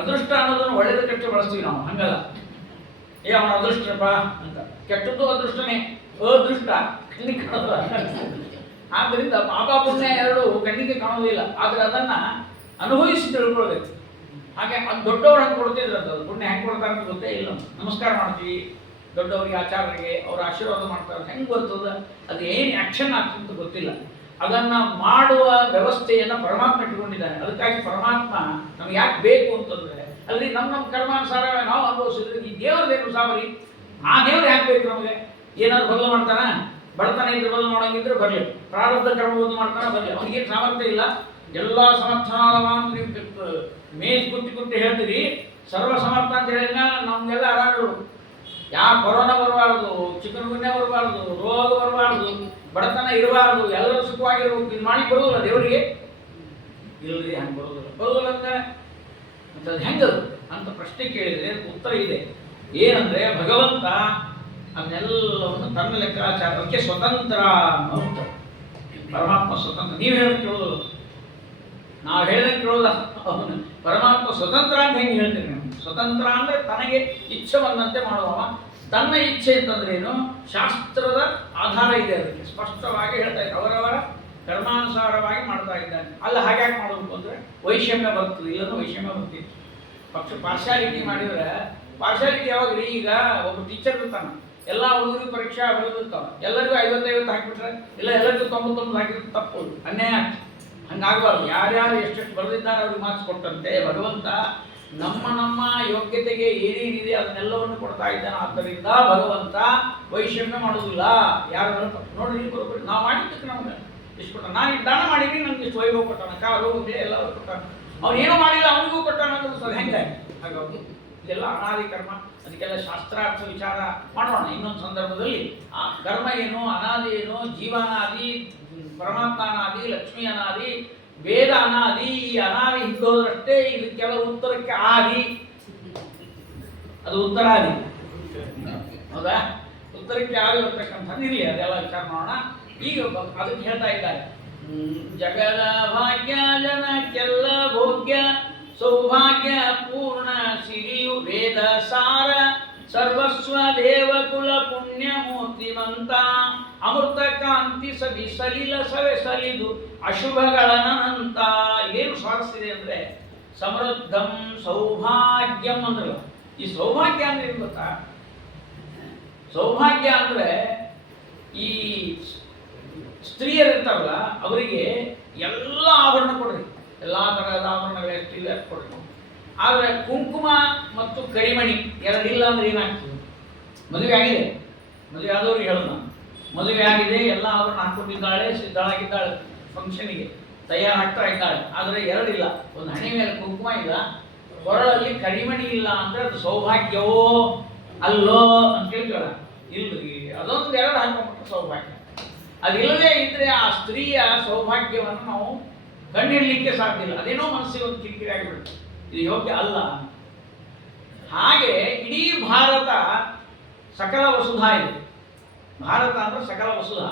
ಅದೃಷ್ಟ ಅನ್ನೋದನ್ನು ಒಳ್ಳೆದ ಕೆಟ್ಟ ಬಳಸ್ತೀವಿ ನಾವು, ಹಂಗಲ್ಲ. ಅವನ ಅದೃಷ್ಟಪ್ಪ ಅಂತ, ಕೆಟ್ಟದ್ದು ಅದೃಷ್ಟನೇ, ಅದೃಷ್ಟ ಕಣ್ಣಿಗೆ ಕಾಣೋದಿಲ್ಲ. ಆದ್ದರಿಂದ ಪಾಪ ಪುಣ್ಯ ಎರಡು ಕಣ್ಣಿಗೆ ಕಾಣೋದಿಲ್ಲ, ಆದರೆ ಅದನ್ನ ಅನುಭವಿಸಿ ತಿಳ್ಕೊಳ್ಬೇಕು. ಹಾಗೆ ಅದು ದೊಡ್ಡವ್ರು ಹಂಗೆ ಕೊಡ್ತಿದ್ರು, ಅದು ಪುಣ್ಯ ಹೆಂಗೆ ಕೊಡ್ತಾರೆ ಅಂತ ಗೊತ್ತೇ ಇಲ್ಲ. ನಮಸ್ಕಾರ ಮಾಡ್ತೀವಿ ದೊಡ್ಡವರಿಗೆ, ಆಚಾರ್ಯರಿಗೆ, ಅವ್ರ ಆಶೀರ್ವಾದ ಮಾಡ್ತಾರೆ, ಹೆಂಗೆ ಬರ್ತದೆ, ಅದು ಏನು ಆ್ಯಕ್ಷನ್ ಆಗ್ತದೆ ಗೊತ್ತಿಲ್ಲ. ಅದನ್ನ ಮಾಡುವ ವ್ಯವಸ್ಥೆಯನ್ನು ಪರಮಾತ್ಮ ಇಟ್ಕೊಂಡಿದ್ದಾನೆ. ಅದಕ್ಕಾಗಿ ಪರಮಾತ್ಮ ನಮ್ಗೆ ಯಾಕೆ ಬೇಕು ಅಂತಂದ್ರೆ, ಅಲ್ಲಿ ನಮ್ಮ ಕರ್ಮಾನುಸಾರ ನಾವು ಅನುಭವಿಸಿದ್ರೆ ಈ ದೇವ್ರದೇನು ಸಾವರಿ, ಆ ದೇವ್ರು ಯಾಕೆ ಬೇಕು ನಮಗೆ? ಏನಾದ್ರು ಬದಲು ಮಾಡ್ತಾನ? ಬಡತನ ಇದ್ರೆ ಬದಲು ಮಾಡೋಂಗಿದ್ರೆ ಬರಲಿ, ಪ್ರಾರಬ್ಧ ಕರ್ಮ ಬದಲು ಮಾಡ್ತಾನೆ ಬರಲಿ, ಅವನಿಗೇನು ಸಾಮರ್ಥ್ಯ ಇಲ್ಲ. ಎಲ್ಲ ಸಮರ್ಥನಾದ ನೀವು ಮೇಜ್ ಕುಟ್ಟಿ ಹೇಳ್ತೀರಿ, ಸರ್ವ ಸಮರ್ಥ ಅಂತ ಹೇಳಿದ್ರೆ ನಮಗೆಲ್ಲ ಆರಾಮಿರು, ಯಾವ ಕೊರೋನಾ ಬರಬಾರ್ದು, ಚಿಕನ್ ಗುನ್ನೆ ಬರಬಾರ್ದು, ರೋಗ ಬರಬಾರ್ದು, ಬಡತನ ಇರಬಾರ್ದು, ಎಲ್ಲರೂ ಸುಖವಾಗಿರ್ಬೇಕು. ಇದು ಮಾಡಿ ಬರೋದಿಲ್ಲ ದೇವರಿಗೆ, ಇಲ್ಲರಿ ಹಂಗೆ ಬರೋದಿಲ್ಲ ಅಂತ ಅಂತದ್ದು ಹೆಂಗದು ಅಂತ ಪ್ರಶ್ನೆ ಕೇಳಿದರೆ ಉತ್ತರ ಇದೆ. ಏನಂದ್ರೆ ಭಗವಂತ ಅದನ್ನೆಲ್ಲವನ್ನು ತನ್ನ ಲೆಕ್ಕಾಚಾರಕ್ಕೆ ಸ್ವತಂತ್ರ ಅಂತ. ಪರಮಾತ್ಮ ಸ್ವತಂತ್ರ. ನೀವು ಹೇಳೋದು ಕೇಳೋದಿಲ್ಲ, ನಾವು ಹೇಳಿದಂಗೆ ಕೇಳೋಲ್ಲ. ಅವನು ಪರಮಾತ್ಮ ಸ್ವತಂತ್ರ ಅಂತ ಹೆಂಗೆ ಹೇಳ್ತೀರಿ ನೀವು? ಸ್ವತಂತ್ರ ಅಂದರೆ ತನಗೆ ಇಚ್ಛೆ ಬಂದಂತೆ ಮಾಡುವ. ತನ್ನ ಇಚ್ಛೆ ಅಂತಂದ್ರೇನು? ಶಾಸ್ತ್ರದ ಆಧಾರ ಇದೆ, ಅದಕ್ಕೆ ಸ್ಪಷ್ಟವಾಗಿ ಹೇಳ್ತಾ ಇದ್ದಾರೆ. ಅವರವರ ಕರ್ಮಾನುಸಾರವಾಗಿ ಮಾಡ್ತಾ ಇದ್ದಾನೆ. ಅಲ್ಲ ಹಾಗ್ಯಾಕೆ ಮಾಡಬೇಕು ಅಂದರೆ ವೈಷಮ್ಯ ಬರ್ತದೆ, ಇಲ್ಲೂ ವೈಷಮ್ಯ ಬರ್ತಿತ್ತು. ಪಕ್ಷ ಪಾರ್ಶಾಲಿಟಿ ಮಾಡಿದರೆ, ಪಾರ್ಶಾಲಿಟಿ ಯಾವಾಗ್ರಿ? ಈಗ ಒಬ್ಬ ಟೀಚರ್ ಇರ್ತಾನೆ, ಎಲ್ಲ ಹುಡುಗರಿಗೂ ಪರೀಕ್ಷೆ ಬರೆದಿರ್ತಾವೆ, ಎಲ್ಲರಿಗೂ 50-50 ಹಾಕಿಬಿಟ್ರೆ ಇಲ್ಲ ಎಲ್ಲರಿಗೂ 99 ಹಾಕಿದ್ರೆ ತಪ್ಪು, ಅನ್ಯಾಯ ಆಗ್ತದೆ. ಹಂಗಾಗಬಾರ್ದು. ಯಾರ್ಯಾರು ಎಷ್ಟೆಷ್ಟು ಬರೆದಿದ್ದಾರೆ ಅವ್ರಿಗೆ ಮಾರ್ಕ್ಸ್ ಕೊಟ್ಟಂತೆ ಭಗವಂತ ನಮ್ಮ ನಮ್ಮ ಯೋಗ್ಯತೆಗೆ ಏನೇನಿದೆ ಅದನ್ನೆಲ್ಲವನ್ನು ಕೊಡ್ತಾ ಇದ್ದಾನೆ. ಆದ್ದರಿಂದ ಭಗವಂತ ವೈಷಮ್ಯ ಮಾಡೋದಿಲ್ಲ. ಯಾರು ನೋಡ್ರಿ ಬರೋಬ್ಬರಿ ನಾವು ಮಾಡಿದ್ದಕ್ಕೆ ನಮ್ಗೆ ಇಷ್ಟು ಕೊಟ್ಟ, ನಾನು ಇಷ್ಟು ದಾನ ಮಾಡಿದ್ದೀನಿ, ನಮ್ಗೆ ಇಷ್ಟು ವೈಭವ ಕೊಟ್ಟಾನ, ಕಾರು ಎಲ್ಲ ಕೊಟ್ಟಾನ. ಅವನೇನೋ ಮಾಡಿಲ್ಲ ಅವನಿಗೂ ಕೊಟ್ಟಾನ ಅನ್ನೋದು ಸರ್ ಹೆಂಗಾಗಿ? ಹಾಗಾಗಿ ಇದೆಲ್ಲ ಅನಾದಿ ಕರ್ಮ. ಅದಕ್ಕೆಲ್ಲ ಶಾಸ್ತ್ರಾರ್ಥ ವಿಚಾರ ಮಾಡೋಣ ಇನ್ನೊಂದು ಸಂದರ್ಭದಲ್ಲಿ. ಆ ಕರ್ಮ ಏನು, ಅನಾದಿ ಏನು, ಜೀವನಾದಿ, ಪರಮಾತ್ಮ ಅನಾದಿ, ಲಕ್ಷ್ಮೀ ಅನಾದಿ, ವೇದ ಅನಾದಿ. ಈ ಅನಾದಿ ಹಿಂದೋದ್ರಷ್ಟೇ ಇದಕ್ಕೆಲ್ಲ ಉತ್ತರಕ್ಕೆ ಆದಿ, ಅದು ಉತ್ತರಾದಿ. ಹೌದಾ? ಉತ್ತರಕ್ಕೆ ಆದಿ ಬರ್ತಕ್ಕಂಥದ್ದು ಇರಲಿ, ಅದೆಲ್ಲ ವಿಚಾರ ಮಾಡೋಣ. ಈಗ ಅದಕ್ಕೆ ಹೇಳ್ತಾ ಇದ್ದಾರೆ, ಜಗದ ಭಾಗ್ಯ ಜನಕ್ಕೆಲ್ಲ ಭೋಗ್ಯ ಸೌಭಾಗ್ಯ ಪೂರ್ಣ ಸಿರಿಯು ವೇದ ಸಾರ ಸರ್ವಸ್ವ ದೇವಕುಲ ಪುಣ್ಯ ಮೂರ್ತಿವಂತ ಅಮೃತ ಕಾಂತಿ ಸವಿ ಸಲಿಲ ಸವೆ ಸಲಿದು ಅಶುಭಗಳನಂತ. ಏನು ಸ್ವಾರಸ್ಯ ಇದೆ ಅಂದ್ರೆ ಸಮೃದ್ಧಂ ಸೌಭಾಗ್ಯಂ ಅಂದ್ರಲ್ಲ. ಈ ಸೌಭಾಗ್ಯ ಅಂದ್ರೆ ಏನು ಗೊತ್ತಾ? ಸೌಭಾಗ್ಯ ಅಂದ್ರೆ ಈ ಸ್ತ್ರೀಯರು ಇರ್ತಾರಲ್ಲ ಅವರಿಗೆ ಎಲ್ಲ ಆಭರಣ ಕೊಡ್ರಿ, ಎಲ್ಲ ತರಹದ ಆಭರಣಗಳು ಎಷ್ಟಿದೆ ಕೊಡ್ರಿ. ಆದರೆ ಕುಂಕುಮ ಮತ್ತು ಕರಿಮಣಿ ಎರಡಿಲ್ಲ ಅಂದ್ರೆ ಏನಾಗ್ತದೆ? ಮದುವೆ ಆಗಿದೆ, ಮದುವೆ ಆದವ್ರಿಗೆ ಹೇಳೋಣ, ಮದುವೆ ಆಗಿದೆ, ಎಲ್ಲ ಆಭರಣ ಹಾಕೊಂಡಿದ್ದಾಳೆ, ಸಿದ್ಧಳಾಗಿದ್ದಾಳೆ, ಫಂಕ್ಷನಿಗೆ ತಯಾರಾಗ್ತಾ ಇದ್ದಾಳೆ. ಆದರೆ ಎರಡಿಲ್ಲ, ಒಂದು ಹಣೆ ಮೇಲೆ ಕುಂಕುಮ ಇಲ್ಲ, ಕೊರಳಲ್ಲಿ ಕರಿಮಣಿ ಇಲ್ಲ ಅಂದ್ರೆ ಅದು ಸೌಭಾಗ್ಯವೋ ಅಲ್ಲೋ ಅಂತ ಕೇಳ್ತಾಳ. ಇಲ್ರಿ, ಅದೊಂದು ಎರಡು ಹಾಕೊಂಡ್ಬಿಟ್ರೆ ಸೌಭಾಗ್ಯ. ಅದಿಲ್ಲದೆ ಇದ್ರೆ ಆ ಸ್ತ್ರೀಯ ಸೌಭಾಗ್ಯವನ್ನು ನಾವು ಕಂಡಿಡ್ಲಿಕ್ಕೆ ಸಾಧ್ಯ ಇಲ್ಲ. ಅದೇನೋ ಮನಸ್ಸಿಗೆ ಒಂದು ಕಿರಿಕಿರಿ ಆಗಿಬಿಡುತ್ತೆ, ಇದು ಯೋಗ್ಯ ಅಲ್ಲ. ಹಾಗೆ ಇಡೀ ಭಾರತ ಸಕಲ ವಸುಧಾ ಇದೆ. ಭಾರತ ಅಂದ್ರೆ ಸಕಲ ವಸುಧಾ.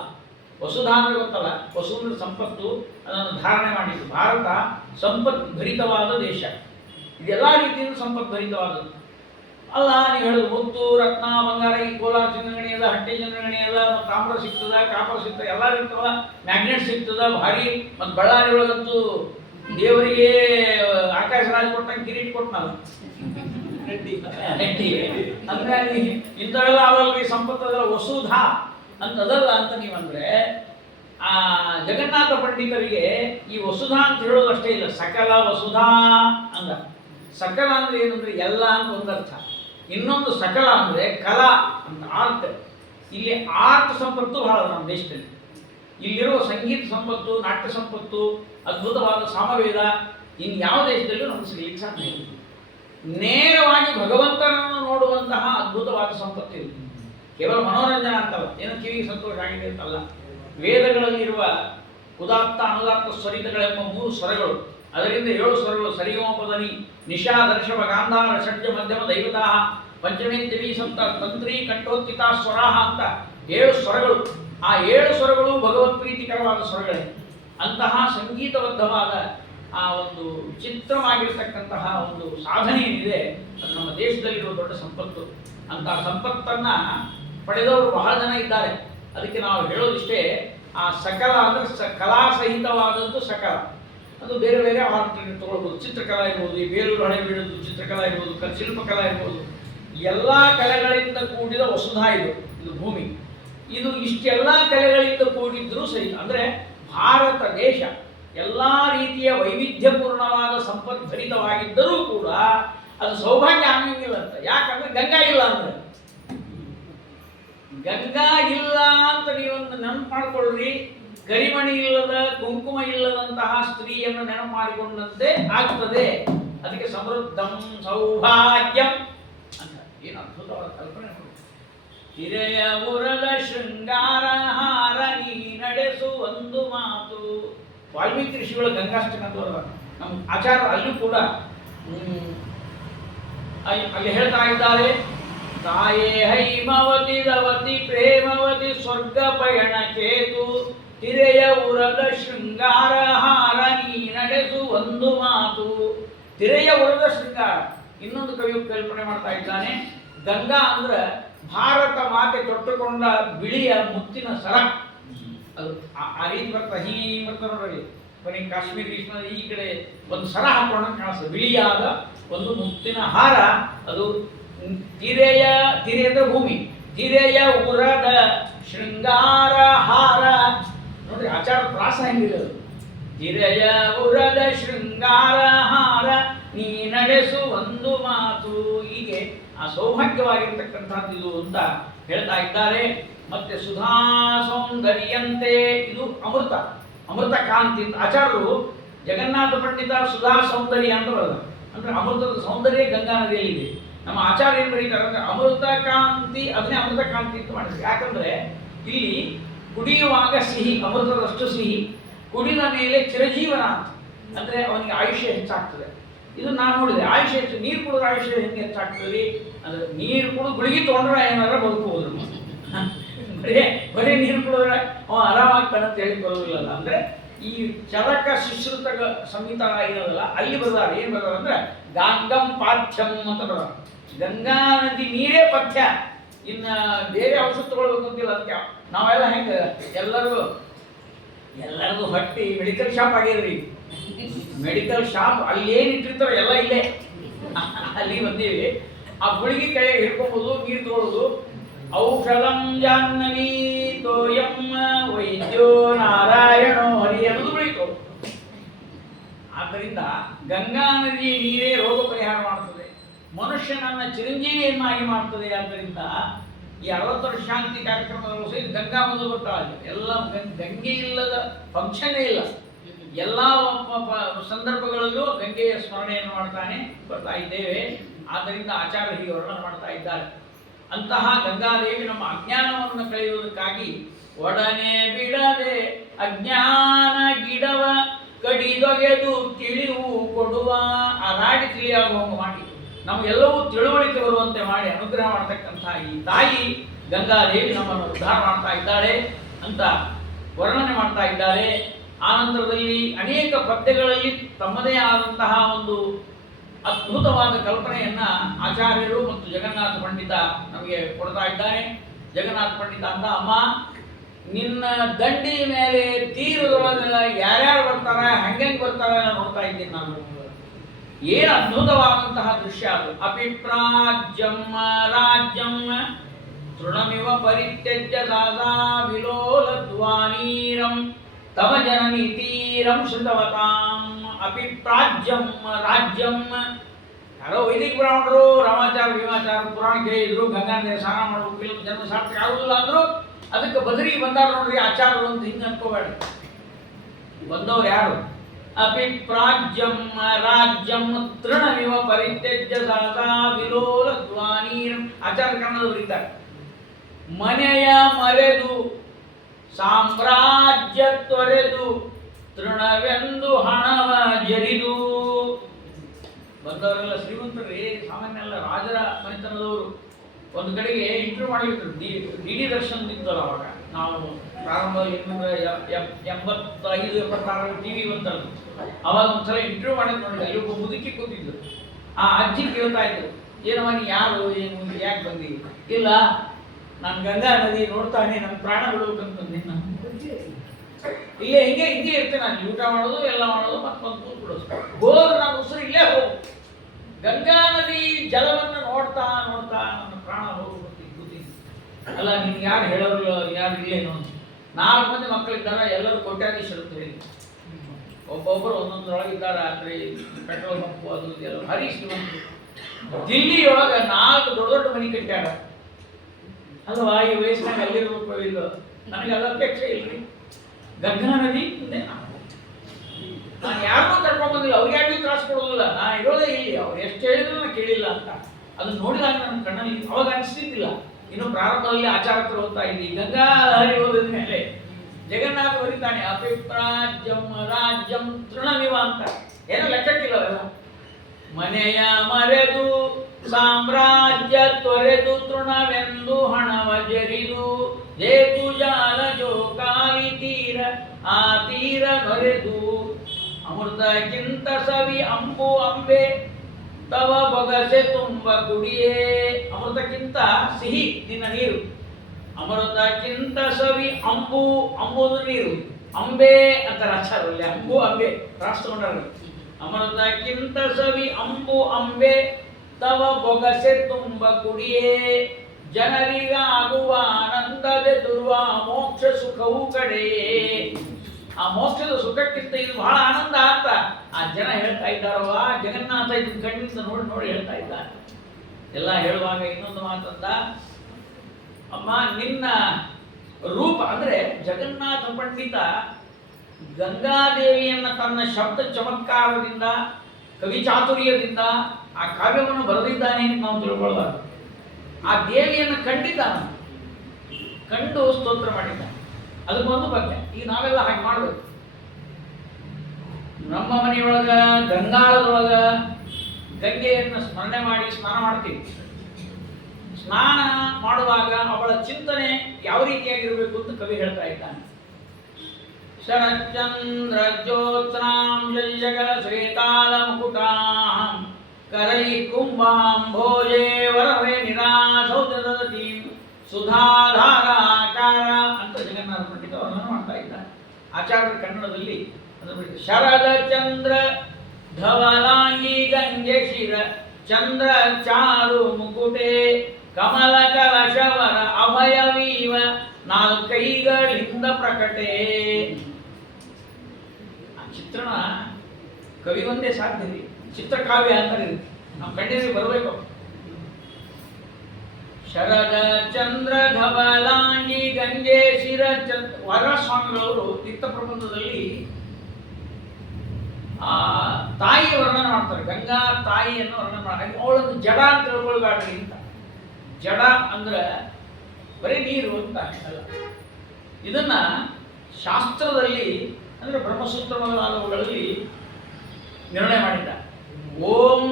ವಸುಧಾ ಅಂದ್ರೆ ಗೊತ್ತಲ್ಲ, ವಸು ಅಂದ್ರೆ ಸಂಪತ್ತು, ಅದನ್ನು ಧಾರಣೆ ಮಾಡಿದ್ದು. ಭಾರತ ಸಂಪತ್ ಭರಿತವಾದ ದೇಶ, ಇದೆಲ್ಲ ರೀತಿಯಿಂದ ಸಂಪತ್ ಭರಿತವಾದದ್ದು. ಅಲ್ಲ ನೀವು ಹೇಳೋದು ಮುತ್ತು ರತ್ನ ಬಂಗಾರ, ಈ ಕೋಲಾರ ಚಿನ್ನಗಣಿ ಅದ, ಹಟ್ಟಿ ಚಿನ್ನಗಣಿ ಅದ, ಮತ್ತು ತಾಮ್ರ ಸಿಗ್ತದ, ಕಾಪರ್ ಸಿಗ್ತದೆ, ಎಲ್ಲ ಇರ್ತವ, ಮ್ಯಾಗ್ನೆಟ್ ಸಿಗ್ತದ ಭಾರಿ. ಮತ್ತು ಬಳ್ಳಾರಿ ಒಳಗಂತೂ ದೇವರಿಗೆ ಆಕಾಶ ರಾಜ ಕೊಟ್ಟಂಗೆ ಕಿರೀಟ್ ಕೊಟ್ಟನಲ್ಲ ಅಂದ್ರೆ ಇಂಥವೆಲ್ಲ ಅವಲ್ರಿ ಸಂಪತ್ತದಲ್ಲ ವಸುಧಾ ಅಂತದಲ್ಲ ಅಂತ ನೀವಂದ್ರೆ ಆ ಜಗನ್ನಾಥ ಪಂಡಿತರಿಗೆ ಈ ವಸುಧಾ ಅಂತ ಹೇಳೋದು ಅಷ್ಟೇ ಇಲ್ಲ, ಸಕಲ ವಸುಧಾ ಅಂದ. ಸಕಲ ಅಂದ್ರೆ ಏನಂದ್ರೆ ಎಲ್ಲ ಅಂತ ಒಂದರ್ಥ, ಇನ್ನೊಂದು ಸಕಲ ಅಂದ್ರೆ ಕಲಾ ಅಂತ, ಆರ್ಟ್. ಇಲ್ಲಿ ಆರ್ಟ್ ಸಂಪತ್ತು ಬಹಳ ನಮ್ಮ ದೇಶದಲ್ಲಿ. ಇಲ್ಲಿರುವ ಸಂಗೀತ ಸಂಪತ್ತು, ನಾಟ್ಯ ಸಂಪತ್ತು, ಅದ್ಭುತವಾದ ಸಾಮವೇದ ಇನ್ನು ಯಾವ ದೇಶದಲ್ಲೂ ನಮಗೆ ಸಿಗಲಿಕ್ಕೆ ಸಾಧ್ಯ ಇಲ್ಲ. ನೇರವಾಗಿ ಭಗವಂತನನ್ನು ನೋಡುವಂತಹ ಅದ್ಭುತವಾದ ಸಂಪತ್ತು ಇದೆ. ಕೇವಲ ಮನೋರಂಜನೆ ಅಂತಲ್ಲ, ಏನೋ ಕಿವಿಗೆ ಸಂತೋಷ ಆಗಿದೆ ಅಂತಲ್ಲ. ವೇದಗಳಲ್ಲಿರುವ ಉದಾತ್ತ ಅನುದಾತ್ತ ಸ್ವರಿತಗಳೆಂಬ 3 ಸ್ವರಗಳು, ಅದರಿಂದ 7 ಸ್ವರಗಳು: ಸರಿಗಮಪದನಿ, ನಿಶಾ, ದರ್ಶವ, ಗಾಂಧಾರ, ಷಡ್ಜ, ಮಧ್ಯಮ, ದೈವತಾಹ, ಪಂಚಮಿ, ದಿವಿ, ಸಂತ, ತಂತ್ರಿ, ಕಂಠೋತ್ಥಿತ, ಸ್ವರಾಹ ಅಂತ 7 ಸ್ವರಗಳು. ಆ 7 ಸ್ವರಗಳು ಭಗವತ್ ಪ್ರೀತಿಕರವಾದ ಸ್ವರಗಳೇ. ಅಂತಹ ಸಂಗೀತಬದ್ಧವಾದ ಆ ಒಂದು ವಿಚಿತ್ರವಾಗಿರ್ತಕ್ಕಂತಹ ಒಂದು ಸಾಧನೆ ಏನಿದೆ ಅದು ನಮ್ಮ ದೇಶದಲ್ಲಿರುವ ದೊಡ್ಡ ಸಂಪತ್ತು. ಅಂತಹ ಸಂಪತ್ತನ್ನು ಪಡೆದವರು ಬಹಳ ಜನ ಇದ್ದಾರೆ. ಅದಕ್ಕೆ ನಾವು ಹೇಳೋದಿಷ್ಟೇ, ಆ ಸಕಲ ಅಂದರೆ ಕಲಾ ಸಹಿತವಾದದ್ದು ಸಕಲ. ಅದು ಬೇರೆ ಬೇರೆ ಆರ್ಟ್ ತಗೊಳ್ಬೋದು. ಚಿತ್ರಕಲಾ ಇರ್ಬೋದು, ಈ ಬೇಲೂರು ಹಳೆಬೀಡದ್ದು ಚಿತ್ರಕಲಾ ಇರ್ಬೋದು, ಶಿಲ್ಪಕಲಾ ಇರ್ಬೋದು, ಎಲ್ಲ ಕಲೆಗಳಿಂದ ಕೂಡಿದ ವಸುಧಾ ಇದು ಭೂಮಿ. ಇದು ಇಷ್ಟೆಲ್ಲ ಕಲೆಗಳಿಂದ ಕೂಡಿದ್ರೂ ಸರಿ. ಅಂದರೆ ಭಾರತ ದೇಶ ಎಲ್ಲ ರೀತಿಯ ವೈವಿಧ್ಯಪೂರ್ಣವಾದ ಸಂಪದ್ಭರಿತವಾಗಿದ್ದರೂ ಕೂಡ ಅದು ಸೌಭಾಗ್ಯ ಆಗಂಗಿಲ್ಲ ಅಂತ. ಯಾಕಂದ್ರೆ ಗಂಗಾ ಇಲ್ಲ ಅಂದ್ರೆ, ಗಂಗಾ ಇಲ್ಲ ಅಂತ ನೀವೊಂದು ನೆನಪು ಮಾಡಿಕೊಳ್ಳ್ರಿ. ಕರಿಮಣಿ ಇಲ್ಲದ, ಕುಂಕುಮ ಇಲ್ಲದಂತಹ ಸ್ತ್ರೀಯನ್ನು ನೆನಪು ಮಾಡಿಕೊಂಡಂತೆ ಆಗ್ತದೆ. ಅದಕ್ಕೆ ಸಮೃದ್ಧಂ ಸೌಭಾಗ್ಯಂ ಅಂತ. ಏನು ಅದ್ಭುತವಾದ ಕಲ್ಪನೆ ನೋಡಿ. ಹಿರೆಯ ಉರದ ಶೃಂಗಾರ ಹಾರ ನೀ ನಡೆಸು ಒಂದು ಮಾತು. ವಾಲ್ಮೀಕಿ ಋಷಿಗಳು ಗಂಗಾಷ್ಟಕ ನಮ್ಮ ಆಚಾರ ಅಲ್ಲೂ ಕೂಡ ಅಲ್ಲಿ ಹೇಳ್ತಾ ಇದ್ದಾರೆ, ತಾಯೇ ಹೈಮವತಿ ದವತಿ ಪ್ರೇಮವತಿ ಸ್ವರ್ಗ ಪಯಣ ಕೇತು ತಿರೆಯ ಉರದ ಶೃಂಗಾರ ಹಾರ ನೀ ನಡೆಸು ಒಂದು ಮಾತು. ತಿರೆಯ ಉರದ ಶೃಂಗಾರ. ಇನ್ನೊಂದು ಕವಿಯು ಕಲ್ಪನೆ ಮಾಡ್ತಾ ಇದ್ದಾನೆ, ಗಂಗಾ ಅಂದ್ರೆ ಭಾರತ ಮಾತೆ ತೊಟ್ಟುಕೊಂಡ ಬಿಳಿಯ ಮುತ್ತಿನ ಸರ. ಅದು ಆ ರೀತಿ ಬರ್ತಾ ಬರ್ತಾ ನೋಡ್ರಿ. ಕೊನೆ ಕಾಶ್ಮೀರ ಈ ಕಡೆ ಒಂದು ಸರ ಹಾಕೊಂಡ ಕಾಣಿಸ್ತದೆ, ಬಿಳಿಯಾದ ಒಂದು ಮುತ್ತಿನ ಹಾರ. ಅದು ತಿರೆ ಅಂದ್ರೆ ಭೂಮಿ. ತಿರೆಯ ಉರದ ಶೃಂಗಾರ ಹಾರ ನೋಡ್ರಿ, ಆಚಾರ ಪ್ರಾಸ ಹೆಂಗಿದೆ ಅದು. ತಿರೆಯ ಉರದ ಶೃಂಗಾರ ಹಾರ ನೀ ನಡೆಸು ಒಂದು ಮಾತು. ಹೀಗೆ ಆ ಸೌಭಾಗ್ಯವಾಗಿರ್ತಕ್ಕಂಥದ್ದು ಇದು ಅಂತ ಹೇಳ್ತಾ ಇದ್ದಾರೆ. ಮತ್ತೆ ಸುಧಾ ಸೌಂದರ್ಯಂತೆ, ಇದು ಅಮೃತ, ಅಮೃತ ಕಾಂತಿ ಅಂತ ಆಚಾರ್ಯರು ಜಗನ್ನಾಥ ಪಂಡಿತ ಸುಧಾ ಸೌಂದರ್ಯ ಅಂತ ಬರೋದು. ಅಂದ್ರೆ ಅಮೃತದ ಸೌಂದರ್ಯ ಗಂಗಾ ನದಿಯಲ್ಲಿದೆ. ನಮ್ಮ ಆಚಾರ್ಯ ಏನು ಬರೀತಾರೆ ಅಂದ್ರೆ ಅಮೃತ ಕಾಂತಿ, ಅದನ್ನೇ ಅಮೃತ ಕಾಂತಿ ಅಂತ ಮಾಡಿದ್ರು. ಯಾಕಂದ್ರೆ ಇಲ್ಲಿ ಕುಡಿಯುವಾಗ ಸಿಹಿ, ಅಮೃತದಷ್ಟು ಸಿಹಿ, ಕುಡಿದ ಮೇಲೆ ಚಿರಜೀವನ ಅಂತ. ಅಂದ್ರೆ ಅವನಿಗೆ ಆಯುಷ್ಯ ಹೆಚ್ಚಾಗ್ತದೆ. ಇದು ನಾನು ನೋಡಿದೆ, ಆಯುಷ್ಯ ಹೆಚ್ಚು. ನೀರು ಕುಡಿದ್ರೆ ಆಯುಷ್ಯ ಹೆಂಗೆ ಹೆಚ್ಚಾಗ್ತದೆ ಅಂದ್ರೆ ನೀರು ಕುಡಿದು ಗುಳಿಗೆ ತೊಗೊಂಡ್ರೆ ಏನಾರ ಬದುಕಬಹುದು. ಬರೀ ನೀರು ಕುಡಿದ್ರೆ ಅವ ಆರಾಮಾಗ್ತಾನೆ ಅಂತ ಹೇಳಿ ಬರೋದಿಲ್ಲಲ್ಲ. ಅಂದ್ರೆ ಈ ಚರಕ ಸುಶ್ರುತ ಸಂಹಿತ ಇರೋದಲ್ಲ, ಅಲ್ಲಿ ಬರೋದಾರೆ ಏನ್ ಬರೋದು ಅಂದ್ರೆ ಗಾಂಗಂ ಪಾಥ್ಯಂ ಅಂತ ಬರೋದು. ಗಂಗಾ ನದಿ ನೀರೇ ಪಥ್ಯ. ಇನ್ನ ಬೇರೆ ಔಷಧ ತಗೊಳ್ಬೇಕು ಅಂತಿಲ್ಲ. ಅದಕ್ಕೆ ನಾವೆಲ್ಲ ಹೆಂಗೆ ಎಲ್ಲರದು ಹೊಟ್ಟಿ ಮೆಡಿಕಲ್ ಶಾಪ್ ಆಗ್ಯದ್ರಿ. ಮೆಡಿಕಲ್ ಶಾಪ್ ಅಲ್ಲಿ ಏನ್ ಇಟ್ಟಿರ್ತಾರೋ ಎಲ್ಲ ಇಲ್ಲೇ ಅಲ್ಲಿ ಬಂದೀವಿ. ಆ ಗುಳಿಗೆ ಕೈಯಾಗ ಹಿಡ್ಕೊಬೋದು, ನೀರು ತಗೊಳ್ಳೋದು. ಔಷಧಂ ಜಾಹ್ನವಿ ತೋಯಂ ವೈದ್ಯೋ ನಾರಾಯಣೋ ಹರಿ ಅನ್ನೋದು ಬೆಳೀತು. ಆದ್ದರಿಂದ ಗಂಗಾ ನದಿ ನೀರೇ ರೋಗ ಪರಿಹಾರ ಮಾಡ್ತದೆ, ಮನುಷ್ಯನನ್ನ ಚಿರಂಜೀವಿಯನ್ನಾಗಿ ಮಾಡ್ತದೆ. ಆದ್ದರಿಂದ ಈ 60 ವರ್ಷ ಶಾಂತಿ ಕಾರ್ಯಕ್ರಮದಲ್ಲೂ ಸಹ ಗಂಗಾ ಮೊದಲು ಬರ್ತಾಳೆ. ಎಲ್ಲ ಗಂಗೆ ಇಲ್ಲದ ಫಂಕ್ಷನ್ನೇ ಇಲ್ಲ. ಎಲ್ಲ ಸಂದರ್ಭಗಳಲ್ಲೂ ಗಂಗೆಯ ಸ್ಮರಣೆಯನ್ನು ಬರ್ತಾ ಇದ್ದೇವೆ. ಆದ್ದರಿಂದ ಆಚಾರ್ಯ ಹೀಗೆ ವರ್ಣನೆ ಮಾಡ್ತಾ ಇದ್ದಾರೆ. ಅಂತಹ ಗಂಗಾದೇವಿ ನಮ್ಮ ಅಜ್ಞಾನವನ್ನು ಕಳೆಯುವುದಕ್ಕಾಗಿ ಒಡನೆ ಬಿಡದೆ ಅಜ್ಞಾನ ಗಿಡವ ಕಡಿದೊಗೆದು ತಿಳಿವು ಕೊಡುವ, ಆ ನಾಡಿ ತಿಳಿಯಾಗುವಂಗ ಮಾಡಿ ನಮಗೆಲ್ಲವೂ ತಿಳುವಳಿಕೆ ಬರುವಂತೆ ಮಾಡಿ ಅನುಗ್ರಹ ಮಾಡತಕ್ಕಂತಹ ಈ ತಾಯಿ ಗಂಗಾದೇವಿ ನಮ್ಮನ್ನು ಉದ್ಧಾರ ಮಾಡ್ತಾ ಇದ್ದಾಳೆ ಅಂತ ವರ್ಣನೆ ಮಾಡ್ತಾ ಇದ್ದಾರೆ. ಆನಂತರದಲ್ಲಿ ಅನೇಕ ಪದ್ಯಗಳಲ್ಲಿ ತಮ್ಮದೇ ಆದಂತಹ ಒಂದು ಅದ್ಭುತವಾದ ಕಲ್ಪನೆಯನ್ನ ಆಚಾರ್ಯರು ಮತ್ತು ಜಗನ್ನಾಥ ಪಂಡಿತ ನಮಗೆ ಕೊಡ್ತಾ ಇದ್ದಾರೆ. ಜಗನ್ನಾಥ ಪಂಡಿತ ಅಂತ, ಅಮ್ಮ ನಿನ್ನ ದಂಡಿ ಮೇಲೆ ತೀರದೊಳಗ ಯಾರ್ಯಾರು ಬರ್ತಾರೆ, ಹೆಂಗೆ ಬರ್ತಾರೆ ನೋಡ್ತಾ ಇದ್ದೀನಿ ನಾನು. ಏನು ಅದ್ಭುತವಾದಂತಹ ದೃಶ್ಯ ಅದು. ಅಪಿಪ್ರಾಜ್ಯಂ ರಾಜ್ಯಂ ತೃಣಮಿವ ಪರಿತ್ಯಜ್ಯ ದಾದಾ ವಿಲೋಲದ್ವಾನೀರಂ ತವ ಜನನಿ ತೀರಂ ಶ್ರುತವತಾಂ. ಅಪಿಪ್ರಾಜ್ಯಂ ರಾಜ್ಯಂ. ಯಾರೋ ವೈದಿಕ ಬ್ರಾಹ್ಮಣರು ರಾಮಾಚಾರ ಭೀಮಾಚಾರ ಪುರಾಣ ಕೇಳಿದ್ರು, ಗಂಗಾ ನದಿ ಸ್ನಾನ ಮಾಡಬೇಕು, ಜನ್ಮ ಸಾರ್ಥಕ ಆಗುದಿಲ್ಲ ಅಂದ್ರು. ಅದಕ್ಕೆ ಬದರಿಗೆ ಬಂದಾರ ನೋಡ್ರಿ ಆಚಾರ್ಯರು ಅಂತ ಹಿಂಗೆ ಅನ್ಕೋಬೇಡ. ಬಂದವ್ರು ಯಾರು? ಅಪಿಪ್ರಾಜ್ಯಂ ರಾಜ್ಯಂ ತೃಣಮಿವ ಪರಿತ್ಯಜ್ಯ ದಾದಾ ವಿಲೋಲದ್ವಾನೀರಂ. ಆಚಾರ್ಯ ಕನ್ನಡ ಬರೀತಾರೆ. ಮನೆಯ ಮರೆದು ಸಾಮ್ರಾಜ್ಯ ತೊರೆದು ತೃಣವೆಂದು ಹಣವ ಜರಿದು. ಬಂದವರೆಲ್ಲ ಶ್ರೀಮಂತರೇ, ಸಾಮಾನ್ಯ ಅಲ್ಲ, ರಾಜರ ಮನೆತನದವರು. ಒಂದು ಕಡೆಗೆ ಇಂಟರ್ವ್ಯೂ ಮಾಡಿದ್ರು, ಡಿ ದರ್ಶನ್ ಇತ್ತಲ್ಲ ಅವಾಗ. ನಾವು ಪ್ರಾರಂಭ 885-86 ಟಿವಿ ಬಂತಲ್ಲ, ಅವಾಗ ಒಂದ್ಸಲ ಇಂಟರ್ವ್ಯೂ ಮಾಡೋದು ನೋಡಿದ್ರೆ ಅಲ್ಲಿ ಒಬ್ಬ ಮುದುಕಿ ಕೂತಿದ್ರು. ಆ ಅಜ್ಜಿ ಕೇಳ್ತಾ ಇದ್ರು, ಏನಮ್ಮ ನೀ ಯಾರು, ಏನು ಯಾಕೆ ಬಂದಿ? ಇಲ್ಲ, ನಾನು ಗಂಗಾ ನದಿ ನೋಡ್ತಾನೆ ನನ್ನ ಪ್ರಾಣ ಬಿಡ್ಬೇಕಂತ ಬಂದಿನಿ. ನಾನು ಇಲ್ಲೇ ಹಿಂಗೆ ಇರ್ತೇನೆ, ನಾನು ಊಟ ಮಾಡೋದು ಎಲ್ಲ ಮಾಡೋದು ಮತ್ತೊಂದು ಕೂತ್ಬಿಡೋದು. ಹೋದ್ರೆ ನಾನು ಉಸಿರು ಇಲ್ಲೇ ಹೋಗು. ಗಂಗಾ ನದಿ ಜಲವನ್ನು ನೋಡ್ತಾ ನೋಡ್ತಾ ನನ್ನ ಪ್ರಾಣ ಹೋಗ್ಬಿಡ್ತೀನಿ ಕೂತೀನಿ. ಅಲ್ಲ ನಿನ್ಗೆ ಯಾರು ಹೇಳೋರು, ಯಾರು ಇಲ್ಲೇನು? 4 ಮಂದಿ ಮಕ್ಕಳಿದ್ದಾರೆ, ಎಲ್ಲರೂ ಕೋಟ್ಯಾಧೀಶರು. ಒಬ್ಬೊಬ್ಬರು ಒಂದೊಂದರೊಳಗಿದ್ದಾರೆ. ಆದರೆ ಪೆಟ್ರೋಲ್ ಬಂಕು ಅದು ಎಲ್ಲ ಭಾರಿ ಶ್ರೀಮಂತರು. ದಿಲ್ಲಿಯೊಳಗೆ 4 ದೊಡ್ಡ ದೊಡ್ಡ ಮನೆ ಕಟ್ಟ್ಯಾರ. ಅಲ್ವಾ, ಈ ವಯಸ್ಸಿನಾಗ ಎಲ್ಲಿರ್ಬೇಕು ಇಲ್ಲ, ನನಗೆ ಅದು ಅಪೇಕ್ಷೆ ಇಲ್ರಿ. ಗಂಗಾ ನದಿ ನಾನು ಯಾರನ್ನೂ ಕರ್ಕೊಂಡ್ ಬಂದಿಲ್ಲ, ಅವ್ರಿಗೆ ಯಾರಿಗೂ ತ್ರಾಸ ಕೊಡೋದಿಲ್ಲ. ನಾ ಇರೋದೇ ಇಲ್ಲಿ, ಅವ್ರು ಎಷ್ಟು ಹೇಳಿದ್ರು ನಾನು ಕೇಳಿಲ್ಲ ಅಂತ. ಅದನ್ನ ನೋಡಿದಾಗ ನನ್ನ ಕಣ್ಣಲ್ಲಿ ಅವಾಗ ಅನಿಸ್ತಿದ್ದಿಲ್ಲ. ಇನ್ನು ಪ್ರಾರಂಭದಲ್ಲಿ ಆಚಾರ್ಯರು ಓದ್ತಾ ಇದ್ದಿ, ಗಂಗಾ ಲಹರಿ ಓದಿದ ಮೇಲೆ ಜಗನ್ನಾಥ ಬರೀತಾನೆ ಅಪಿಪ್ರಾಜ್ಯಂ ರಾಜ್ಯಂ ತೃಣಮಿವ ಅಂತ. ಏನೋ ಲೆಕ್ಕಕ್ಕಿಲ್ಲ ಅವೆಲ್ಲ. ಮನೆಯ ಮರೆದು ಸಾಮ್ರಾಜ್ಯ ತೊರೆದು ತೃಣವೆಂದು ಹಣವ ಜರಿದು ಜೇತು ಜಾಲ ಜೋಕಾಲಿ ತೀರ ಆ ತೀರ ನೊರೆದು ಅಮೃತಕ್ಕಿಂತ ಸವಿ ಅಂಬು ಅಂಬೆ ತವ ಬೊಗಸೆ ತುಂಬ ಕುಡಿಯೇ. ಅಮೃತಕ್ಕಿಂತ ಸಿಹಿ ನಿನ್ನ ನೀರು. ಅಮೃತಕ್ಕಿಂತ ಸವಿ ಅಂಬು, ಅಂಬುದು ನೀರು, ಅಂಬೆ ಅಂತ ಆಚಾರದಲ್ಲಿ ಅಂಬು ಅಂಬೆ ರಾಷ್ಟ್ರಗೊಂಡರು. ಅಮೃತಕ್ಕಿಂತ ಸವಿ ಅಂಬು ಅಂಬೆ ತವ ಬೊಗಸೆ ತುಂಬ ಕುಡಿಯೇ. ಜನರಿಗಾಗುವ ಆನಂದದೆ ದುರ್ವ ಮೋಕ್ಷ ಸುಖವು ಕಡೆಯೇ. ಆ ಮೋಕ್ಷದ ಸುಖಕ್ಕಿಂತ ಇದು ಬಹಳ ಆನಂದ ಅಂತ ಆ ಜನ ಹೇಳ್ತಾ ಇದ್ದಾರವ. ಜಗನ್ನಾಥ ಇದನ್ನ ಕಣ್ಣಿಂದ ನೋಡಿ ನೋಡಿ ಹೇಳ್ತಾ ಇದ್ದಾರೆ. ಎಲ್ಲ ಹೇಳುವಾಗ ಇನ್ನೊಂದು ಮಾತಂದ, ಅಮ್ಮ ನಿನ್ನ ರೂಪ ಅಂದ್ರೆ ಜಗನ್ನಾಥ ಪಂಡಿತ ಗಂಗಾದೇವಿಯನ್ನ ತನ್ನ ಶಬ್ದ ಚಮತ್ಕಾರದಿಂದ ಕವಿ ಚಾತುರ್ಯದಿಂದ ಆ ಕಾವ್ಯವನ್ನು ಬರೆದಿದ್ದಾನೆ ಅಂತ ನಾವು ತಿಳ್ಕೊಳ್ಬಾರ್ದು. ಆ ದೇವಿಯನ್ನು ಕಂಡಿದ್ದಾನೆ, ಕಂಡು ಸ್ತೋತ್ರ ಮಾಡಿದ್ದ. ಅದಕ್ಕೊಂದು ಬಗ್ಗೆ ಈಗ ನಾವೆಲ್ಲ ಹಾಗೆ ಮಾಡಬೇಕು. ನಮ್ಮ ಮನೆಯೊಳಗ ಗಂಗಾಳದೊಳಗ ಗಂಗೆಯನ್ನು ಸ್ಮರಣೆ ಮಾಡಿ ಸ್ನಾನ ಮಾಡ್ತೀವಿ. ಸ್ನಾನ ಮಾಡುವಾಗ ಅವಳ ಚಿಂತನೆ ಯಾವ ರೀತಿಯಾಗಿರಬೇಕು ಅಂತ ಕವಿ ಹೇಳ್ತಾ ಇದ್ದಾನೆ. ಶರಚಂದ್ರ ಜ್ಯೋತ್ಸ್ನಾಂ ಜಗಲ ಶ್ವೇತಾಲ ಮುಕುಟಾಂ ಕರೈ ಕುಂಭಾಂಭೋಜೇ ವರವೇ ನಿರಾಸೌದೀ ಸುಧಾಧಾರಾಕಾರ ಅಂತ ಜಗನ್ನಾಥ ಪಂಡಿತ ವರ್ಣನೆ ಮಾಡ್ತಾ ಇದ್ದಾನೆ. ಆಚಾರ್ಯರ ಕನ್ನಡದಲ್ಲಿ ಶರದ ಚಂದ್ರ ಧವಲಾಂಗಿ ಗಂಗೆ ಶಿರ ಚಂದ್ರ ಚಾರು ಮುಕುಟೆ ಕಮಲ ಕಲಶವರ ಅಭಯವೀವ ನಾಲ್ಕೈಗಳಿಂದ ಪ್ರಕಟೆ. ಆ ಚಿತ್ರಣ ಕವಿ ಒಂದೇ ಸಾಧ್ಯ, ಚಿತ್ರಕಾವ್ಯ ಅಂತಾರೆ. ನಾವು ಕಣ್ಣಿಗೆ ಬರಬೇಕು. ಶರದ ಚಂದ್ರ ಧವಲಾಂಗಿ ಗಂಗೆ ಶಿರ ವರಸ್ವಾಮಿಗಳವರು ತೀರ್ಥ ಪ್ರಬಂಧದಲ್ಲಿ ಆ ತಾಯಿಯ ವರ್ಣನೆ ಮಾಡ್ತಾರೆ. ಗಂಗಾ ತಾಯಿಯನ್ನು ವರ್ಣನೆ ಮಾಡಿ ಅವಳನ್ನು ಜಡ ಅಂತ ತಿಳ್ಕೊಳ್ಬೇಡ್ರಿ ಅಂತ. ಜಡ ಅಂದ್ರೆ ಬರೀ ನೀರು ಅಂತ ಅಲ್ಲ. ಇದನ್ನ ಶಾಸ್ತ್ರದಲ್ಲಿ ಅಂದ್ರೆ ಬ್ರಹ್ಮಸೂತ್ರ ಮೊದಲಾದವುಗಳಲ್ಲಿ ನಿರ್ಣಯ ಮಾಡಿದ್ದ. ಓಂ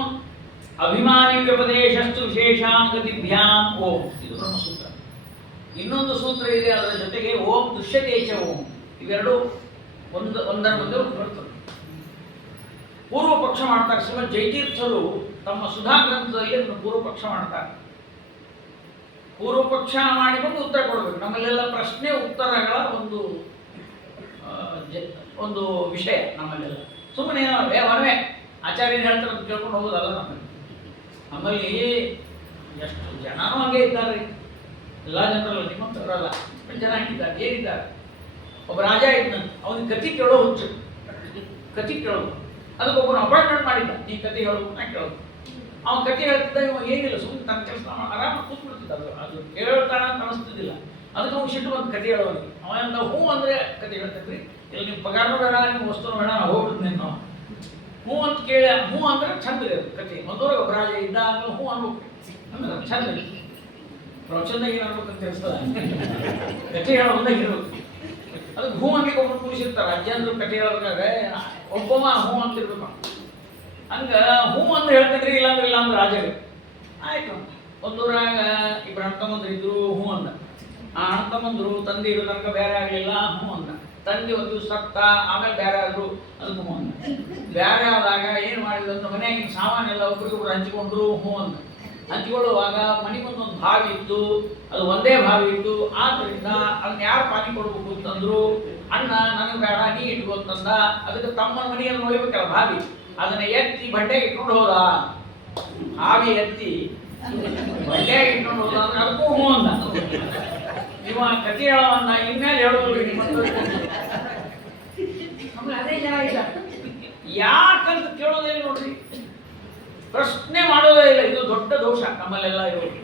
ಅಭಿಮಾನಿ ವ್ಯಪದೇಶಸ್ತು ವಿಶೇಷಾಂಗತಿಭ್ಯಾಂ ಓಂ, ಇದು ಬ್ರಹ್ಮಸೂತ್ರ. ಇನ್ನೊಂದು ಸೂತ್ರ ಇದೆ, ಅದರ ಜೊತೆಗೆ ಓಂ ದೃಶ್ಯತೇಚ ಓಂ, ಇವೆರಡು ಒಂದರ ಮುಂದೆ ಬರ್ತದೆ. ಪೂರ್ವ ಪಕ್ಷ ಮಾಡ್ತಾರೆ. ಶ್ರೀಮದ್ ಜಯತೀರ್ಥರು ತಮ್ಮ ಸುಧಾ ಗ್ರಂಥದಲ್ಲಿ ಅದನ್ನು ಪೂರ್ವ ಪಕ್ಷ ಮಾಡ್ತಾರೆ. ಪೂರ್ವ ಪಕ್ಷ ಮಾಡಿಕೊಂಡು ಉತ್ತರ ಕೊಡಬೇಕು. ನಮ್ಮಲ್ಲೆಲ್ಲ ಪ್ರಶ್ನೆ ಉತ್ತರಗಳ ಒಂದು ವಿಷಯ ನಮ್ಮಲ್ಲೆಲ್ಲ. ಸುಮ್ಮನೆ ಮನವೇ ಆಚಾರ್ಯರು ಹೇಳ್ತಾರೆ ಅಂತ ಕೇಳ್ಕೊಂಡು ಹೋಗೋದಲ್ಲ. ನಮ್ಮಲ್ಲಿ ಎಷ್ಟು ಜನನೂ ಹಂಗೆ ಇದ್ದಾರೆ. ಎಲ್ಲ ಜನರಲ್ಲ, ನಿಮ್ಮಂಥವರಲ್ಲ, ಎಷ್ಟು ಜನ ಹಾಕಿದ್ದಾರೆ. ಏನಿದ್ದಾರೆ, ಒಬ್ಬ ರಾಜ ಇದ್ದಂತೆ, ಅವನಿಗೆ ಕತಿ ಕೇಳೋ ಹುಚ್ಚು. ಕತಿ ಕೇಳೋದು, ಅದಕ್ಕೊಬ್ಬನು ಅಪಾಯಿಂಟ್ಮೆಂಟ್ ಮಾಡಿದ್ದ, ನೀ ಕತೆ ಹೇಳೋದು ನಾ ಕೇಳೋದು. ಅವನ ಕತೆ ಹೇಳ್ತಿದ್ದ, ಇವಾಗ ಏನಿಲ್ಲ, ಸುಮ್ಮನೆ ತನ್ನ ಕೆಲಸ ಆರಾಮಾಗಿ ಕೂತ್ಬಿಡ್ತಿದ್ದ. ಅದು ಕೇಳ್ತಾನ ಅಂತ ಅನಿಸ್ತಿದ್ದಿಲ್ಲ. ಅದಕ್ಕೆ ಅವ್ನು ಸಿಟ್ಟು ಬಂದು ಕತೆ ಹೇಳೋನಿಗೆ. ಅವನ ಹ್ಞೂ ಅಂದರೆ ಕತೆ ಹೇಳ್ತೇವೆ. ಇಲ್ಲ ನಿಮ್ಮ ಪಗಾರನೂ ಬೇಡ, ನಿಮ್ಮ ವಸ್ತುನೂ ಬೇಡ, ನಾವು ಹೋಗ್ಬಿಡ್ತೀನಿ ನಾವು. ಹ್ಞೂ ಅಂತ ಕೇಳಿ ಹ್ಞೂ ಅಂದ್ರೆ ಚಂದ ಇದೆ ಕತೆ. ಒಂದೂರಾಗ ಒಬ್ಬ ರಾಜ ಇದ್ದ ಅಂದ್ರೆ ಹ್ಞೂ ಅನ್ಬೇಕು ಅಂದ್ರೆ ಚಂದ ಇದೆ. ಪ್ರವಚನದಾಗ ಏನು ಅನ್ಬೇಕಂತ ತಿಳಿಸ್ತದ, ಕತೆ ಹೇಳೋದಾಗ ಇರ್ಬೇಕು. ಅದಕ್ಕೆ ಹ್ಞೂ ಅನ್ಲಿಕ್ಕೆ ಒಬ್ಬರು ಕೂರಿಸಿರ್ತಾರೆ. ಅಜ್ಜಂದ್ರು ಕತೆ ಹೇಳ್ಬೇಕಾದ್ರೆ ಒಬ್ಬಮ್ಮ ಹ್ಞೂ ಅಂತಿರ್ಬೇಕು. ಹಂಗೆ ಹ್ಞೂ ಅಂತ ಹೇಳ್ತೇನ್ರಿ, ಇಲ್ಲಾಂದ್ರೆ ಇಲ್ಲ ಅಂದ್ರೆ ರಾಜರು ಆಯ್ತು. ಒಂದೂರಾಗ ಇಬ್ಬರು ಅಣ್ಣ ಇದ್ರು, ಹ್ಞೂ ಅಂದ. ಆ ಅಣ್ಣ ತಮ್ಮಂದ್ರು ತಂದೆ ಇರೋ ತನಕ ಬೇರೆ ಆಗಲಿಲ್ಲ, ಹ್ಞೂ ಅಂದ. ತಂದೆ ಒಂದು ಸತ್ತ, ಆಮೇಲೆ ಬೇರೆ ಆದ್ರು, ಅದಕ್ಕೆ ಹ್ಞೂ ಅಂದ. ಬೇರೆ ಆದಾಗ ಏನು ಮಾಡಿದ್ರು, ಮನೆಯಾಗಿನ ಸಾಮಾನೆಲ್ಲ ಒಬ್ರಿಗೊಬ್ರು ಹಂಚಿಕೊಂಡ್ರು, ಹ್ಞೂ ಅಂದ. ಹಂಚಿಕೊಳ್ಳುವಾಗ ಮನೆಗೊಂದೊಂದು ಬಾವಿ ಇತ್ತು, ಅದು ಒಂದೇ ಬಾವಿ ಇತ್ತು. ಆದ್ದರಿಂದ ಅದನ್ನ ಯಾರು ಪಾನಿ ಕೊಡ್ಬೇಕು ಅಂತಂದ್ರು. ಅಣ್ಣ ನನಗೆ ಬೇಡ, ನೀ ಇಟ್ಕೊಂತಂದ. ಅದಕ್ಕೆ ತಮ್ಮನ ಮನೆಯನ್ನು ನೋಯ್ಬೇಕಲ್ಲ ಬಾವಿ, ಅದನ್ನ ಎತ್ತಿ ಬಟ್ಟೆಗೆ ಇಟ್ಕೊಂಡು ಹೋದ. ಬಾವಿ ಎತ್ತಿ ಬಟ್ಟೆಗೆ ಇಟ್ಕೊಂಡು ಹೋದ ಅಂದ್ರೆ ಅದಕ್ಕೂ ಹ್ಞೂ ಅಂದ. ಇವ ಕತೆ ಹೇಳೋವನ್ನ ಇನ್ಮೇಲೆ ಹೇಳೋದು ನಮ್ಗೆ ಅದೇ ಜನ ಇಲ್ಲ. ಯಾಕಂತ ಕೇಳೋದೇ ನೋಡ್ರಿ, ಪ್ರಶ್ನೆ ಮಾಡೋದೇ ಇಲ್ಲ. ಇದು ದೊಡ್ಡ ದೋಷ ನಮ್ಮಲ್ಲೆಲ್ಲ ಇರೋದು.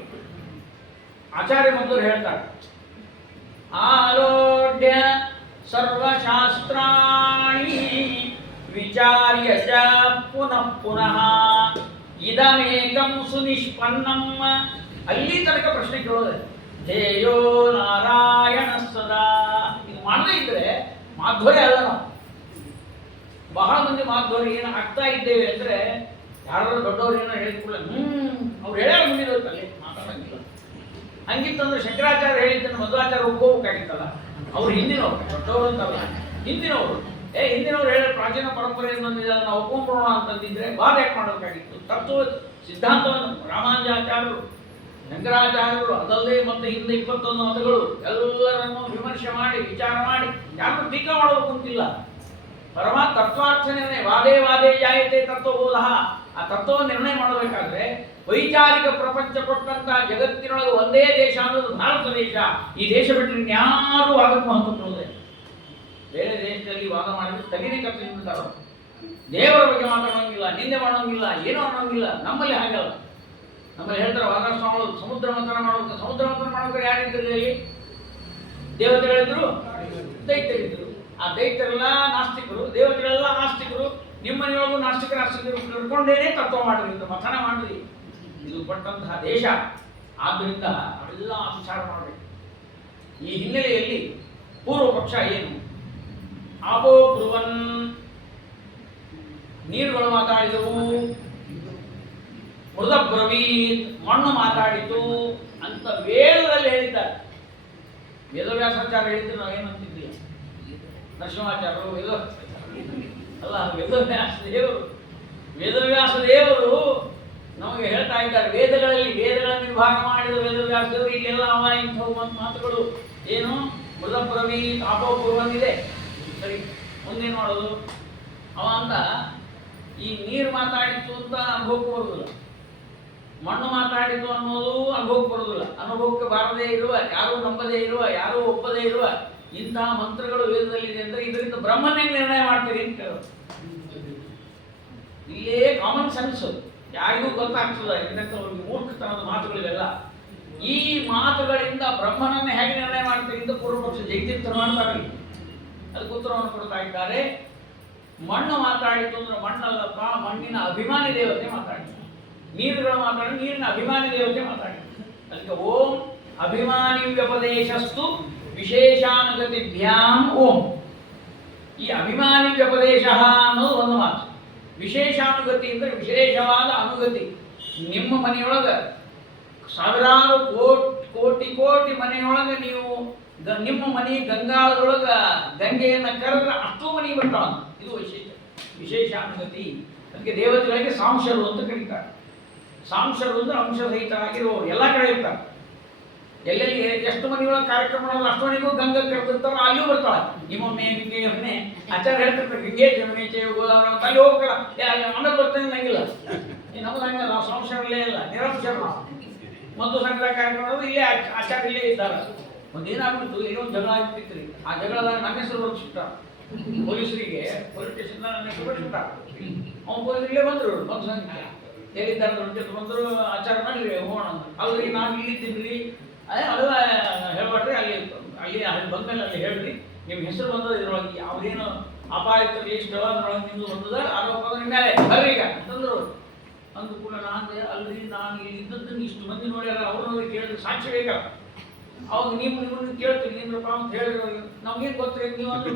ಆಚಾರ್ಯ ಬಂದವರು ಹೇಳ್ತಾರೆ, ಆಲೋಡ್ಯ ಸರ್ವಶಾಸ್ತ್ರಾಣಿ ವಿಚಾರ್ಯ ಚ ಪುನಃ ಪುನಃ ಇದಮೇಕಂ ಸುನಿಷ್ಪನ್ನಂ. ಅಲ್ಲಿ ತನಕ ಪ್ರಶ್ನೆ ಕೇಳೋದೆ ಧ್ಯೇಯೋ ನಾರಾಯಣ ಸದಾ. ಇದು ಮಾಡದೇ ಇದ್ರೆ ಮಾಧ್ವರ್ಯ ಅಲ್ಲ. ನಾವು ಬಹಳ ಮಂದಿ ಮಾಧ್ವರ್ಯ ಏನು ಆಗ್ತಾ ಇದ್ದೇವೆ ಅಂದ್ರೆ ಯಾರು ದೊಡ್ಡವ್ರು ಏನೋ ಹೇಳಿದ್ಕೂಡ ಅವ್ರು ಹೇಳ್ಯಾರ ಮುಂದಿರೋತ್ತಲ್ಲಿ ಮಾತಾಡಂಗಿಲ್ಲ. ಹಂಗಿತ್ತಂದ್ರೆ ಶಂಕರಾಚಾರ್ಯ ಹೇಳಿದ್ದನ್ನು ಮಧ್ವಾಚಾರ್ಯ ಒಪ್ಕೋಬೇಕಾಗಿತ್ತಲ್ಲ. ಅವ್ರು ಹಿಂದಿನವ್ರು, ದೊಡ್ಡವರು ಅಂತಲ್ಲ, ಹಿಂದಿನವರು. ಹಿಂದಿನವ್ರು ಹೇಳೋ ಪ್ರಾಚೀನ ಪರಂಪರೆಯನ್ನು ನಾವು ಒಪ್ಕೊಂಡ್ಬಿಡೋಣ ಅಂತಂದಿದ್ರೆ ಬಾಧ ಯಾಕೆ ಮಾಡಬೇಕಾಗಿತ್ತು? ತತ್ವ ಸಿದ್ಧಾಂತವನ್ನು ರಾಮಾನುಜಾಚಾರ್ಯರು, ಶಂಕರಾಚಾರ್ಯರು, ಅದಲ್ಲದೆ ಮತ್ತೆ ಹಿಂದೆ 21 ಮತಗಳು ಎಲ್ಲರನ್ನು ವಿಮರ್ಶೆ ಮಾಡಿ ವಿಚಾರ ಮಾಡಿ ಯಾರು ಟೀಕಾ ಮಾಡೋದು ಅಂತಿಲ್ಲ. ಪರಮಾತ್ಮ ತತ್ವಾರ್ಥ ನಿರ್ಣಯ ವಾದೇ ವಾದೇ ಜಾಯತೆ ತತ್ವಬೋಧ. ಆ ತತ್ವವನ್ನು ನಿರ್ಣಯ ಮಾಡಬೇಕಾದ್ರೆ ವೈಚಾರಿಕ ಪ್ರಪಂಚ ಕೊಟ್ಟಂತಹ ಜಗತ್ತಿನೊಳಗೆ ಒಂದೇ ದೇಶ ಅನ್ನೋದು ಭಾರತ ದೇಶ. ಈ ದೇಶ ಬಿಟ್ಟರೆ ಇನ್ಯಾರೂ ವಾದಕ್ಕೆ ಮಹತ್ವ ಕೊಡೋದೆ. ಬೇರೆ ದೇಶದಲ್ಲಿ ವಾದ ಮಾಡಿದ್ರೆ ತಗಿನೇ ಕತ್ತಿನಿಂದ ದೇವರ ಬಗ್ಗೆ ಮಾತಾಡೋಂಗಿಲ್ಲ, ನಿಂದೆ ಮಾಡೋಂಗಿಲ್ಲ, ಏನೋ ಅನ್ನೋಂಗಿಲ್ಲ. ನಮ್ಮಲ್ಲಿ ಹಾಗಲ್ಲ. ನಮ್ಮಲ್ಲಿ ಹೇಳ್ತಾರೆ ವಾದ ಸ್ವಾಮಿಗಳು ಸಮುದ್ರ ಮಂಥನ ಮಾಡೋದು. ಸಮುದ್ರ ಮಂಥನ ಮಾಡೋಕೆ ಯಾರಿದ್ರು? ಇಲ್ಲಿ ದೇವತೆಗಳಿದ್ರು, ದೈತ್ಯರಿದ್ರು. ಆ ದೈತ್ಯರೆಲ್ಲ ನಾಸ್ತಿಕರು, ದೇವತೆಗಳೆಲ್ಲ ಆಸ್ತಿಕರು. ನಿಮ್ಮನೆಯೊಳಗೂ ನಾಸ್ತಿಕರು ಹಿಡ್ಕೊಂಡೇನೆ ತತ್ವ ಮಾಡ್ರಿ, ಮಥನ ಮಾಡ್ರಿ. ಇದು ಕೊಟ್ಟಂತಹ ದೇಶ. ಆದ್ದರಿಂದ ಅವೆಲ್ಲ ವಿಚಾರ ಮಾಡಬೇಕು. ಈ ಹಿನ್ನೆಲೆಯಲ್ಲಿ ಪೂರ್ವ ಪಕ್ಷ ಏನು? ಆಪೋ ಬ್ರುವನ್, ನೀರುಗಳು ಮಾತಾಡಿದವು. ಮೃದ ಬ್ರವೀತ್, ಮಣ್ಣು ಮಾತಾಡಿತು ಅಂತ ವೇದದಲ್ಲಿ ಹೇಳಿದ್ದಾರೆ. ವೇದವ್ಯಾಸಾಚಾರ್ಯ ಹೇಳಿದ್ರು ನಾವೇನಂತಿದ್ವಿ? ನರಸಿಂಹಾಚಾರ್ಯರು ಅಲ್ಲ, ವೇದವ್ಯಾಸ ದೇವರು ನಮಗೆ ಹೇಳ್ತಾ ಇದ್ದಾರೆ. ವೇದಗಳನ್ನು ವಿಭಾಗ ಮಾಡಿದ ವೇದವ್ಯಾಸ ದೇವರು ಇಲ್ಲೆಲ್ಲ ಅವ ಇಂಥವು ಮಾತುಗಳು ಏನು ಮೃದ ಬ್ರವೀತ್ ಆಪೋಪೂರ್ವನ್ ಇದೆ. ಸರಿ, ಮುಂದೇನು ಮಾಡೋದು? ಅವ ಅಂತ ಈ ನೀರು ಮಾತಾಡಿತು ಅಂತ ಅನುಭವಕ್ಕೆ ಬರುವುದಿಲ್ಲ, ಮಣ್ಣು ಮಾತಾಡಿತು ಅನ್ನೋದು ಅನುಭವಕ್ಕೆ ಬರುವುದಿಲ್ಲ. ಅನುಭವಕ್ಕೆ ಬಾರದೇ ಇರುವ, ಯಾರೂ ನಂಬದೇ ಇರುವ, ಯಾರೂ ಒಪ್ಪದೇ ಇರುವ ಇಂತಹ ಮಂತ್ರಗಳು ವೇದದಲ್ಲಿದೆ ಅಂದರೆ ಇದರಿಂದ ಬ್ರಹ್ಮನೇ ನಿರ್ಣಯ ಮಾಡ್ತೀರಿ ಅಂತ ಕೇಳೋದು. ಇಲ್ಲೇ ಕಾಮನ್ ಸೆನ್ಸ್ ಯಾರಿಗೂ ಗೊತ್ತಾಗ್ತದೆ. ಇದಕ್ಕೆ ಅವ್ರಿಗೆ ಮೂರ್ಖತನದ ಮಾತುಗಳಿವೆಲ್ಲ. ಈ ಮಾತುಗಳಿಂದ ಬ್ರಹ್ಮನನ್ನೇ ಹೇಗೆ ನಿರ್ಣಯ ಮಾಡ್ತೀರಿ ಅಂತ ಪೂರ್ವಪಕ್ಷ ಜೈತೀರ್ಥರು ಮಾಡ್ತಾರೆ. ಅದಕ್ಕೆ ಉತ್ತರವನ್ನು ಕೊಡ್ತಾ ಇದ್ದಾರೆ. ಮಣ್ಣು ಮಾತಾಡಿತು ಅಂದ್ರೆ ಮಣ್ಣಲ್ಲಪ್ಪ, ಮಣ್ಣಿನ ಅಭಿಮಾನಿ ದೇವತೆ ಮಾತಾಡಿತು. ನೀರುಗಳು ಮಾತಾಡಿ ನೀರಿನ ಅಭಿಮಾನಿ ದೇವತೆ ಮಾತಾಡಿತು. ಅದಕ್ಕೆ ಓಂ ಅಭಿಮಾನಿ ವ್ಯಪದೇಶಸ್ತು ವಿಶೇಷಾನುಗತಿಭ್ಯಾಂ ಓಂ. ಈ ಅಭಿಮಾನಿ ವ್ಯಪದೇಶ ಅನ್ನೋದು ಒಂದು ಮಾತು. ವಿಶೇಷಾನುಗತಿ ಅಂದರೆ ವಿಶೇಷವಾದ ಅನುಗತಿ. ನಿಮ್ಮ ಮನೆಯೊಳಗೆ ಸಾವಿರಾರು ಕೋಟಿ ಮನೆಯೊಳಗೆ ನೀವು ನಿಮ್ಮ ಮನೆ ಗಂಗಾಳದೊಳಗೆ ಗಂಗೆಯನ್ನು ಕರೆದ್ರೆ ಅಷ್ಟೂ ಮನೆಗೆ ಬರ್ತಾವ. ಇದು ವಿಶೇಷಾನುಗತಿ. ಅದಕ್ಕೆ ದೇವತೆಗಳಿಗೆ ಸಾಂಶರು ಅಂತ ಕರೀತಾರೆ. ಸಾಂಶರು ಅಂದ್ರೆ ಅಂಶ ಸಹಿತರಾಗಿರುವವರು ಎಲ್ಲ ಕಡೆ ಇರ್ತಾರೆ. ಎಲ್ಲೆಲ್ಲಿ ಎಷ್ಟು ಮನೆಯೊಳಗೆ ಕಾರ್ಯಕ್ರಮ ಮಾಡೋದು ಅಷ್ಟು ಮನೆಗೂ ಗಂಗಾ ಕರೆದಿರ್ತಾರ, ಅಲ್ಲಿಯೂ ಬರ್ತಾಳೆ. ನಿಮ್ಮೊಮ್ಮೆ ಗಂಗೆ ಆಚಾರ ಹೇಳ್ತಿರ್ತಾರೆ ಗಂಗೆ ಜಮನೆ ಚೇ ಗೋದಾವರ ಅಂತ ಅಲ್ಲಿ ಹೋಗ್ಬೇಡ, ಆಮೇಲೆ ಬರ್ತೇನೆ ನಂಗಿಲ್ಲ. ನಮ್ಗೆ ಹಂಗಲ್ಲ, ನಾವು ಸಂಶಯರಲ್ಲೇ ಇಲ್ಲ, ನಿರಂಶರ ನಾವು. ಮತ್ತು ಸಂಕ್ರಾಂತಿ ಕಾರ್ಯಕ್ರಮ ಮಾಡೋದು ಇಲ್ಲೇ ಆಚಾರ ಇಲ್ಲೇ ಇದ್ದಾರೆ. ಒಂದೇನಾಗ್ಬಿಟ್ಟು ಏನೋ ಜಗಳ ಆಗ್ಬಿಟ್ಟಿತ್ರಿ. ಆ ಜಗಳದಾಗ ನನ್ನ ಹೆಸರು ಬರ್ಸಿಟ್ಟ ಪೊಲೀಸರಿಗೆ, ಪೊಲೀಸ್ ಸ್ಟೇಷನ್ ನನ್ನ ಹೆಸರು ಬರ್ಸಿಟ್ಟ. ಅವ್ನು ಪೊಲೀಸರಿಗೆ ಬಂದರು, ಬಂದು ಸಂಖ್ಯೆ ಹೇಳಿದ್ದಾರೆ ಜೊತೆ ಬಂದರು. ಆಚಾರ ಮಾಡಿ ಹೋಗೋಣ ಅಂದ್ರೆ ಅಲ್ರಿ ನಾನು ಇಲ್ಲಿದ್ದೀನಿ ಅಲ್ಲ ಹೇಳ್ಬಾರ್ರಿ, ಅಲ್ಲಿ ಬಂದ್ಮೇಲೆ ಅಲ್ಲಿ ಹೇಳ್ರಿ ನಿಮ್ಮ ಹೆಸರು ಬಂದದ ಇದ್ರೊಳಗೆ ಯಾವ್ದೇನು ಅಪಾಯಕ ಲಿಸ್ಟ್ ಅದ್ರೊಳಗೆ ನಿಮ್ದು ಬಂದದ ಆರೋಪ ನಿಮ್ಮ ಮೇಲೆ ಬರ್ರಿ ಈಗ ಅಂತಂದ್ರು. ಅಂದು ಕೂಡ ನಾನು ಅಲ್ರಿ ನಾನು ಇಲ್ಲಿ ಇದ್ದದ್ದನ್ನು ಇಷ್ಟು ಮಂದಿ ನೋಡ್ಯಾರ, ಅವ್ರನ್ನ ಕೇಳಿದ್ರೆ ಸಾಕ್ಷಿ ಬೇಕಲ್ಲ. ಅವಾಗ ನಿಮ್ಮನ್ನು ಕೇಳ್ತೀವಿ ನಿಮ್ರಪ್ಪ ಅಂತ ಹೇಳಿದ್ರು. ನಮ್ಗೇನು ಗೊತ್ತಿರಿ ನೀವು ಅಂದ್ರೆ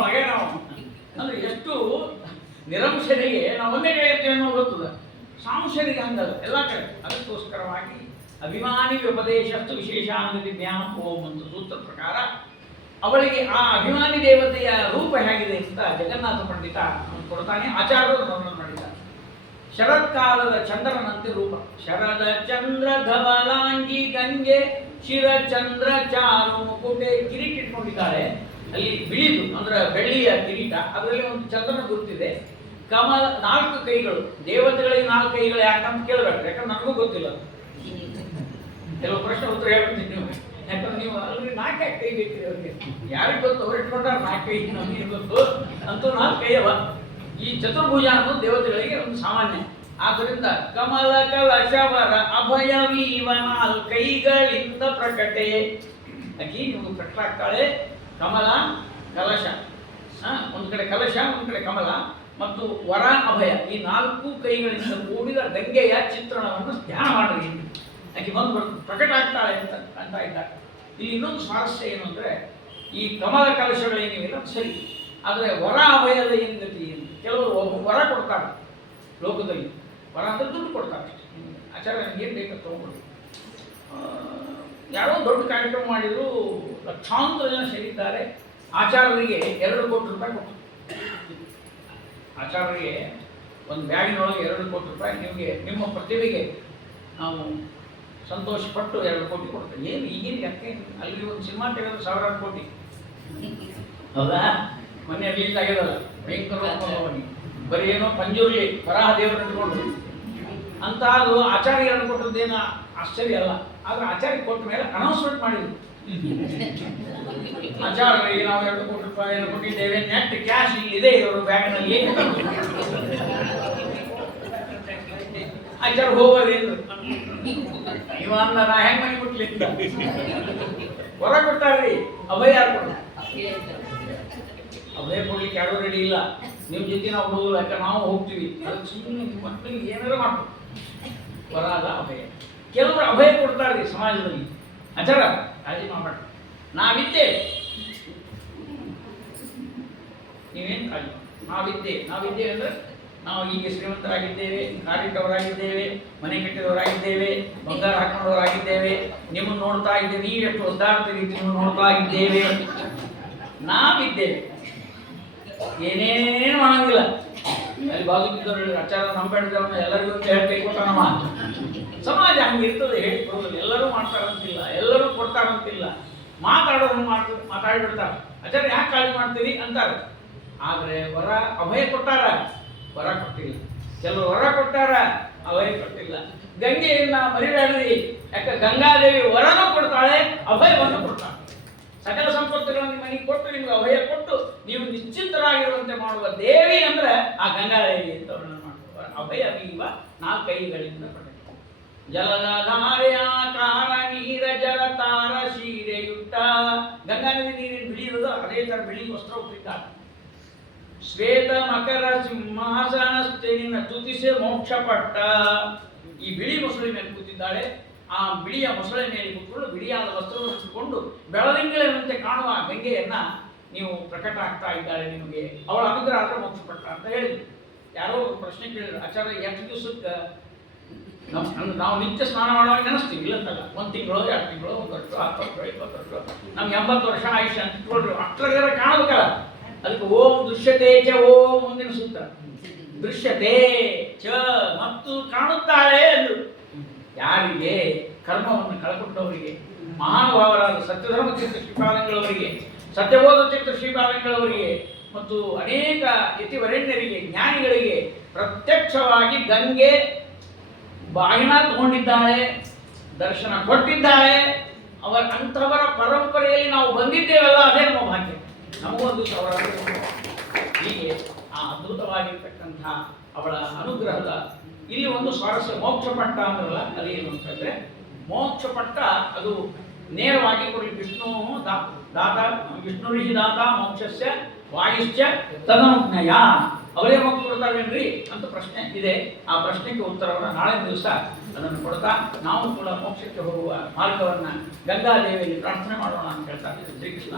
ಒಳಗೆ ನಾವು ಅಂದ್ರೆ ಎಷ್ಟು ನಿರಂಶರಿಗೆ ನಾವು ಒಂದೇ ಕಡೆ ಇರ್ತೇವೆ ಅನ್ನೋ ಗೊತ್ತದ. ಸಾಂಶರಿಗೆ ಹಂಗಲ್ಲ ಎಲ್ಲ ಕಡೆ. ಅದಕ್ಕೋಸ್ಕರವಾಗಿ ಅಭಿಮಾನಿ ವ್ಯಪದೇಶಸ್ತು ವಿಶೇಷಾನುಗತಿಭ್ಯಾಂ ಓಂ ಅಂತ ಸೂತ್ರ ಪ್ರಕಾರ ಅವಳಿಗೆ ಆ ಅಭಿಮಾನಿ ದೇವತೆಯ ರೂಪ ಹೇಗಿದೆ ಅಂತ ಜಗನ್ನಾಥ ಪಂಡಿತ ಕೊಡ್ತಾನೆ. ಆಚಾರ್ಯರು ವರ್ಣನೆ ಮಾಡಿದ್ದಾರೆ. ಶರತ್ಕಾಲದ ಚಂದ್ರನಂತೆ ರೂಪ. ಶರದ ಚಂದ್ರ ಧವಲಾಂಗಿ ಗಂಗೆ ಶಿರ ಚಂದ್ರ ಚಾರು ಮುಕುಟೆ. ಕಿರೀಟ ಇಟ್ಕೊಂಡಿದ್ದಾರೆ, ಅಲ್ಲಿ ಬಿಳಿದು ಅಂದ್ರೆ ಬೆಳ್ಳಿಯ ಕಿರೀಟ, ಅದರಲ್ಲಿ ಒಂದು ಚಂದ್ರನ ಗುರುತಿದೆ. ಕಮಲ 4 ಕೈಗಳು. ದೇವತೆಗಳಿಗೆ 4 ಕೈಗಳು ಯಾಕಂತ ಕೇಳಬೇಕು, ಯಾಕಂದ್ರೆ ನನಗೂ ಗೊತ್ತಿಲ್ಲ. ಕೆಲವು ಪ್ರಶ್ನೆ ಉತ್ತರ ಹೇಳ್ಬಿಡ್ತೀನಿ ನೀವು. ಯಾಕಂದ್ರೆ ನೀವು ಅಲ್ರಿ 4 ಕೈ ಬೇಕ್ರಿ ಅವ್ರಿಗೆ, ಯಾರಿಗೆ ಗೊತ್ತು? ಅವ್ರು ಇಟ್ಕೊಂಡ್ರೆ 4 ಕೈ, ನಮಗೆ ಗೊತ್ತು. ಅಂತೂ 4 ಕೈ ಅವ. ಈ ಚತುರ್ಭುಜ ಅನ್ನೋದು ದೇವತೆಗಳಿಗೆ ಒಂದು ಸಾಮಾನ್ಯ. ಆದ್ದರಿಂದ ಕಮಲ ಕಲಶವರ ಅಭಯವೀವ 4 ಕೈಗಳಿಂದ ಪ್ರಕಟೆ. ಆಕಿ ನಿಮಗೆ ಪ್ರಕಟಾಗ್ತಾಳೆ. ಕಮಲ ಕಲಶ, ಒಂದು ಕಡೆ ಕಲಶ, ಒಂದು ಕಡೆ ಕಮಲ. ಮತ್ತು ವರ ಅಭಯ ಈ 4 ಕೈಗಳಿಂದ ಕೂಡಿದ ಗಂಗೆಯ ಚಿತ್ರಣವನ್ನು ಧ್ಯಾನ ಮಾಡಿರಿ. ಆಕೆ ಬಂದು ಪ್ರಕಟ ಆಗ್ತಾಳೆ ಅಂತ ಇದ್ದಾರೆ. ಇಲ್ಲಿ ಇನ್ನೊಂದು ಸ್ವಾರಸ್ಯ ಏನು ಅಂದರೆ, ಈ ಕಮಲ ಕಲಶಗಳೇನಿವೆಲ್ಲ ಸರಿ, ಆದರೆ ವರ ಅಭಯದ ಏನು ಗತಿ ಏನು? ಕೆಲವರು ವರ ಕೊಡ್ತಾರೆ ಲೋಕದಲ್ಲಿ, ವರ ಅಂದರೆ ದುಡ್ಡು ಕೊಡ್ತಾರೆ. ಆಚಾರ್ಯ ನನಗೇನು ಬೇಕು ತೊಗೊಂಡ್ಬಿಡಿ. ಯಾರೋ ದೊಡ್ಡ ಕಾರ್ಯಕ್ರಮ ಮಾಡಿದ್ರು, ಲಕ್ಷಾಂತರ ಜನ ಸೇರಿದ್ದಾರೆ. ಆಚಾರ್ಯರಿಗೆ 2 ಕೋಟಿ ರೂಪಾಯಿ ಕೊಟ್ಟರು. ಆಚಾರ್ಯರಿಗೆ ಒಂದು ಬ್ಯಾಗಿನೊಳಗೆ 2 ಕೋಟಿ ರೂಪಾಯಿ, ನಿಮಗೆ ನಿಮ್ಮ ಪ್ರತಿಭೆಗೆ ನಾವು ಸಂತೋಷಪಟ್ಟು 2 ಕೋಟಿ ಕೊಡ್ತೇವೆ. ಏನು ಈಗೇನು ಯಾಕೆ? ಅಲ್ಲಿ ಒಂದು ಸಿನಿಮಾ ತೆಗೆದ್ರೆ 1000 ಕೋಟಿ ಹೌದಾ? ಮೊನ್ನೆ ರಿಲೀಸ್ ಆಗ್ಯದಲ್ಲ, ಭಯಂಕರ ಬರೀ ಏನೋ ಪಂಜುರ್ಲಿ ವರಾಹ ದೇವರು ಇಟ್ಕೊಂಡು ಅಂತ. ಅದು ಆಚಾರ್ಯರನ್ನು ಕೊಟ್ಟದ್ದೇನು ಆಶ್ಚರ್ಯ ಅಲ್ಲ, ಆದರೆ ಆಚಾರ್ಯ ಕೊಟ್ಟ ಮೇಲೆ ಅನೌನ್ಸ್ಮೆಂಟ್ ಮಾಡಿದ್ರು, ಆಚಾರ್ಯರಿಗೆ ನಾವು 2 ಕೋಟಿ ರೂಪಾಯಿಯನ್ನು ಕೊಟ್ಟಿದ್ದೇವೆ, ನೆಟ್ ಕ್ಯಾಶ್ ಇಲ್ಲಿದೆ ಇವರು ಬ್ಯಾಂಕ್ನಲ್ಲಿ. ಆಚಾರ್ಯ ಹೋಗೋದೇನು ಇವ ಅಂದ, ನಾ ಹೆಂಗ್ ಮನೆ ಕೊಟ್ಲಿಂದ ಹೊರ ಕೊಟ್ಟಾರ್ರಿ. ಅಭಯ ಯಾರು ಕೊಡ? ಅಭಯ ಕೊಡ್ಲಿಕ್ಕೆ ಯಾರು ರೆಡಿ ಇಲ್ಲ. ನಿಮ್ಮ ಜೊತೆ ನಾವು ಹೋಗಲ್ಲ, ಯಾಕೆ ನಾವು ಹೋಗ್ತೀವಿ. ಅದಕ್ಕೆ ಸುಮ್ಮನೆ ನಿಮ್ಮ ಮಕ್ಕಳಿಗೆ ಏನಾದ್ರು ಮಾಡ್ಬೇಕು. ವರ ಅಲ್ಲ ಅಭಯ. ಕೆಲವರು ಅಭಯ ಕೊಡ್ತಾರ್ರಿ ಸಮಾಜದಲ್ಲಿ. ಆಚಾರ ಕಾಳಜಿ ಮಾಡಬೇಡ, ನಾವಿದ್ದೇವೆ, ನೀವೇನು ಕಾಳಜಿ ಮಾಡಿ, ನಾವಿದ್ದೇವೆ ಅಂದರೆ ನಾವು ಈಗ ಶ್ರೀಮಂತರಾಗಿದ್ದೇವೆ, ಕಾರಿಟ್ಟವರಾಗಿದ್ದೇವೆ, ಮನೆ ಕಟ್ಟಿದವರಾಗಿದ್ದೇವೆ, ಬಂಗಾರ ಹಾಕೊಂಡವರಾಗಿದ್ದೇವೆ, ನಿಮ್ಮನ್ನು ನೋಡ್ತಾ ಇದ್ದೇವೆ, ನೀವೆಷ್ಟು ಒದ್ದಾಡ್ತೀರಿ ನಿಮ್ಮನ್ನು ನೋಡ್ತಾ ಇದ್ದೇವೆ, ನಾವಿದ್ದೇವೆ, ಏನೇನು ಮಾಡಂಗಿಲ್ಲ. ಅಲ್ಲಿ ಬಾಜು ಬಿದ್ದವ್ರು ಆಚಾರ ನಂಬೇಡ್ದವ್ರನ್ನ ಎಲ್ಲರಿಗೂ ಹೇಳಿ ಕೊಟ್ಟಾನಮ್ಮ. ಸಮಾಜ ಹಂಗಿರ್ತದೆ, ಹೇಳಿಕೊಡೋದು. ಎಲ್ಲರೂ ಮಾಡ್ತಾರಂತಿಲ್ಲ, ಎಲ್ಲರೂ ಕೊಡ್ತಾರಂತಿಲ್ಲ, ಮಾತಾಡೋದನ್ನು ಮಾತಾಡಿಬಿಡ್ತಾರೆ. ಆಚಾರ್ಯ ಯಾಕೆ ಕಾಳಜಿ ಮಾಡ್ತೀವಿ ಅಂತಾರೆ. ಆದರೆ ವರ ಅಭಯ ಕೊಟ್ಟಾರ, ವರ ಕೊಟ್ಟಿಲ್ಲ. ಕೆಲವರು ವರ ಕೊಟ್ಟಾರ, ಅಭಯ ಕೊಟ್ಟಿಲ್ಲ. ಗಂಗೆಯನ್ನ ಮರಿಬೇಡ್ರಿ, ಯಾಕೆ ಗಂಗಾದೇವಿ ವರನೂ ಕೊಡ್ತಾಳೆ, ಅಭಯವನ್ನು ಕೊಡ್ತಾಳೆ. ಸಕಲ ಸಂಪತ್ತುಗಳನ್ನು ಮನೆಗೆ ಕೊಟ್ಟು ನಿಮ್ಗೆ ಅಭಯ ಕೊಟ್ಟು ನೀವು ನಿಶ್ಚಿಂತರಾಗಿರುವಂತೆ ಮಾಡುವ ದೇವಿ ಅಂದ್ರೆ ಆ ಗಂಗಾದೇವಿ ಅಂತ ವರ್ಣನೆ ಮಾಡ್ತಾರೆ. ಅಭಯ ನೀವ 4 ಕೈಗಳಿಂದ ಪಡೆದ ಜಲಧಾರೆಯಾಕಾರ ನೀರ ಜಲತಾರ ಶೀರೆಯುಟ್ಟ. ಗಂಗಾ ನದಿ ನೀರಿನ ಬಿಳಿ ಇರೋದು, ಅದೇ ತರ ಬಿಳಿ ವಸ್ತ್ರ ಉಟ್ಟಿದ್ದಾರೆ. ಶ್ವೇತ ಮಕರ ಸಿಂಹಾಸನಸ್ಥೆನಿನ ತುತಿಸೆ ಮೋಕ್ಷ ಪಟ್ಟ. ಈ ಬಿಳಿ ಮೊಸಳೆ ಮೇಲೆ ಕೂತಿದ್ದಾಳೆ. ಆ ಬಿಳಿಯ ಮೊಸಳೆ ಮೇಲೆ ಕೂತ್ಕೊಂಡು ಬಿಳಿಯಾದ ವಸ್ತ್ರವನ್ನು ಉಟ್ಟುಕೊಂಡು ಬೆಳದಿಂಗಳಂತೆ ಕಾಣುವ ಗಂಗೆಯನ್ನ ನೀವು ಪ್ರಕಟ ಆಗ್ತಾ ಇದ್ದಾಳೆ. ನಿಮಗೆ ಅವಳ ಅನುಗ್ರಹ ಆದ್ರೆ ಮೋಕ್ಷ ಪಟ್ಟ ಅಂತ ಹೇಳಿದ್ರು. ಯಾರೋ ಪ್ರಶ್ನೆ ಕೇಳಿದ್ರು, ಆಚಾರ್ಯ ಎಷ್ಟು ದಿವಸಕ್ಕೆ ನಾವು ನಿತ್ಯ ಸ್ನಾನ ಮಾಡುವಾಗ ನೆನೆಸ್ತೀವಿ, ಇಲ್ಲಂತಲ್ಲ. 1 ತಿಂಗಳು 2 ತಿಂಗಳು 1 ವರ್ಷ 10 ವರ್ಷ 20 ವರ್ಷ ನಮ್ಗೆ 80 ವರ್ಷ ಆಯುಷ್ಯ ಅಂತ ಇಟ್ಕೊಳ್ರಿ. ಅಷ್ಟರ ಕಾಣಬೇಕಲ್ಲ. ಅದಕ್ಕೆ ಓಂ ದೃಶ್ಯತೆ ಚ ಓಂ ಮುಂದಿನ ಸೂತ್ರ ದೃಶ್ಯತೆ ಚ ಮತ್ತು ಕಾಣುತ್ತಾಳೆ ಅಂದ್ರು. ಯಾರಿಗೆ? ಕರ್ಮವನ್ನು ಕಳಕೊಂಡವರಿಗೆ, ಮಹಾನುಭಾವರಾದ ಸತ್ಯಧರ್ಮ ತೀರ್ಥ ಶ್ರೀಪಾದಂಗಳವರಿಗೆ, ಸತ್ಯಬೋಧ ತೀರ್ಥ ಶ್ರೀಪಾದಂಗಳವರಿಗೆ ಮತ್ತು ಅನೇಕ ಯತಿವರೆಣ್ಯರಿಗೆ, ಜ್ಞಾನಿಗಳಿಗೆ ಪ್ರತ್ಯಕ್ಷವಾಗಿ ಗಂಗೆ ಬಾಗಿನ ತಗೊಂಡಿದ್ದಾಳೆ, ದರ್ಶನ ಕೊಟ್ಟಿದ್ದಾಳೆ. ಅಂಥವರ ಪರಂಪರೆಯಲ್ಲಿ ನಾವು ಬಂದಿದ್ದೇವಲ್ಲ, ಅದೇ ನಮ್ಮ ಭಾಗ್ಯ. ನಮಗೊಂದು ಅವರ ಹೀಗೆ ಆ ಅದ್ಭುತವಾಗಿರ್ತಕ್ಕಂಥ ಅವಳ ಅನುಗ್ರಹದ ಇಲ್ಲಿ ಒಂದು ಸ್ವಾರಸ್ಯ. ಮೋಕ್ಷ ಪಟ್ಟ ಅಂದ್ರಲ್ಲ, ಅದೇನು ಅಂತಂದ್ರೆ ಮೋಕ್ಷ ಪಟ್ಟ ಅದು ನೇರವಾಗಿ ಕೊಡಿ. ವಿಷ್ಣು ದಾತ, ವಿಷ್ಣು ಋಷಿ ದಾತ ಮೋಕ್ಷಸ್ಯ ವಾಯುಶ್ಚ ತದನುಜ್ಞಯ. ಅವರೇ ಮೋಕ್ಷ ಕೊಡ್ತಾವೇನ್ರಿ ಅಂತ ಪ್ರಶ್ನೆ ಇದೆ. ಆ ಪ್ರಶ್ನೆಗೆ ಉತ್ತರವನ್ನು ನಾಳೆ ದಿವಸ ಅದನ್ನು ಕೊಡ್ತಾ ನಾವು ಕೂಡ ಮೋಕ್ಷಕ್ಕೆ ಹೋಗುವ ಮಾರ್ಗವನ್ನು ಗಂಗಾದೇವಿಯಲ್ಲಿ ಪ್ರಾರ್ಥನೆ ಮಾಡೋಣ ಅಂತ ಹೇಳ್ತಾ ಶ್ರೀಕೃಷ್ಣ.